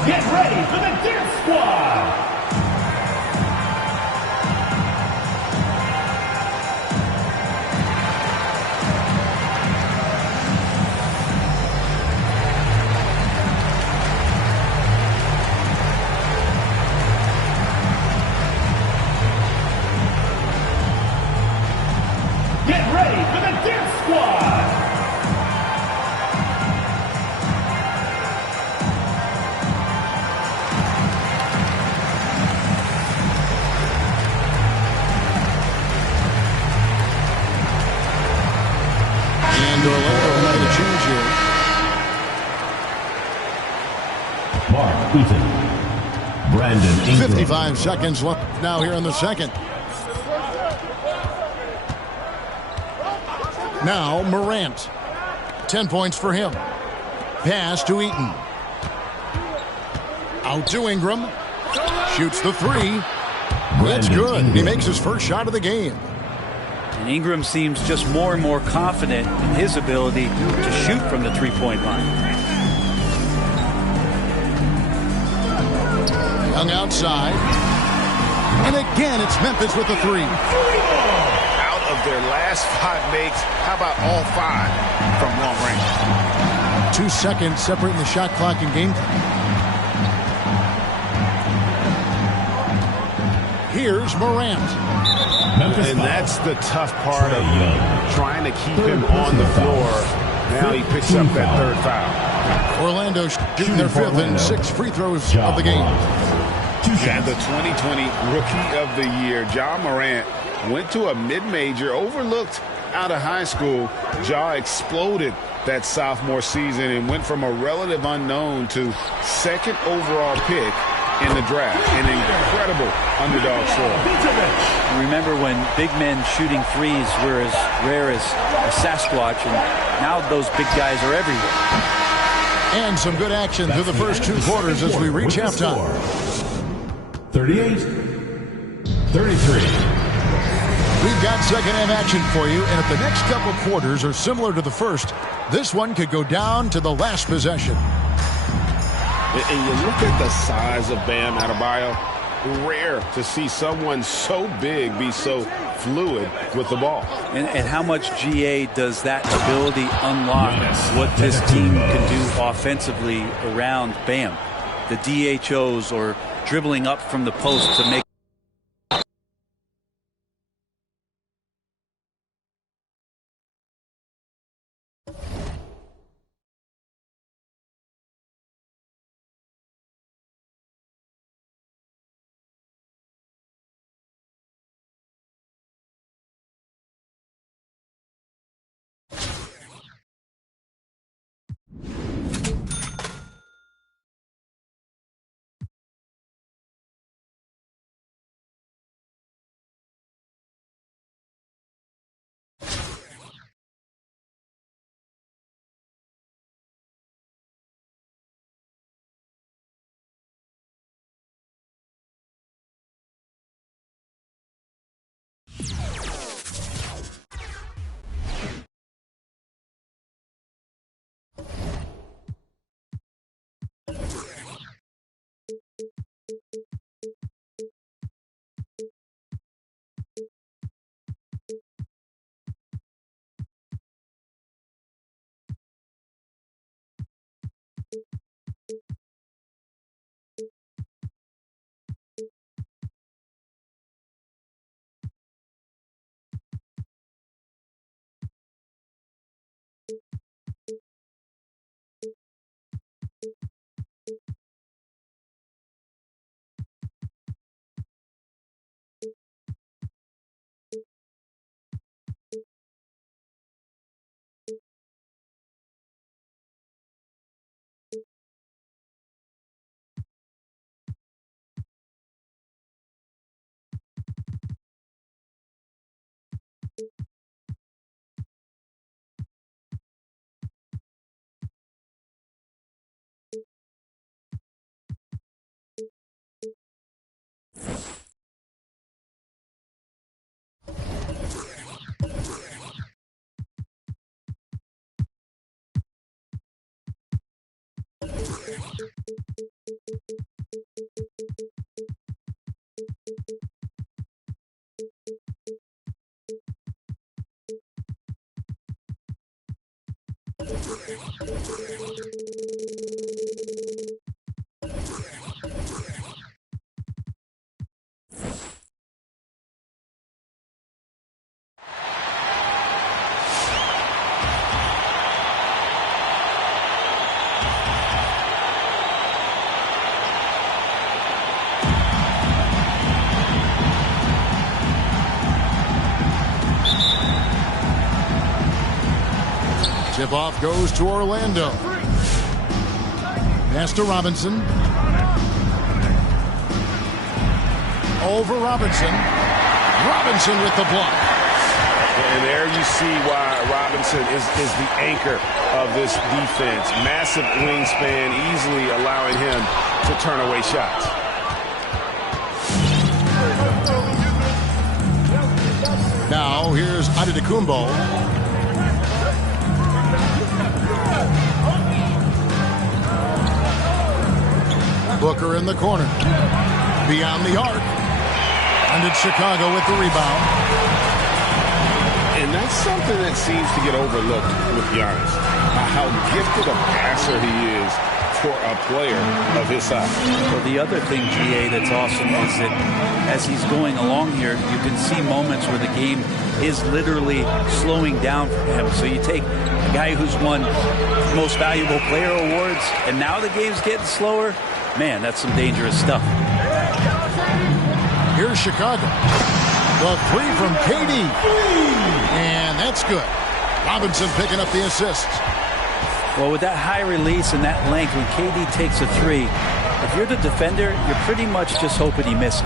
Get ready for the Death Squad. Get ready for the Death Squad. And Orlando making a change here. Mark Eaton. Brandon Ingram. 55 seconds left now here in the second. Now Morant. 10 points for him. Pass to Eaton. Out to Ingram. Shoots the three. That's good. He makes his first shot of the game. And Ingram seems just more and more confident in his ability to shoot from the three-point line. Young outside. And again, it's Memphis with the three. Out of their last 5 makes, how about all 5 from long range? 2 seconds separating the shot clock and game time. Here's Morant. And that's the tough part of trying to keep him on the floor. Now he picks up that third foul. Orlando shooting their 5th and 6th free throws of the game. And the 2020 Rookie of the Year, Ja Morant, went to a mid-major, overlooked out of high school. Ja exploded that sophomore season and went from a relative unknown to 2nd overall pick in the draft. An incredible underdog story. Remember when big men shooting threes were as rare as a Sasquatch, and now those big guys are everywhere. And some good action through the first 2 quarters as we reach halftime. 38-33. We've got second-half action for you, and if the next couple quarters are similar to the first, this one could go down to the last possession. And you look at the size of Bam Adebayo, rare to see someone so big be so fluid with the ball. And how much GA does that ability unlock what this team can do offensively around Bam? The DHOs or dribbling up from the post to make Tip-off goes to Orlando. Pass to Robinson. Over Robinson. Robinson with the block. And there you see why Robinson is the anchor of this defense. Massive wingspan, easily allowing him to turn away shots. Now here's Antetokounmpo. Booker in the corner. Beyond the arc. And it's Chicago with the rebound. And that's something that seems to get overlooked with Giannis. How gifted a passer he is for a player of his size. Well, the other thing, GA, that's awesome is that as he's going along here, you can see moments where the game is literally slowing down for him. So you take a guy who's won Most Valuable Player awards, and now the game's getting slower. Man, that's some dangerous stuff. Here's Chicago. The three from KD. And that's good. Robinson picking up the assist. Well, with that high release and that length, when KD takes a three, if you're the defender, you're pretty much just hoping he misses.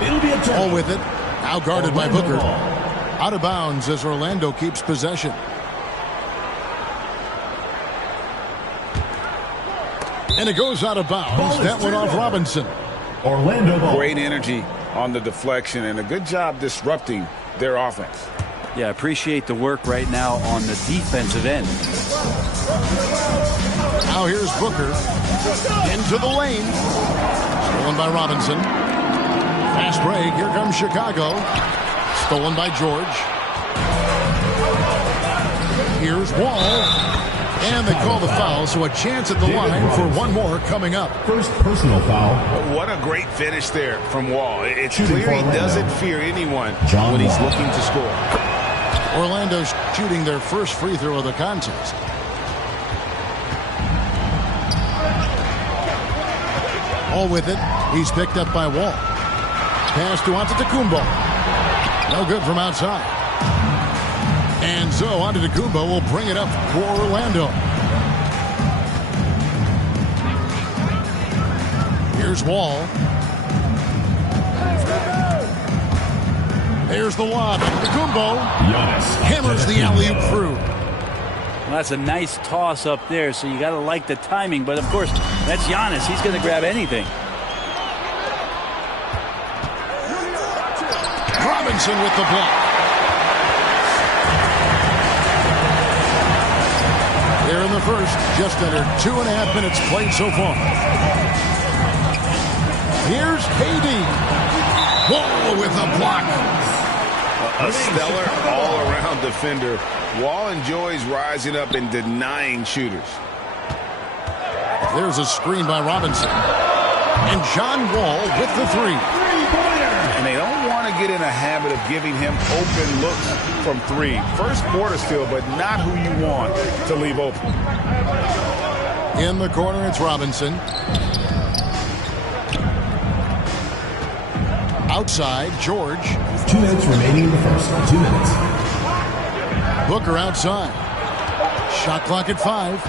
It'll be a turn. All with it. Now guarded by Booker. Out of bounds as Orlando keeps possession. And it goes out of bounds. That went off Robinson. Orlando ball. Great energy on the deflection and a good job disrupting their offense. Yeah, appreciate the work right now on the defensive end. Now here's Booker. Into the lane. Stolen by Robinson. Fast break. Here comes Chicago. Stolen by George. Here's Wall. And they call the foul, so a chance at the line for one more coming up. First personal foul. What a great finish there from Wall. It's clear he doesn't fear anyone when he's looking to score. Orlando's shooting their first free throw of the contest. All with it. He's picked up by Wall. Pass to Antetokounmpo. No good from outside. And so Antetokounmpo will bring it up for Orlando. Here's Wall. There's the lob. Antetokounmpo hammers the alley-oop through. Well, that's a nice toss up there, so you got to like the timing. But, of course, that's Giannis. He's going to grab anything. Robinson with the block. There in the first, just under 2.5 minutes played so far. Here's KD. Wall with a block. A stellar all-around defender. Wall enjoys rising up and denying shooters. There's a screen by Robinson. And John Wall with the three. And they don't want to get in a habit of giving him open looks from three. First quarter still, but not who you want to leave open. In the corner, it's Robinson. Outside, George. 2 minutes remaining in the first. 2 minutes. Booker outside. Shot clock at 5.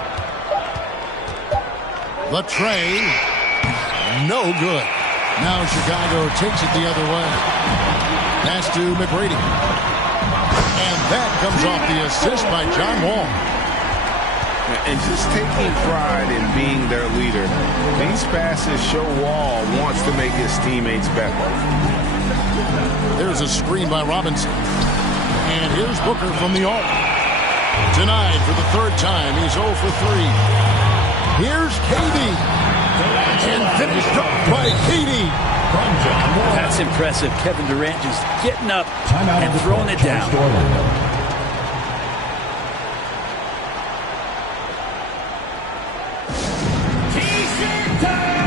The tray. No good. Now Chicago takes it the other way. Pass to McGrady. And that comes off the assist by John Wall. And just taking pride in being their leader, these passes show Wall wants to make his teammates better. There's a screen by Robinson. And here's Booker from the arc. Denied for the third time. He's 0 for 3. Here's KD. And finished up by KD. That's impressive. Kevin Durant just getting up and throwing it down. T-shirt time!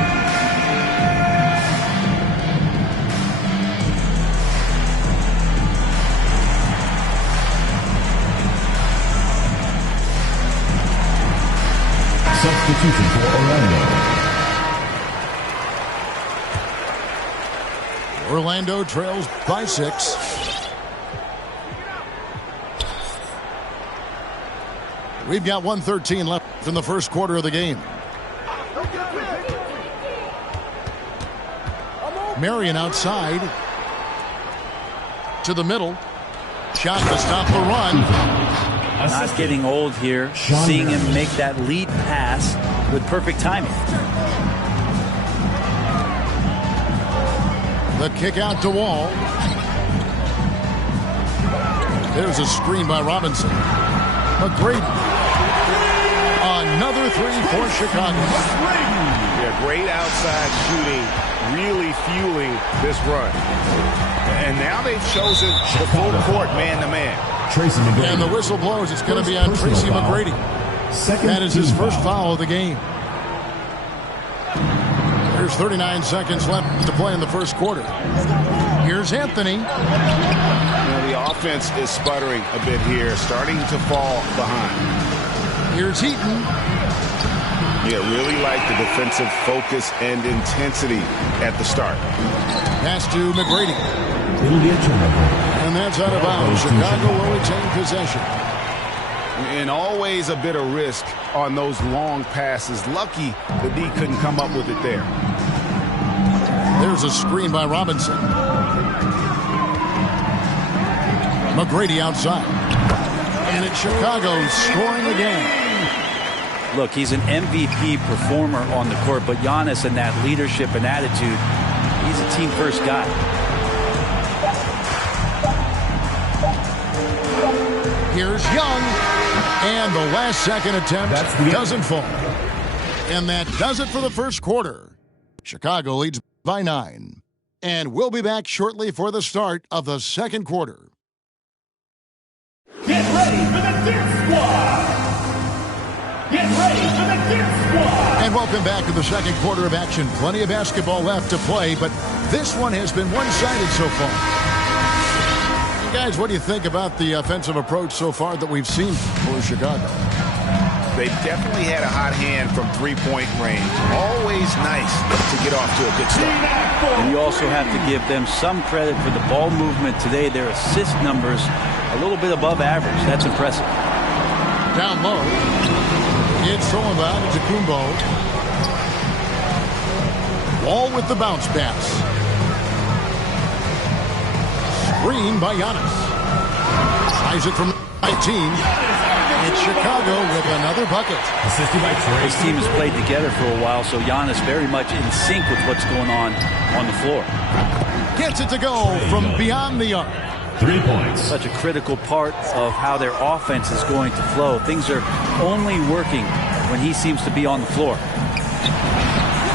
Substitution for Orlando. Orlando trails by 6. We've got 1:13 left in the first quarter of the game. Marion outside. To the middle. Shot to stop the run. Not getting old here. Seeing him make that lead pass with perfect timing. The kick out to Wall. There's a screen by Robinson. McGrady. Another three for Chicago. Yeah, great outside shooting, really fueling this run. And now they've chosen the full court man-to-man. Tracy McGrady. And the whistle blows. It's going to be on Tracy McGrady. That is his first foul of the game. There's 39 seconds left to play in the first quarter. Here's Anthony. You know, the offense is sputtering a bit here, starting to fall behind. Here's Heaton. Yeah, really like the defensive focus and intensity at the start. Pass to McGrady. It'll be a turnover. And that's out of bounds. Chicago will retain possession. And always a bit of risk on those long passes. Lucky the D couldn't come up with it there. There's a screen by Robinson. McGrady outside. And it's Chicago scoring again. Look, he's an MVP performer on the court, but Giannis and that leadership and attitude, he's a team-first guy. Here's Young. And the last second attempt doesn't fall. And that does it for the first quarter. Chicago leads by 9. And we'll be back shortly for the start of the second quarter. Get ready for the Dip Squad! Get ready for the Dip Squad! And welcome back to the second quarter of action. Plenty of basketball left to play, but this one has been one-sided so far. Guys, what do you think about the offensive approach so far that we've seen for Chicago? They've definitely had a hot hand from three-point range. Always nice to get off to a good start. And you also have to give them some credit for the ball movement today. Their assist numbers a little bit above average. That's impressive. Down low. It's thrown by to Kumbo. Wall with the bounce pass. Screen by Giannis. Tries it from 19. It's Chicago with another bucket. Assisted by Trey. This team has played together for a while, so Giannis very much in sync with what's going on the floor. Gets it to go from beyond the arc. 3 points. Such a critical part of how their offense is going to flow. Things are only working when he seems to be on the floor.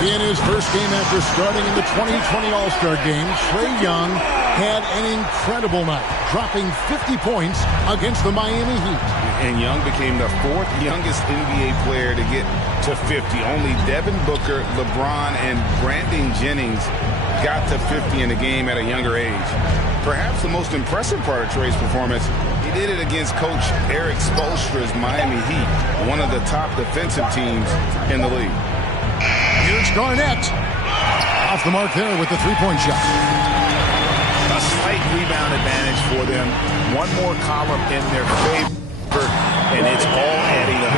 In his first game after starting in the 2020 All-Star Game, Trae Young had an incredible night, dropping 50 points against the Miami Heat. And Young became the 4th youngest NBA player to get to 50. Only Devin Booker, LeBron, and Brandon Jennings got to 50 in the game at a younger age. Perhaps the most impressive part of Trae's performance, he did it against Coach Eric Spoelstra's Miami Heat, one of the top defensive teams in the league. Here's Garnett. Off the mark there with the three-point shot. A slight rebound advantage for them. One more column in their favor, and it's all adding up.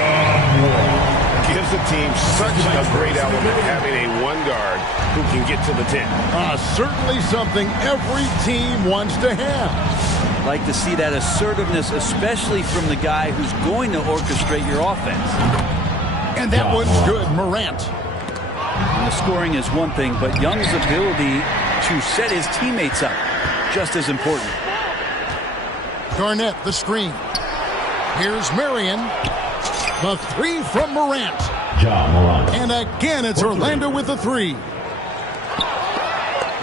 Gives the team such a great element, having a one guard who can get to the 10. Certainly something every team wants to have. Like to see that assertiveness, especially from the guy who's going to orchestrate your offense. And that one's good, Morant. And the scoring is one thing, but Young's ability to set his teammates up, just as important. Garnett, the screen. Here's Marion. The three from Morant. And again, it's Orlando with the three.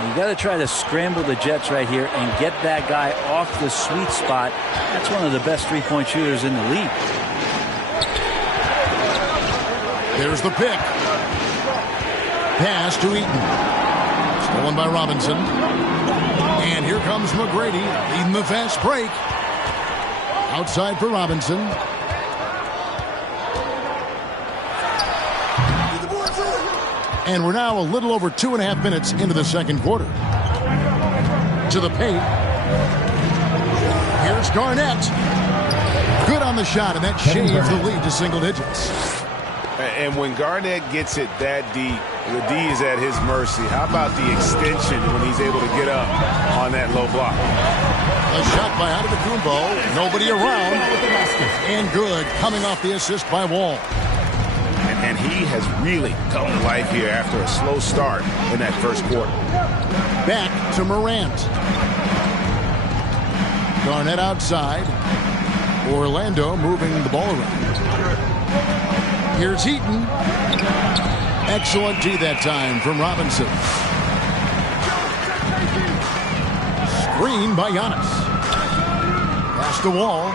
You got to try to scramble the Jets right here and get that guy off the sweet spot. That's one of the best three-point shooters in the league. There's the pick. Pass to Eaton. Stolen by Robinson. And here comes McGrady leading the fast break. Outside for Robinson. And we're now a little over 2.5 minutes into the second quarter. To the paint. Here's Garnett. Good on the shot, and that shaves the lead to single digits. And when Garnett gets it that deep, the D is at his mercy. How about the extension when he's able to get up on that low block? A shot by Antetokounmpo. Nobody around. And good, coming off the assist by Wall. And he has really come to life here after a slow start in that first quarter. Back to Morant. Garnett outside. Orlando moving the ball around. Here's Heaton. Excellent D that time from Robinson. Screen by Giannis. Pass the Wall.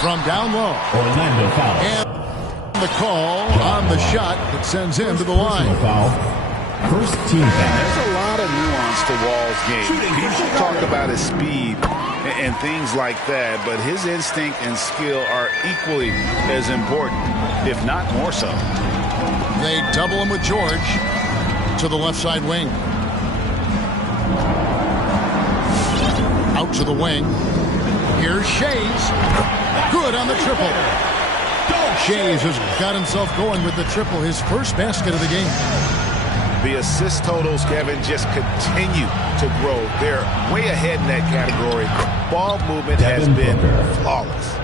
From down low. Orlando foul. And the call on the shot that sends him to the line. First team foul. There's a lot of nuance to Wall's game. People talk about his speed and things like that, but his instinct and skill are equally as important, if not more so. They double him with George to the left side wing. Out to the wing. Here's Shays. Good on the triple. Shays has got himself going with the triple, his first basket of the game. The assist totals, Kevin, just continue to grow. They're way ahead in that category. Ball movement has been flawless.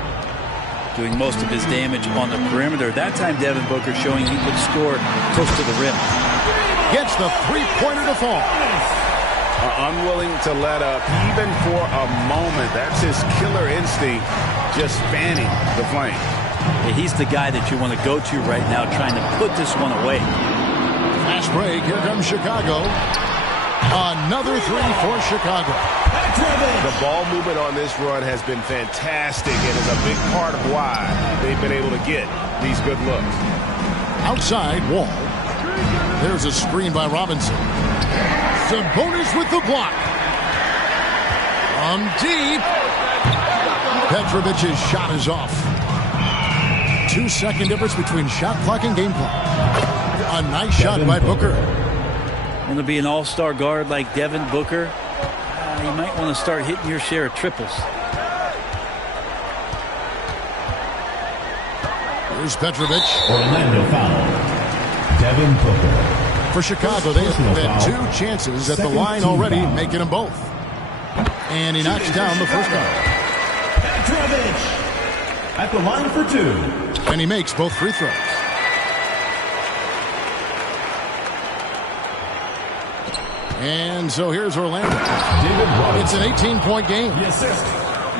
Doing most of his damage on the perimeter. That time, Devin Booker showing he could score close to the rim. Gets the three-pointer to fall. Unwilling to let up even for a moment. That's his killer instinct, just fanning the flame. Yeah, he's the guy that you want to go to right now, trying to put this one away. Fast break. Here comes Chicago. Another three for Chicago. The ball movement on this run has been fantastic and is a big part of why they've been able to get these good looks. Outside, Wall. There's a screen by Robinson. Sabonis with the block. From deep. Petrovic's shot is off. 2-second difference between shot clock and game clock. A nice shot by Booker. Want to be an all-star guard like Devin Booker? You might want to start hitting your share of triples. Here's Petrovic. Orlando foul. Devin Booker. For Chicago, they have had two chances at the line already, making them both. And he knocks down the first one. Petrovic at the line for two. And he makes both free throws. And so here's Orlando. It's an 18-point game.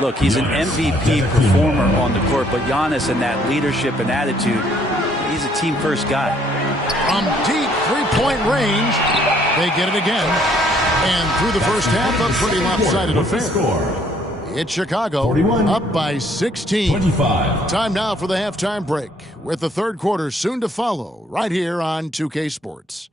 Look, he's an MVP performer on the court, but Giannis and that leadership and attitude, he's a team-first guy. From deep three-point range, they get it again. And through the first half, a pretty lopsided affair. It's Chicago, up by 16. 25. Time now for the halftime break, with the third quarter soon to follow, right here on 2K Sports.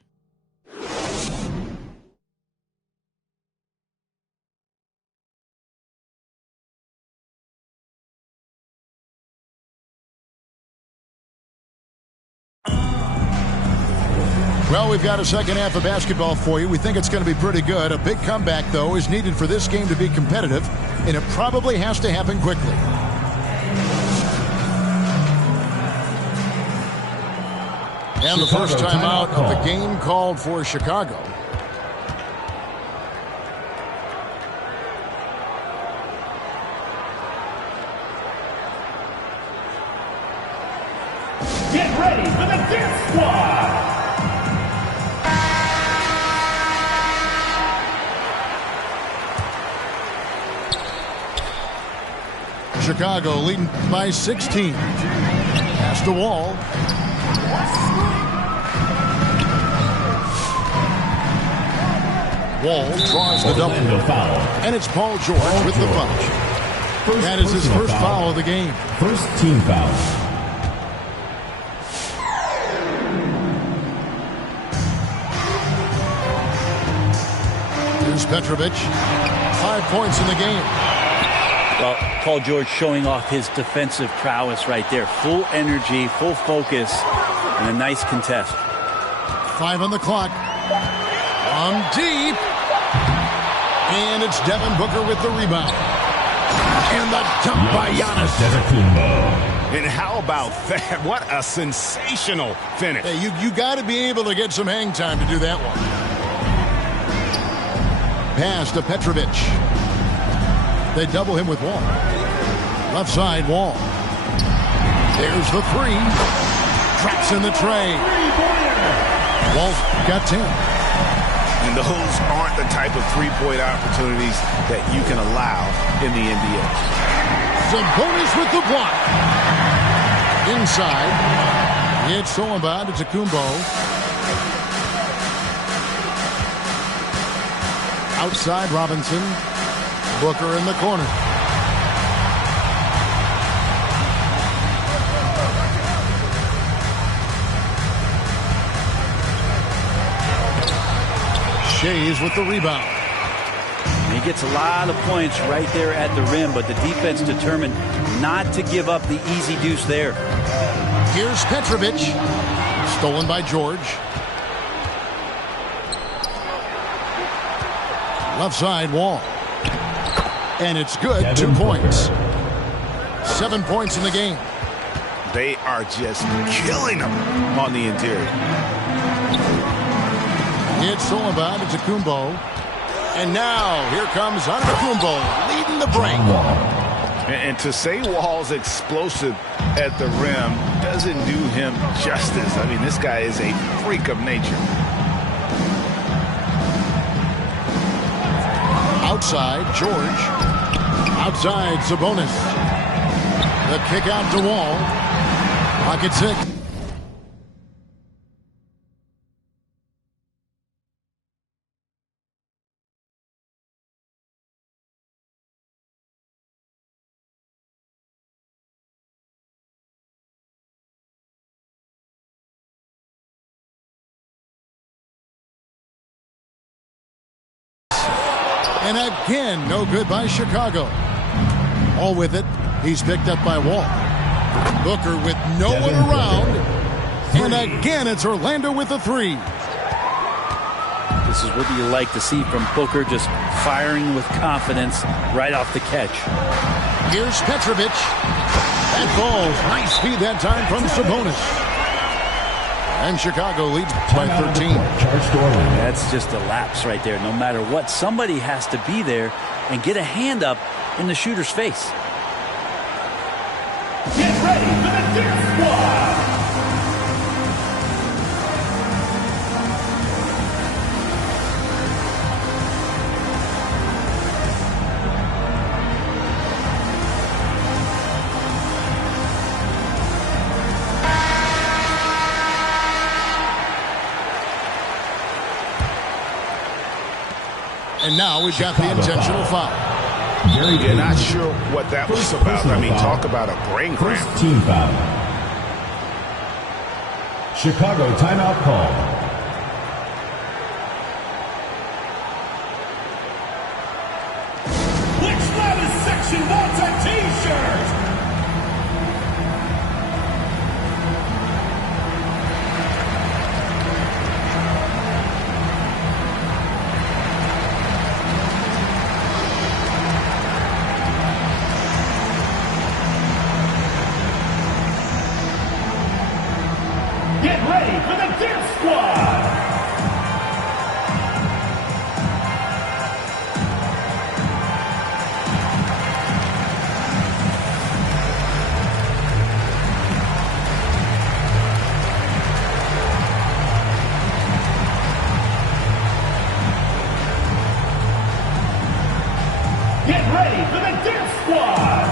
Well, we've got a second half of basketball for you. We think it's going to be pretty good. A big comeback, though, is needed for this game to be competitive, and it probably has to happen quickly. And the first time out of the game called for Chicago. Get ready for the Dance Squad! Chicago leading by 16. Pass the Wall. Wall draws the double. And it's Paul George with the foul. That is his first foul of the game. First team foul. Here's Petrovic. 5 points in the game. Well, Paul George showing off his defensive prowess right there. Full energy, full focus, and a nice contest. 5 on the clock. On deep. And it's Devin Booker with the rebound. And the dunk by Giannis. And how about that? What a sensational finish. Hey, you got to be able to get some hang time to do that one. Pass to Petrovic. They double him with Wall. Left side, Wall. There's the three. Traps in the tray. Wall's got 10. And those aren't the type of three-point opportunities that you can allow in the NBA. Sabonis with the block. Inside. It's stolen by Kumbo. Outside, Robinson. Booker in the corner. Shays with the rebound. He gets a lot of points right there at the rim, but the defense determined not to give up the easy deuce there. Here's Petrovic. Stolen by George. Left side, Wall. And it's good. 2 points. 7 points in the game. They are just killing them on the interior. It's stolen by Kumbo. And now here comes Kumbo leading the break. And to say Wall's explosive at the rim doesn't do him justice. I mean, this guy is a freak of nature. Outside, George. Outside, Sabonis. The kick out to Wall. Pocket 6. And again, no good by Chicago. All with it. He's picked up by Wall. Booker with no one around. And again, it's Orlando with a three. This is what you like to see from Booker, just firing with confidence right off the catch. Here's Petrovic. That falls. Nice speed that time from Sabonis. And Chicago leads by 13. That's just a lapse right there. No matter what, somebody has to be there and get a hand up in the shooter's face. Get ready for the Dip Squad! And now we've got the intentional foul. You're not sure what that was about. I mean, talk about a brain cramp. First team foul. Chicago timeout call. Which loudest section wants a t-shirt? Get ready for the Dip Squad! Get ready for the Dip Squad!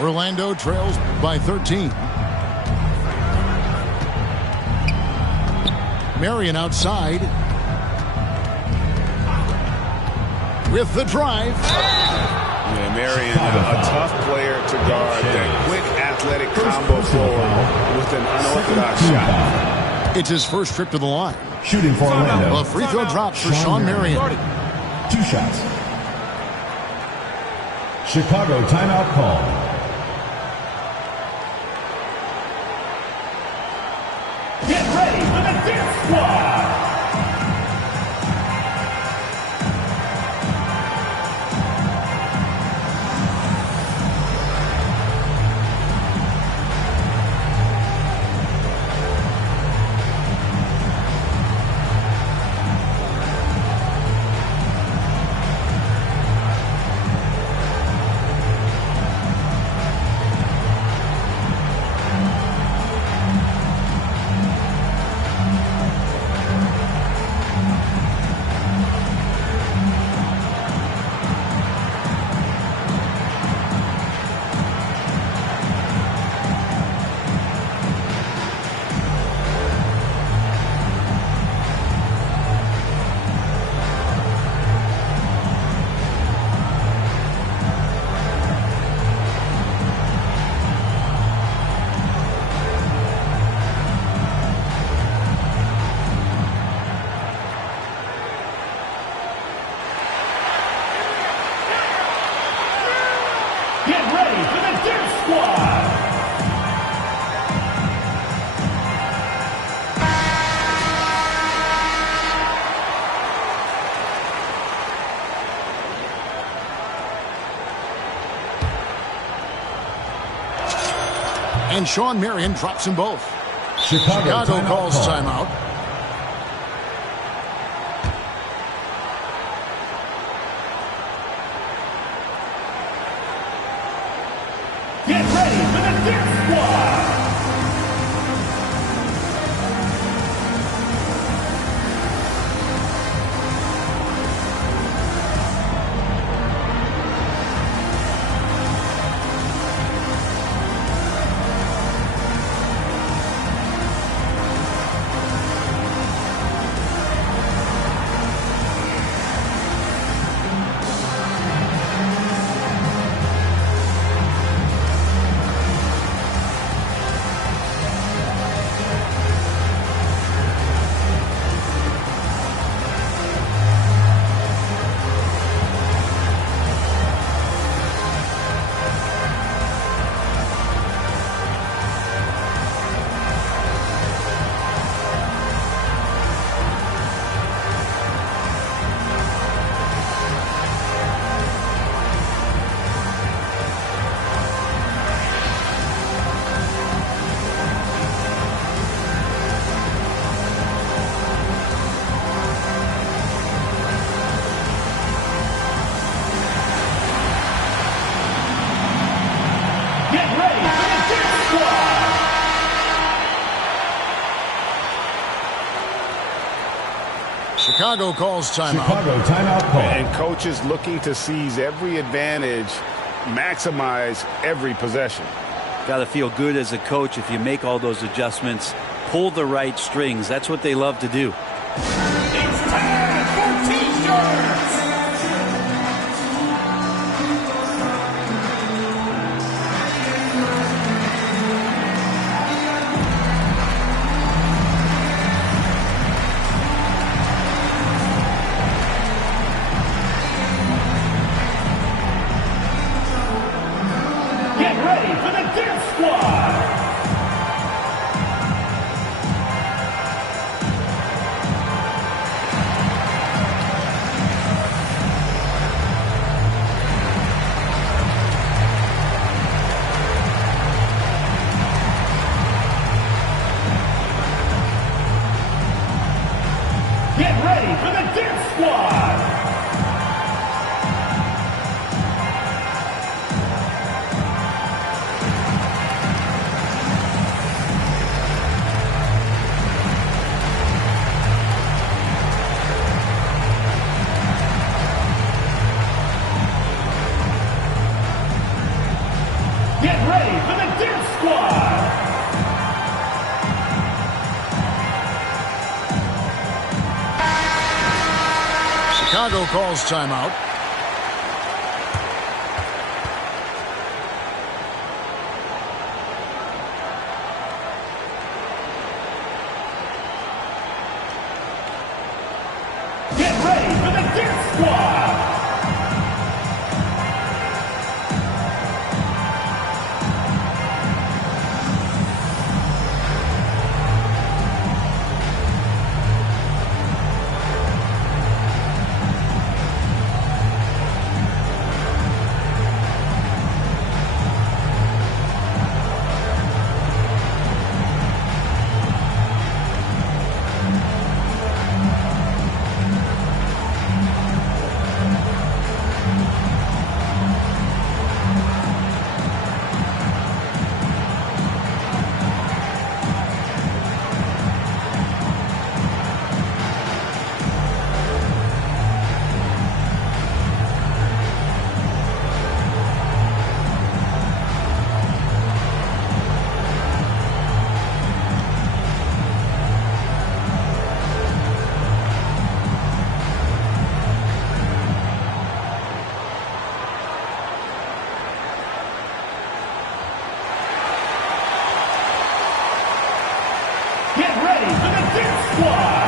Orlando trails by 13. Marion outside. With the drive. Yeah, Marion, a tough player to guard. That quick athletic combo forward with an unorthodox shot. It's his first trip to the line. Shooting for Orlando. A free throw drops for Sean Marion. 2 shots. Chicago timeout call. Get ready for the dance squad. And Sean Marion drops them both. Chicago calls timeout. Get ready for the dance squad. Chicago calls timeout. Chicago timeout call. And coaches looking to seize every advantage, maximize every possession. Got to feel good as a coach if you make all those adjustments, pull the right strings. That's what they love to do. It's time for T-shirts. Get ready for the dance squad. Get ready for the dance squad. Get ready for the Death Squad. Chicago calls timeout. Get ready for the Death Squad. Get ready for the Death Squad.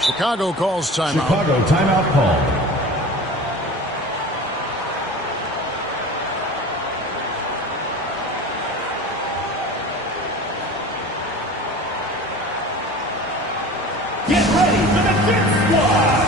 Chicago calls timeout. Chicago timeout call. Get ready for the Death Squad.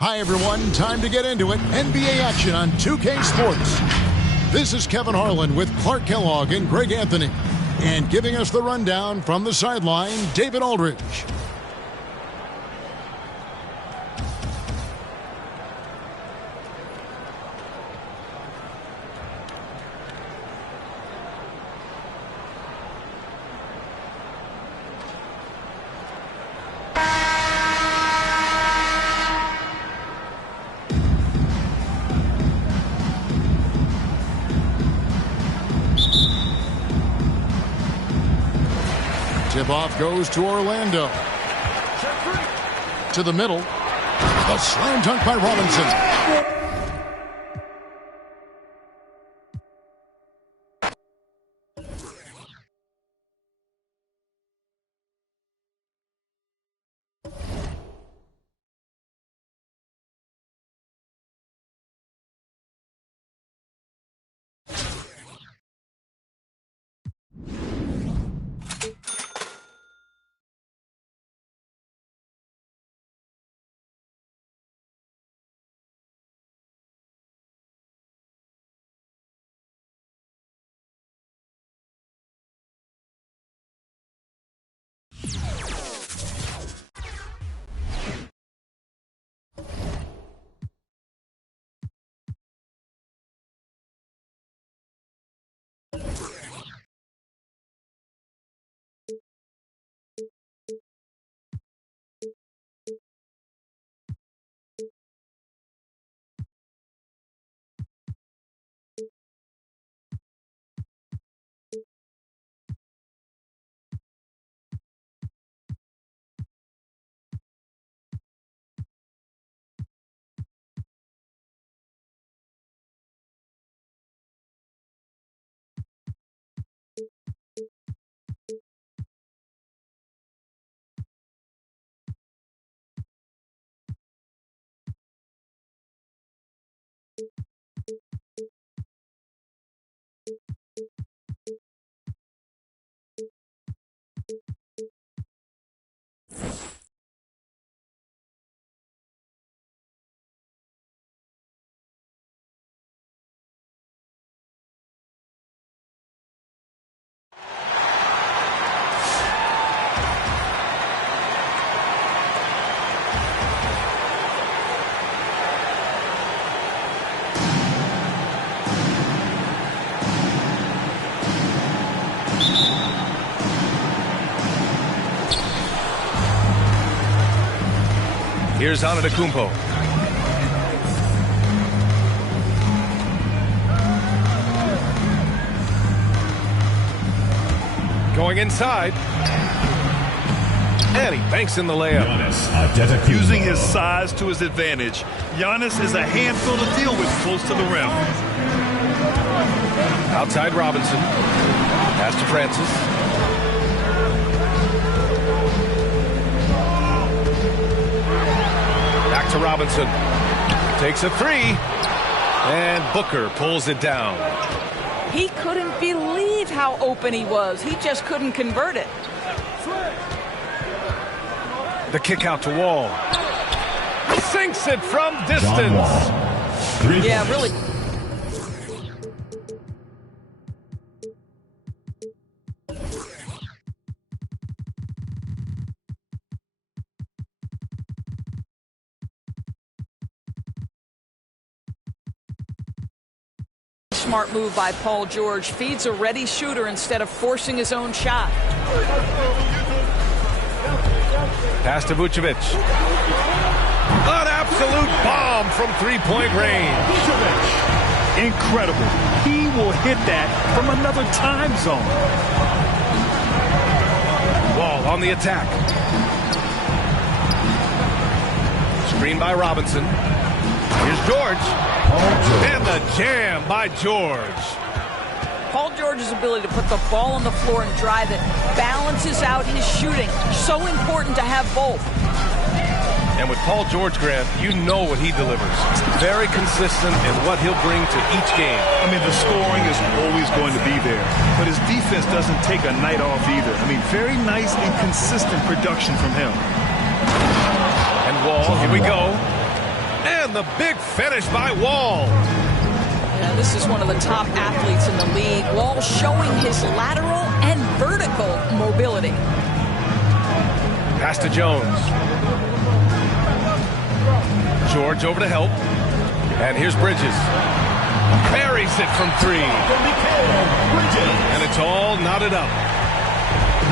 Hi, everyone. Time to get into it. NBA action on 2K Sports. This is Kevin Harlan with Clark Kellogg and Greg Anthony. And giving us the rundown from the sideline, David Aldridge. Tip-off goes to Orlando. To the middle. A slam dunk by Robinson. Here's Antetokounmpo. Going inside. And he banks in the layup. Using his size to his advantage, Giannis is a handful to deal with close to the rim. Outside Robinson. Pass to Francis. Back to Robinson. Takes a three. And Booker pulls it down. He couldn't believe how open he was. He just couldn't convert it. The kick out to Wall. He sinks it from distance. Yeah, really. Smart move by Paul George. Feeds a ready shooter instead of forcing his own shot. Pass to Vucevic. An absolute bomb from three-point range. Incredible. He will hit that from another time zone. Wall on the attack. Screen by Robinson. Here's George. And the jam by George. Paul George's ability to put the ball on the floor and drive it balances out his shooting. So important to have both. And with Paul George, Grant, you know what he delivers. Very consistent in what he'll bring to each game. I mean, the scoring is always going to be there, but his defense doesn't take a night off either. I mean, very nice and consistent production from him. And Wall, here we go. And the big finish by Wall. Yeah, this is one of the top athletes in the league. Wall showing his lateral and vertical mobility. Pass to Jones. George over to help. And here's Bridges. Buries it from three. And it's all knotted up.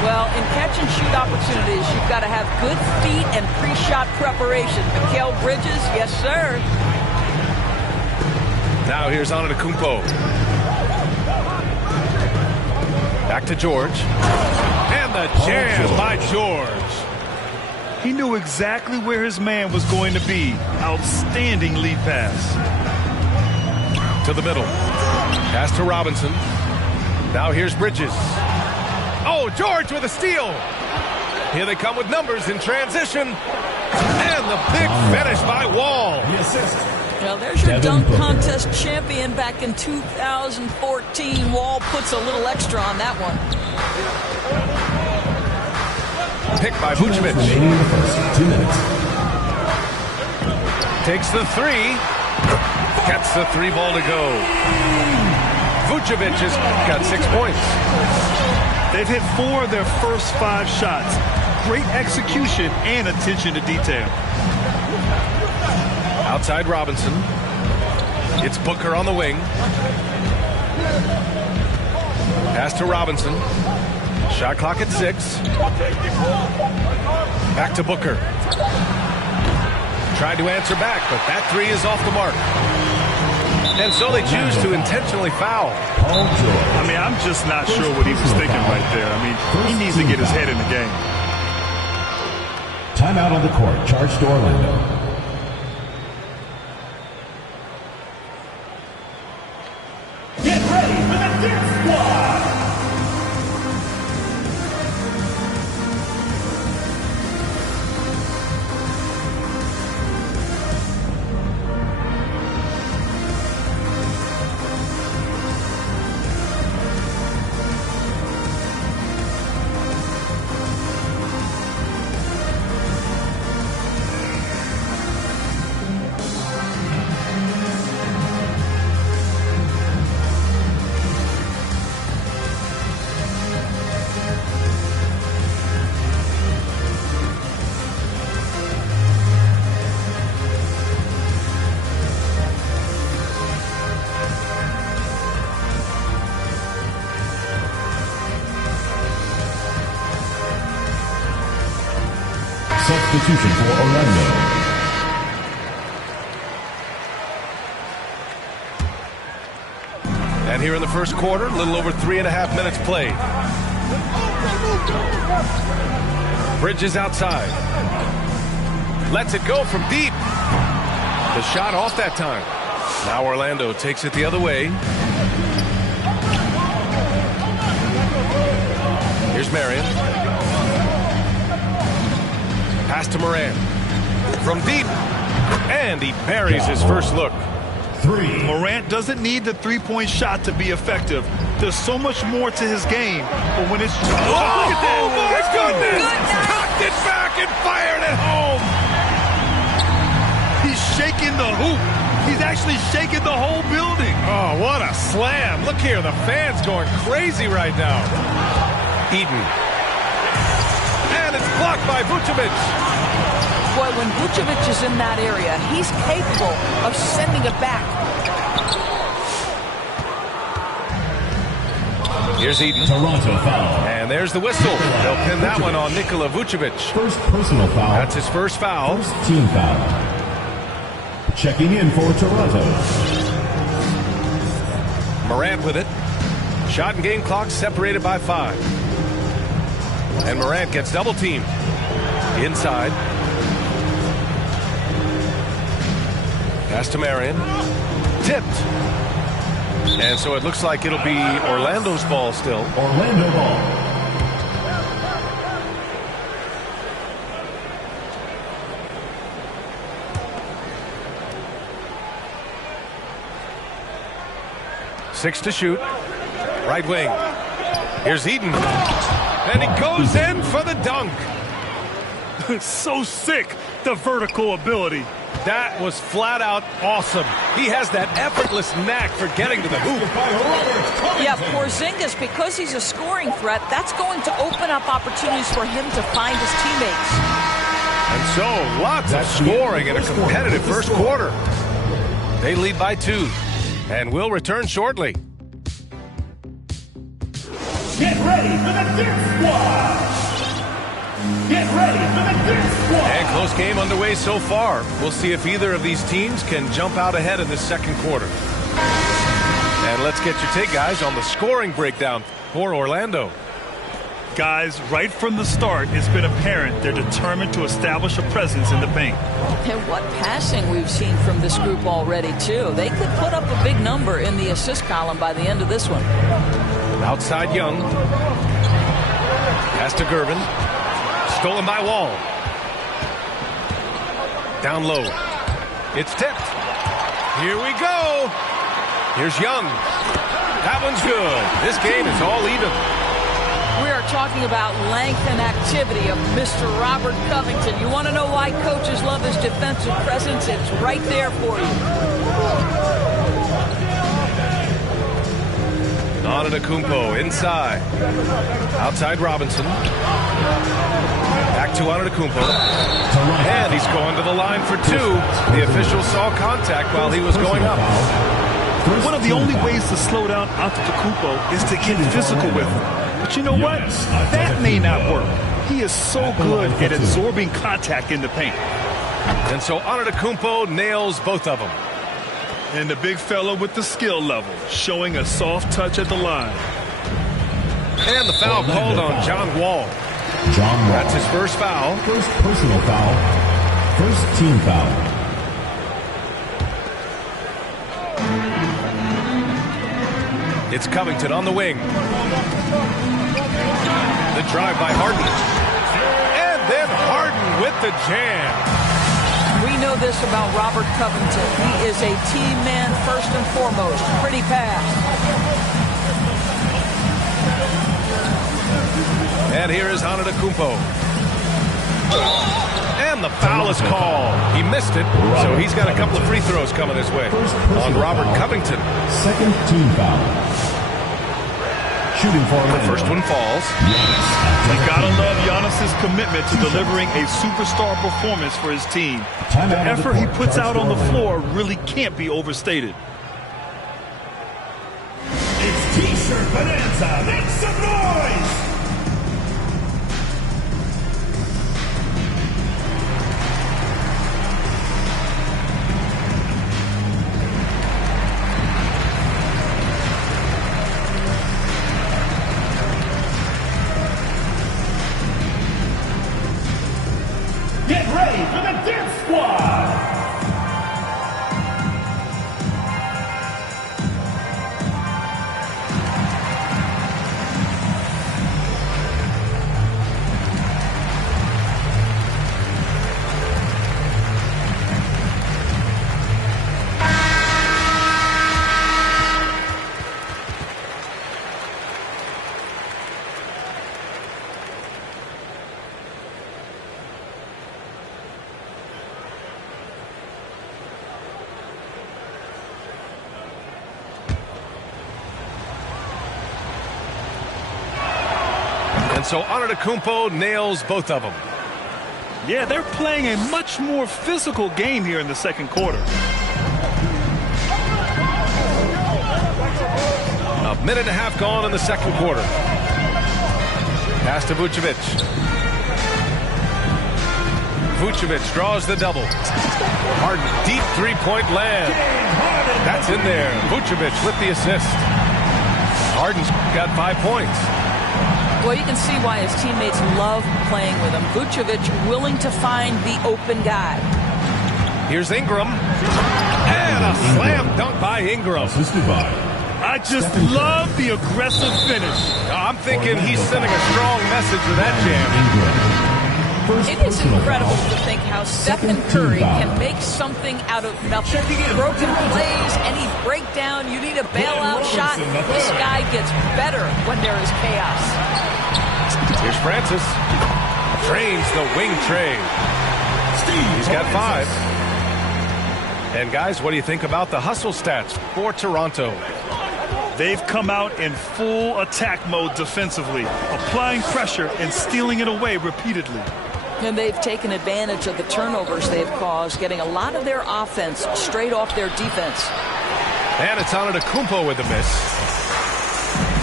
Well, in catch-and-shoot opportunities, you've got to have good feet and pre-shot preparation. Mikal Bridges, yes, sir. Now here's Antetokounmpo. Back to George. And the jam by George. He knew exactly where his man was going to be. Outstanding lead pass. To the middle. Pass to Robinson. Now here's Bridges. Oh, George with a steal. Here they come with numbers in transition. And the big finish by Wall. Well, there's your dunk contest champion back in 2014. Wall puts a little extra on that one. Picked by Vucevic. 2 minutes. Takes the three. Gets the three ball to go. Vucevic has got 6 points. They've hit 4 of their first 5 shots. Great execution and attention to detail. Outside Robinson. It's Booker on the wing. Pass to Robinson. Shot clock at 6. Back to Booker. Tried to answer back, but that three is off the mark. And so they choose to intentionally foul. I mean, I'm just not sure what he was thinking right there. I mean, he needs to get his head in the game. Timeout on the court. Charge to Orlando. Get ready for the Dip Squad! Substitution for Orlando. And here in the first quarter, a little over 3.5 minutes played. Bridges outside. Lets it go from deep. The shot off that time. Now Orlando takes it the other way. Here's Marion. Pass to Morant. From deep. And he buries his first look. Morant doesn't need the three-point shot to be effective. There's so much more to his game. But when it's... Oh, my goodness! Cocked it back and fired it home! He's shaking the hoop. He's actually shaking the whole building. Oh, what a slam. Look here, the fans going crazy right now. Eden. And it's blocked by Vucevic. Boy, when Vucevic is in that area, he's capable of sending it back. Here's Eden. Toronto foul. And there's the whistle. They'll pin that one on Nikola Vucevic. First personal foul. That's his first foul. First team foul. Checking in for Toronto. Morant with it. Shot and game clock separated by 5. And Morant gets double teamed. Inside. Pass to Marion. Tipped. And so it looks like it'll be Orlando's ball still. Orlando ball. Six to shoot. Right wing. Here's Eden. And he goes in for the dunk. So sick, the vertical ability. That was flat out awesome. He has that effortless knack for getting to the hoop. Yeah, Porzingis, because he's a scoring threat, that's going to open up opportunities for him to find his teammates. And so, lots of scoring in a competitive first quarter. They lead by 2. And will return shortly. Get ready for the Dip Squad! Get ready for the Dip Squad! And close game underway so far. We'll see if either of these teams can jump out ahead in the second quarter. And let's get your take, guys, on the scoring breakdown for Orlando. Guys, right from the start, it's been apparent they're determined to establish a presence in the paint. And what passing we've seen from this group already, too. They could put up a big number in the assist column by the end of this one. Outside Young. Pass to Gervin. Stolen by Wall. Down low. It's tipped. Here we go. Here's Young. That one's good. This game is all even. We are talking about length and activity of Mr. Robert Covington. You want to know why coaches love his defensive presence? It's right there for you. Antetokounmpo inside. Outside Robinson. Back to Antetokounmpo. And he's going to the line for 2. The official saw contact while he was going up. One of the only ways to slow down Antetokounmpo is to get physical with him. But you know what? That may not work. He is so good at absorbing contact in the paint. And so Antetokounmpo nails both of them. And the big fella with the skill level, showing a soft touch at the line. And the foul called on John Wall. John Wall. That's his first foul. First personal foul. First team foul. It's Covington on the wing. The drive by Harden. And then Harden with the jam. We know this about Robert Covington. He is a team man first and foremost. Pretty pass. And here is Antetokounmpo. And the foul is called. He missed it, so he's got a couple of free throws coming his way on Robert Covington. Second team foul. Shooting for the first one falls. You gotta love Giannis's commitment to delivering a superstar performance for his team. The effort he puts out on the floor really can't be overstated. It's T-shirt Bonanza. Make some noise! ready for the Death Squad. And so Antetokounmpo nails both of them. Yeah, they're playing a much more physical game here in the second quarter. A minute and a half gone in the second quarter. Pass to Vucevic. Vucevic draws the double. Harden, deep three-point land. That's in there. Vucevic with the assist. Harden's got 5 points. Well, you can see why his teammates love playing with him. Vucevic willing to find the open guy. Here's Ingram. And a slam dunk by Ingram. I just love the aggressive finish. I'm thinking he's sending a strong message with that jam. It is incredible to think how Stephen Curry can make something out of nothing. Broken plays, any breakdown, you need a bailout shot. This guy gets better when there is chaos. Here's Francis. Trains the wing trade. He's got 5. And guys, what do you think about the hustle stats for Toronto? They've come out in full attack mode defensively, applying pressure and stealing it away repeatedly. And they've taken advantage of the turnovers they've caused, getting a lot of their offense straight off their defense. And it's Antetokounmpo with a miss.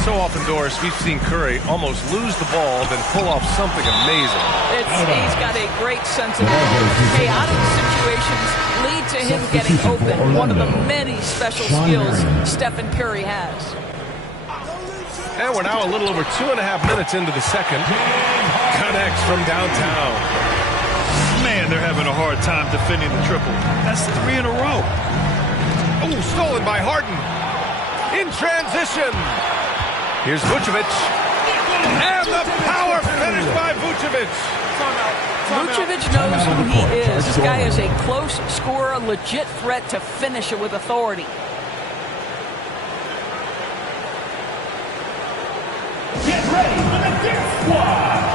So often, Doris, we've seen Curry almost lose the ball, then pull off something amazing. He's got a great sense of chaotic situations lead to him getting open. One of the many special skills Stephen Curry has. And we're now a little over 2.5 minutes into the second. Connects from downtown. Man, they're having a hard time defending the triple. That's 3 in a row. Oh, stolen by Harden. In transition. Here's Vucevic. And the power finish by Vucevic. Vucevic knows who he is. This guy is a close scorer, legit threat to finish it with authority. Get ready for the Death Squad.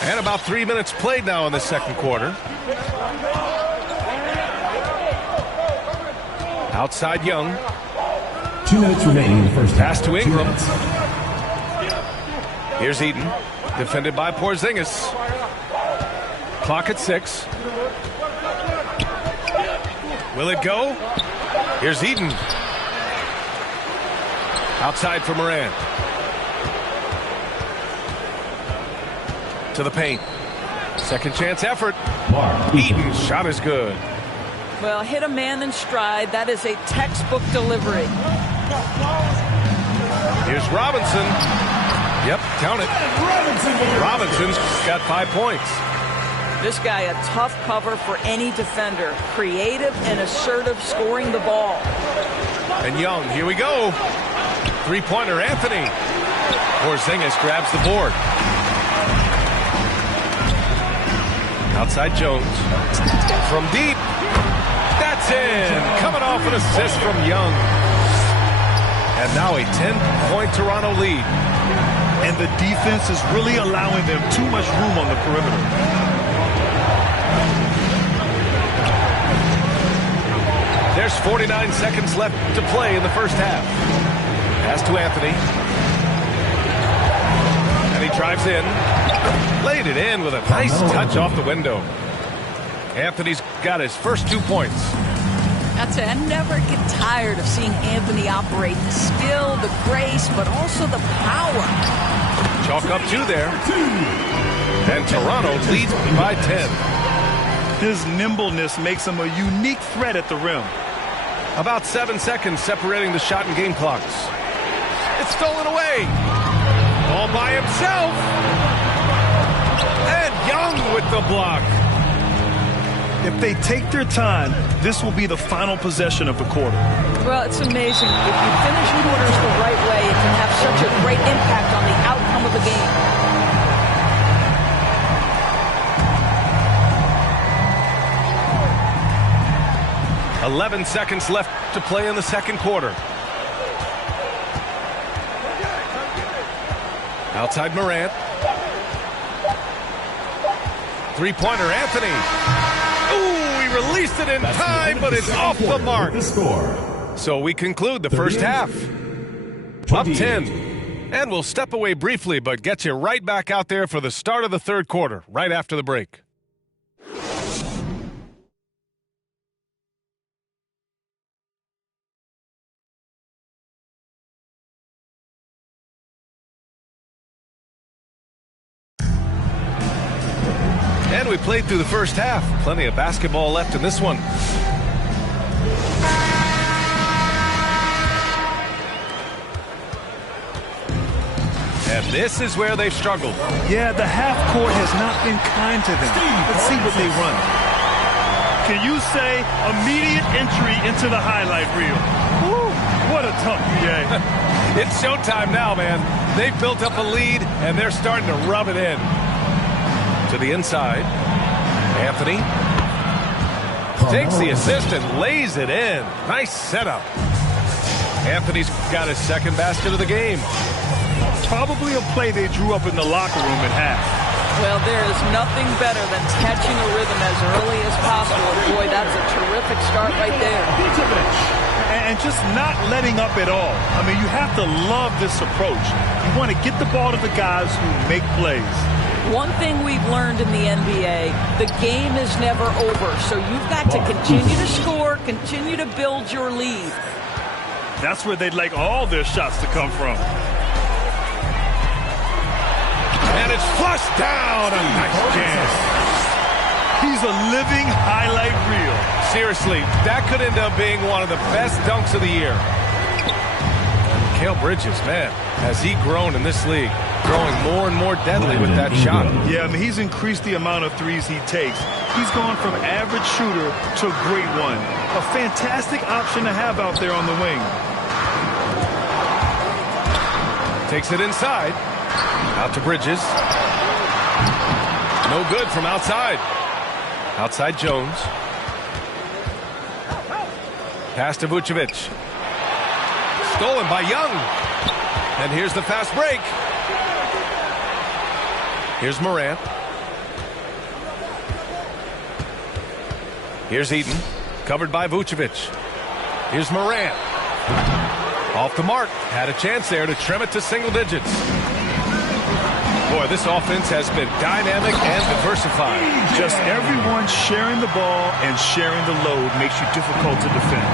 And about 3 minutes played now in the second quarter. Outside Young. 2 minutes remaining in the first half. Pass to Ingram. Here's Eden. Defended by Porzingis. Clock at 6. Will it go? Here's Eden. Outside for Morant. To the paint. Second chance effort. Eaton's shot is good. Well, hit a man in stride. That is a textbook delivery. Here's Robinson. Yep, count it. Robinson's got 5 points. This guy, a tough cover for any defender. Creative and assertive, scoring the ball. And Young, here we go. Three-pointer, Anthony. Porzingis grabs the board. Outside Jones. From deep. That's in. Coming off an assist from Young. And now a 10-point Toronto lead. And the defense is really allowing them too much room on the perimeter. There's 49 seconds left to play in the first half. Pass to Anthony. And he drives in. Laid it in with a nice touch off the window. Anthony's got his first 2 points. I'd say I never get tired of seeing Anthony operate. The skill, the grace, but also the power. Chalk up 2 there. And Toronto leads by 10. His nimbleness makes him a unique threat at the rim. About 7 seconds separating the shot and game clocks. It's stolen away. All by himself. And Young with the block. If they take their time, this will be the final possession of the quarter. Well, it's amazing. If you finish quarters the right way, it can have such a great impact on the outcome of the game. – 11 seconds left to play in the second quarter. Outside Morant. Three-pointer, Anthony. Ooh, he released it in time, but it's off the mark. So we conclude the first half. Up 10. And we'll step away briefly, but get you right back out there for the start of the third quarter, right after the break. And we played through the first half. Plenty of basketball left in this one. And this is where they've struggled. Yeah, the half court has not been kind to them. Let's see what they run. Can you say immediate entry into the highlight reel? Woo, what a tough PA. It's showtime now, man. They've built up a lead, and they're starting to rub it in. To the inside. Anthony takes the assist and lays it in. Nice setup. Anthony's got his second basket of the game. Probably a play they drew up in the locker room at half. Well, there is nothing better than catching a rhythm as early as possible. Boy, that's a terrific start right there. And just not letting up at all. I mean, you have to love this approach. You want to get the ball to the guys who make plays. One thing we've learned in the NBA, the game is never over. So you've got to continue to score, continue to build your lead. That's where they'd like all their shots to come from. And it's flushed down. A nice jam. He's a living highlight reel. Seriously, that could end up being one of the best dunks of the year. Mikal Bridges, man, has he grown in this league? Growing more and more deadly with that shot. Yeah, I mean, he's increased the amount of threes he takes. He's gone from average shooter to a great one. A fantastic option to have out there on the wing. Takes it inside. Out to Bridges. No good from outside. Outside Jones. Pass to Vucevic. Stolen by Young. And here's the fast break. Here's Morant. Here's Eaton. Covered by Vucevic. Here's Morant. Off the mark. Had a chance there to trim it to single digits. Boy, this offense has been dynamic and diversified. Just everyone sharing the ball and sharing the load makes you difficult to defend.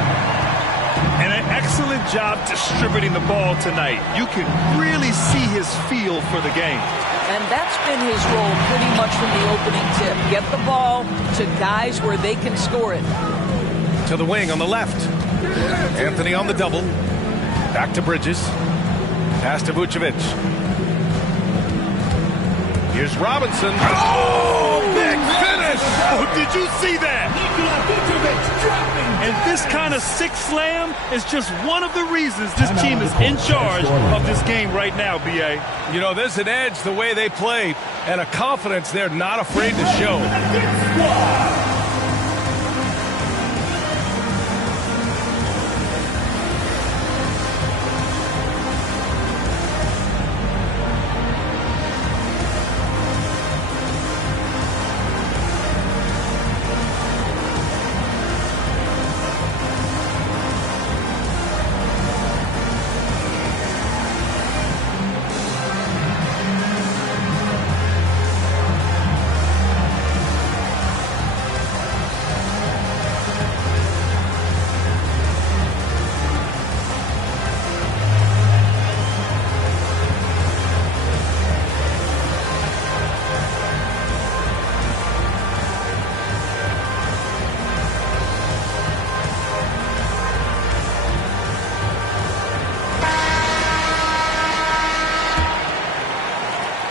And an excellent job distributing the ball tonight. You can really see his feel for the game. And that's been his role pretty much from the opening tip. Get the ball to guys where they can score it. To the wing on the left. Anthony on the double. Back to Bridges. Pass to Vucevic. Here's Robinson. Oh, big finish. Yes! Oh, did you see that? And this kind of six slam is just one of the reasons this team is in charge of this game right now, B.A. You know, there's an edge the way they play and a confidence they're not afraid to show.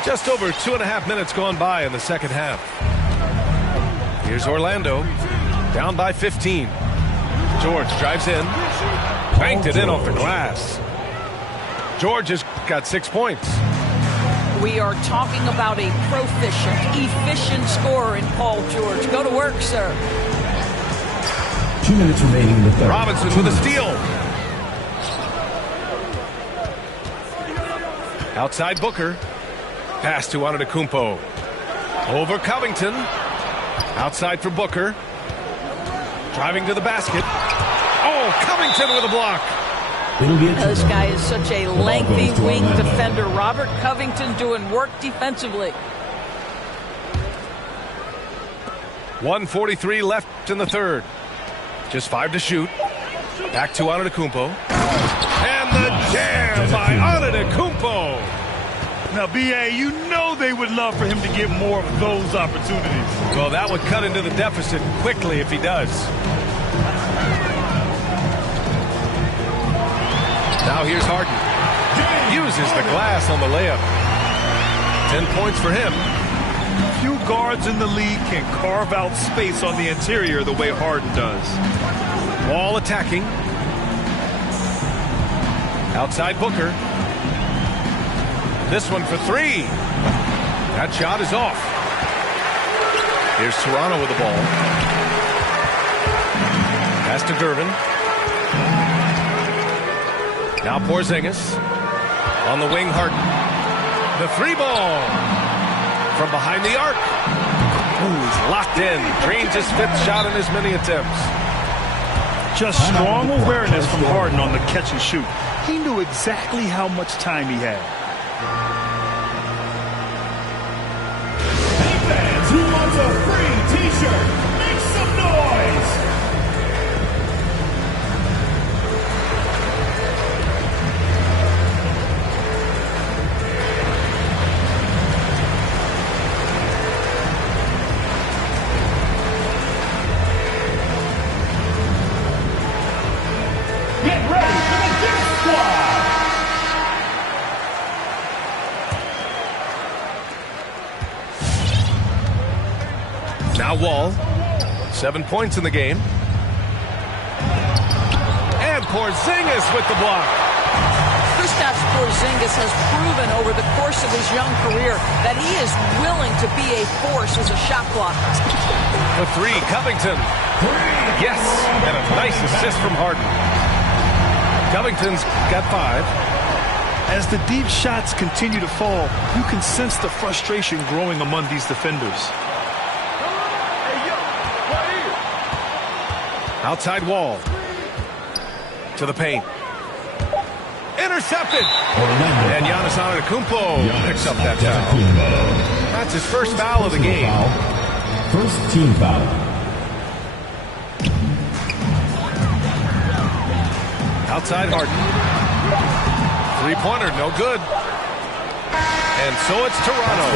Just over 2.5 minutes gone by in the second half. Here's Orlando, down by 15. George drives in, banked it in off the glass. George has got 6 points. We are talking about a proficient, efficient scorer in Paul George. Go to work, sir. 2 minutes remaining in the third. Robinson with a steal. Outside Booker. Pass to Antetokounmpo. Over Covington. Outside for Booker. Driving to the basket. Oh, Covington with a block. This guy is such a lengthy wing defender. Robert Covington doing work defensively. 1:43 left in the third. Just 5 to shoot. Back to Antetokounmpo. And the jam by Antetokounmpo. Now, B.A., you know they would love for him to get more of those opportunities. Well, that would cut into the deficit quickly if he does. Now here's Harden. Uses the glass on the layup. 10 points for him. Few guards in the league can carve out space on the interior the way Harden does. Wall attacking. Outside Booker. This one for 3. That shot is off. Here's Toronto with the ball. Pass to Durbin. Now Porzingis. On the wing, Harden. The 3 ball. From behind the arc. Ooh, he's locked in. Drains his 5th shot in as many attempts. Just strong awareness from Harden on the catch and shoot. He knew exactly how much time he had. Hey fans, who wants a free t-shirt? Make some noise! Get ready for the Dip Squad! Now Wall. 7 points in the game. And Porzingis with the block. Kristaps Porzingis has proven over the course of his young career that he is willing to be a force as a shot blocker. The 3, Covington. Yes, and a nice assist from Harden. Covington's got 5. As the deep shots continue to fall, you can sense the frustration growing among these defenders. Outside Wall. To the paint. Intercepted. And Giannis Antetokounmpo picks up that foul. That's his first foul of the game. First team foul. Outside Harden. 3-pointer, no good. And so it's Toronto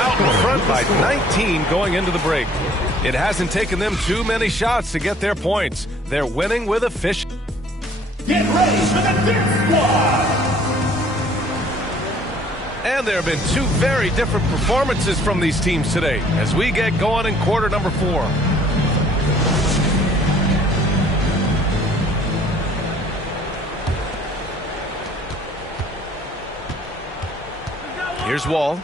out in front by 19 going into the break. It hasn't taken them too many shots to get their points. They're winning with efficiency. Get ready for the Dip Squad! And there have been two very different performances from these teams today as we get going in quarter number 4. Here's Wall.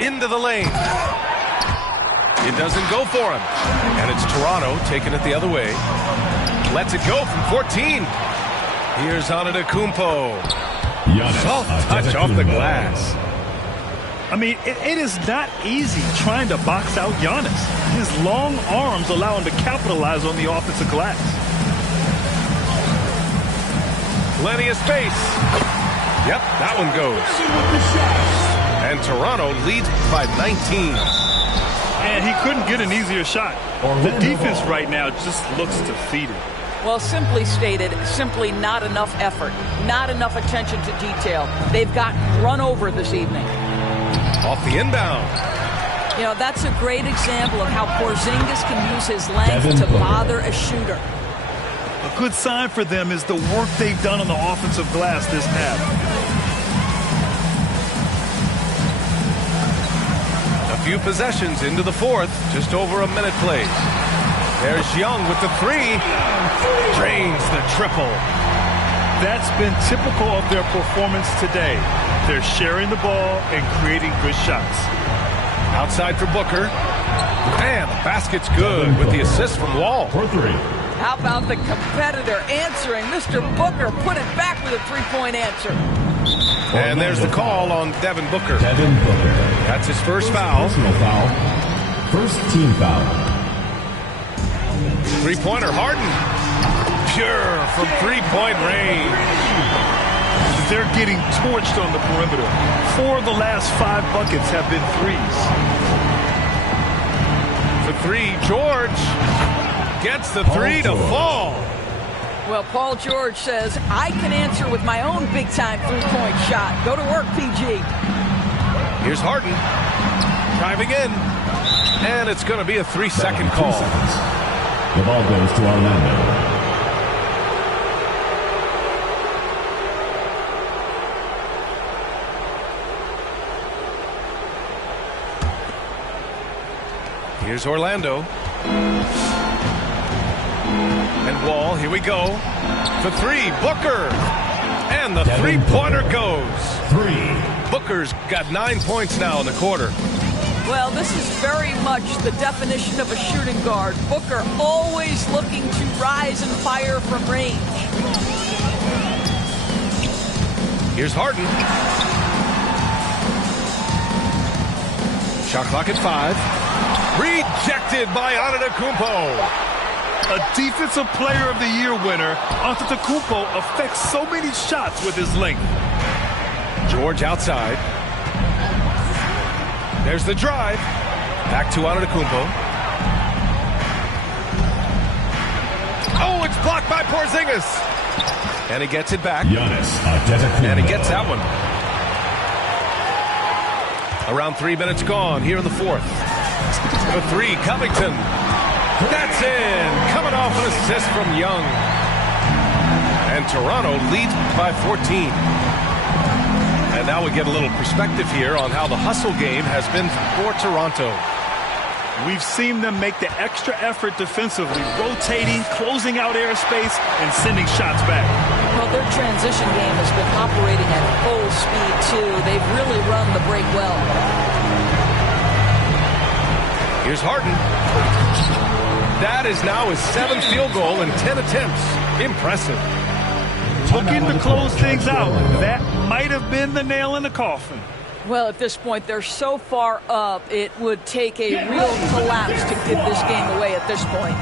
Into the lane. It doesn't go for him. And it's Toronto taking it the other way. Lets it go from 14. Here's Antetokounmpo. Soft touch off the glass. I mean, it is not easy trying to box out Giannis. His long arms allow him to capitalize on the offensive glass. Plenty of space. Yep, that one goes. And Toronto leads by 19. And he couldn't get an easier shot. The defense right now just looks defeated. Well, simply stated, simply not enough effort, not enough attention to detail. They've gotten run over this evening. Off the inbound. You know, that's a great example of how Porzingis can use his length to bother a shooter. A good sign for them is the work they've done on the offensive glass this half. A few possessions into the fourth, just over a minute played. There's Young with the 3. Drains the triple. That's been typical of their performance today. They're sharing the ball and creating good shots. Outside for Booker. And the basket's good with the assist from Wall. For 3. How about the competitor answering? Mr. Booker put it back with a 3-point answer. And there's the call on Devin Booker. Devin Booker. That's his first foul. Personal foul. First team foul. 3-pointer Harden. Pure from 3-point range. They're getting torched on the perimeter. 4 of the last 5 buckets have been threes. For 3, George gets the 3 to fall. Well, Paul George says, I can answer with my own big-time 3-point shot. Go to work, PG. Here's Harden. Driving in. And it's going to be a 3-second call. The ball goes to Orlando. Here's Orlando. And Wall, here we go. For 3, Booker. And the 3-pointer goes. 3. Booker's got 9 points now in the quarter. Well, this is very much the definition of a shooting guard. Booker always looking to rise and fire from range. Here's Harden. Shot clock at 5. Rejected by Antetokounmpo. A Defensive Player of the Year winner, Antetokounmpo affects so many shots with his length. George outside. There's the drive. Back to Antetokounmpo. Oh, it's blocked by Porzingis. And he gets it back. Giannis Antetokounmpo. And he gets that one. Around 3 minutes gone here in the fourth. The 3, Covington. That's in. Coming off an assist from Young. And Toronto leads by 14. And now we get a little perspective here on how the hustle game has been for Toronto. We've seen them make the extra effort defensively, rotating, closing out airspace, and sending shots back. Well, their transition game has been operating at full speed, too. They've really run the break well. Here's Harden. That is now his 7th field goal in 10 attempts. Impressive. Looking to close things out. That might have been the nail in the coffin. Well, at this point, they're so far up, it would take a real collapse to give this game away at this point.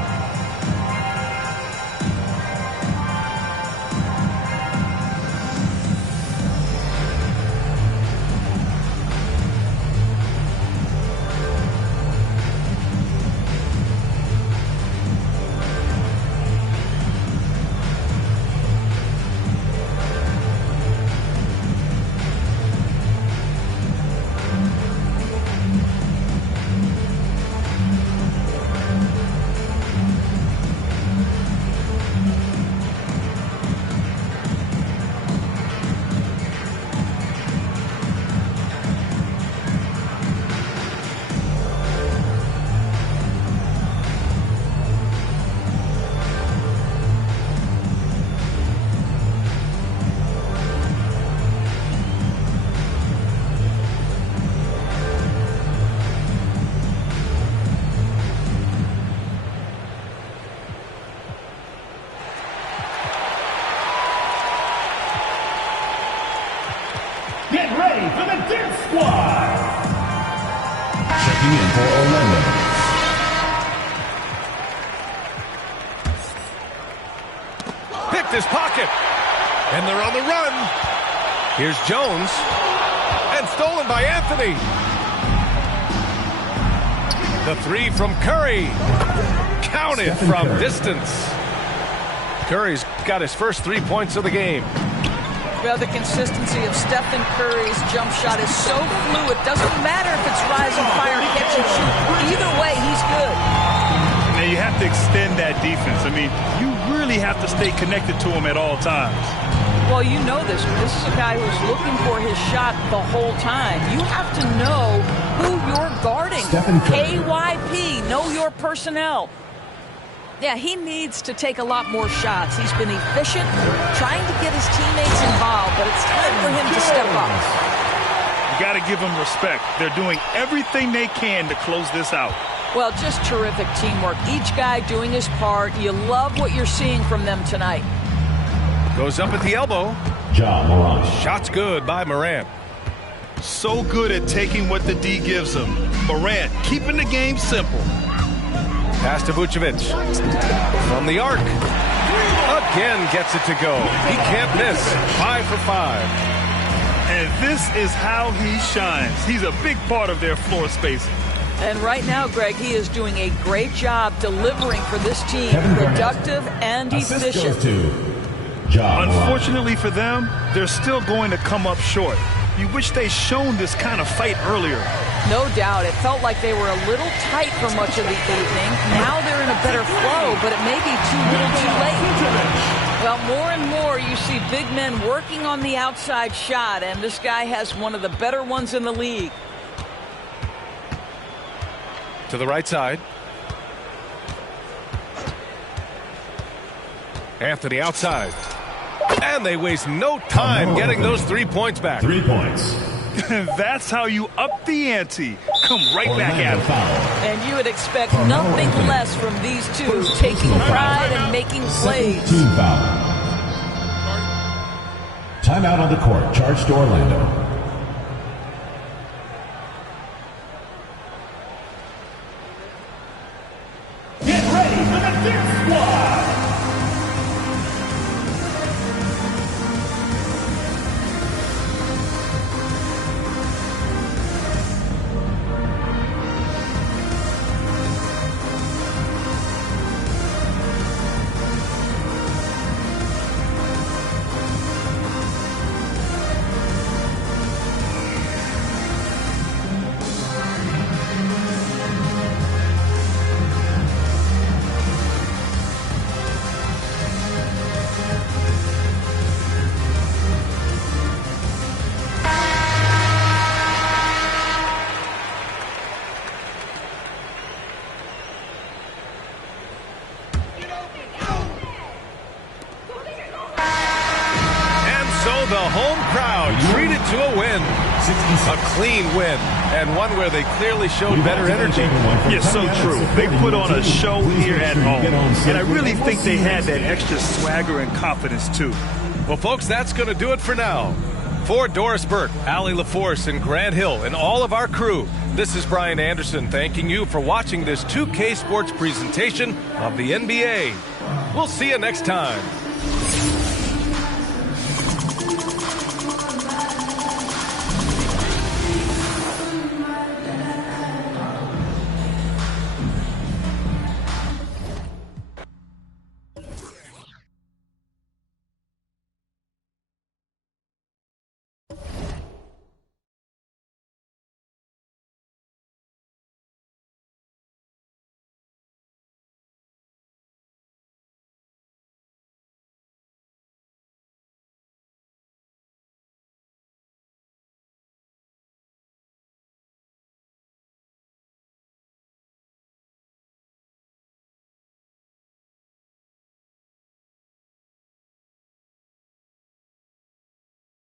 ready for the death squad. Checking in for Orlando. Picked his pocket. And they're on the run. Here's Jones. And stolen by Anthony. The three from Curry. Counted from distance. Curry's got his first 3 points of the game. Well, the consistency of Stephen Curry's jump shot is so fluid. Doesn't matter if it's rising, fire, catch, and shoot. Either way, he's good. Now, you have to extend that defense. I mean, you really have to stay connected to him at all times. Well, you know this. This is a guy who's looking for his shot the whole time. You have to know who you're guarding. KYP, know your personnel. Yeah, he needs to take a lot more shots. He's been efficient, trying to get his teammates involved, but it's time for him to step up. You got to give them respect. They're doing everything they can to close this out. Well, just terrific teamwork. Each guy doing his part. You love what you're seeing from them tonight. Goes up at the elbow. Ja Morant. Shot's good by Morant. So good at taking what the D gives him. Morant keeping the game simple. Pass to Vucevic. From the arc. Again gets it to go. He can't miss. 5 for 5. And this is how he shines. He's a big part of their floor spacing. And right now, Greg, he is doing a great job delivering for this team. Productive and efficient. Unfortunately for them, they're still going to come up short. You wish they'd shown this kind of fight earlier. No doubt. It felt like they were a little tight for much of the evening. Now they're in a better flow, but it may be too little too late. Well, more and more you see big men working on the outside shot, and this guy has one of the better ones in the league. To the right side. Anthony outside. And they waste no time getting those 3 points back. 3 points. That's how you up the ante. Come right back at it. And you would expect nothing less from these two, taking pride and making plays. Team foul. Timeout on the court. Charge to Orlando. Get ready for the death squad. The home crowd treated to a win. A clean win, and one where they clearly showed better energy. Yes, so true. They put on a show here at home, and I really think they had that extra swagger and confidence, too. Well, folks, that's going to do it for now. For Doris Burke, Allie LaForce, and Grant Hill, and all of our crew, this is Brian Anderson thanking you for watching this 2K Sports presentation of the NBA. We'll see you next time.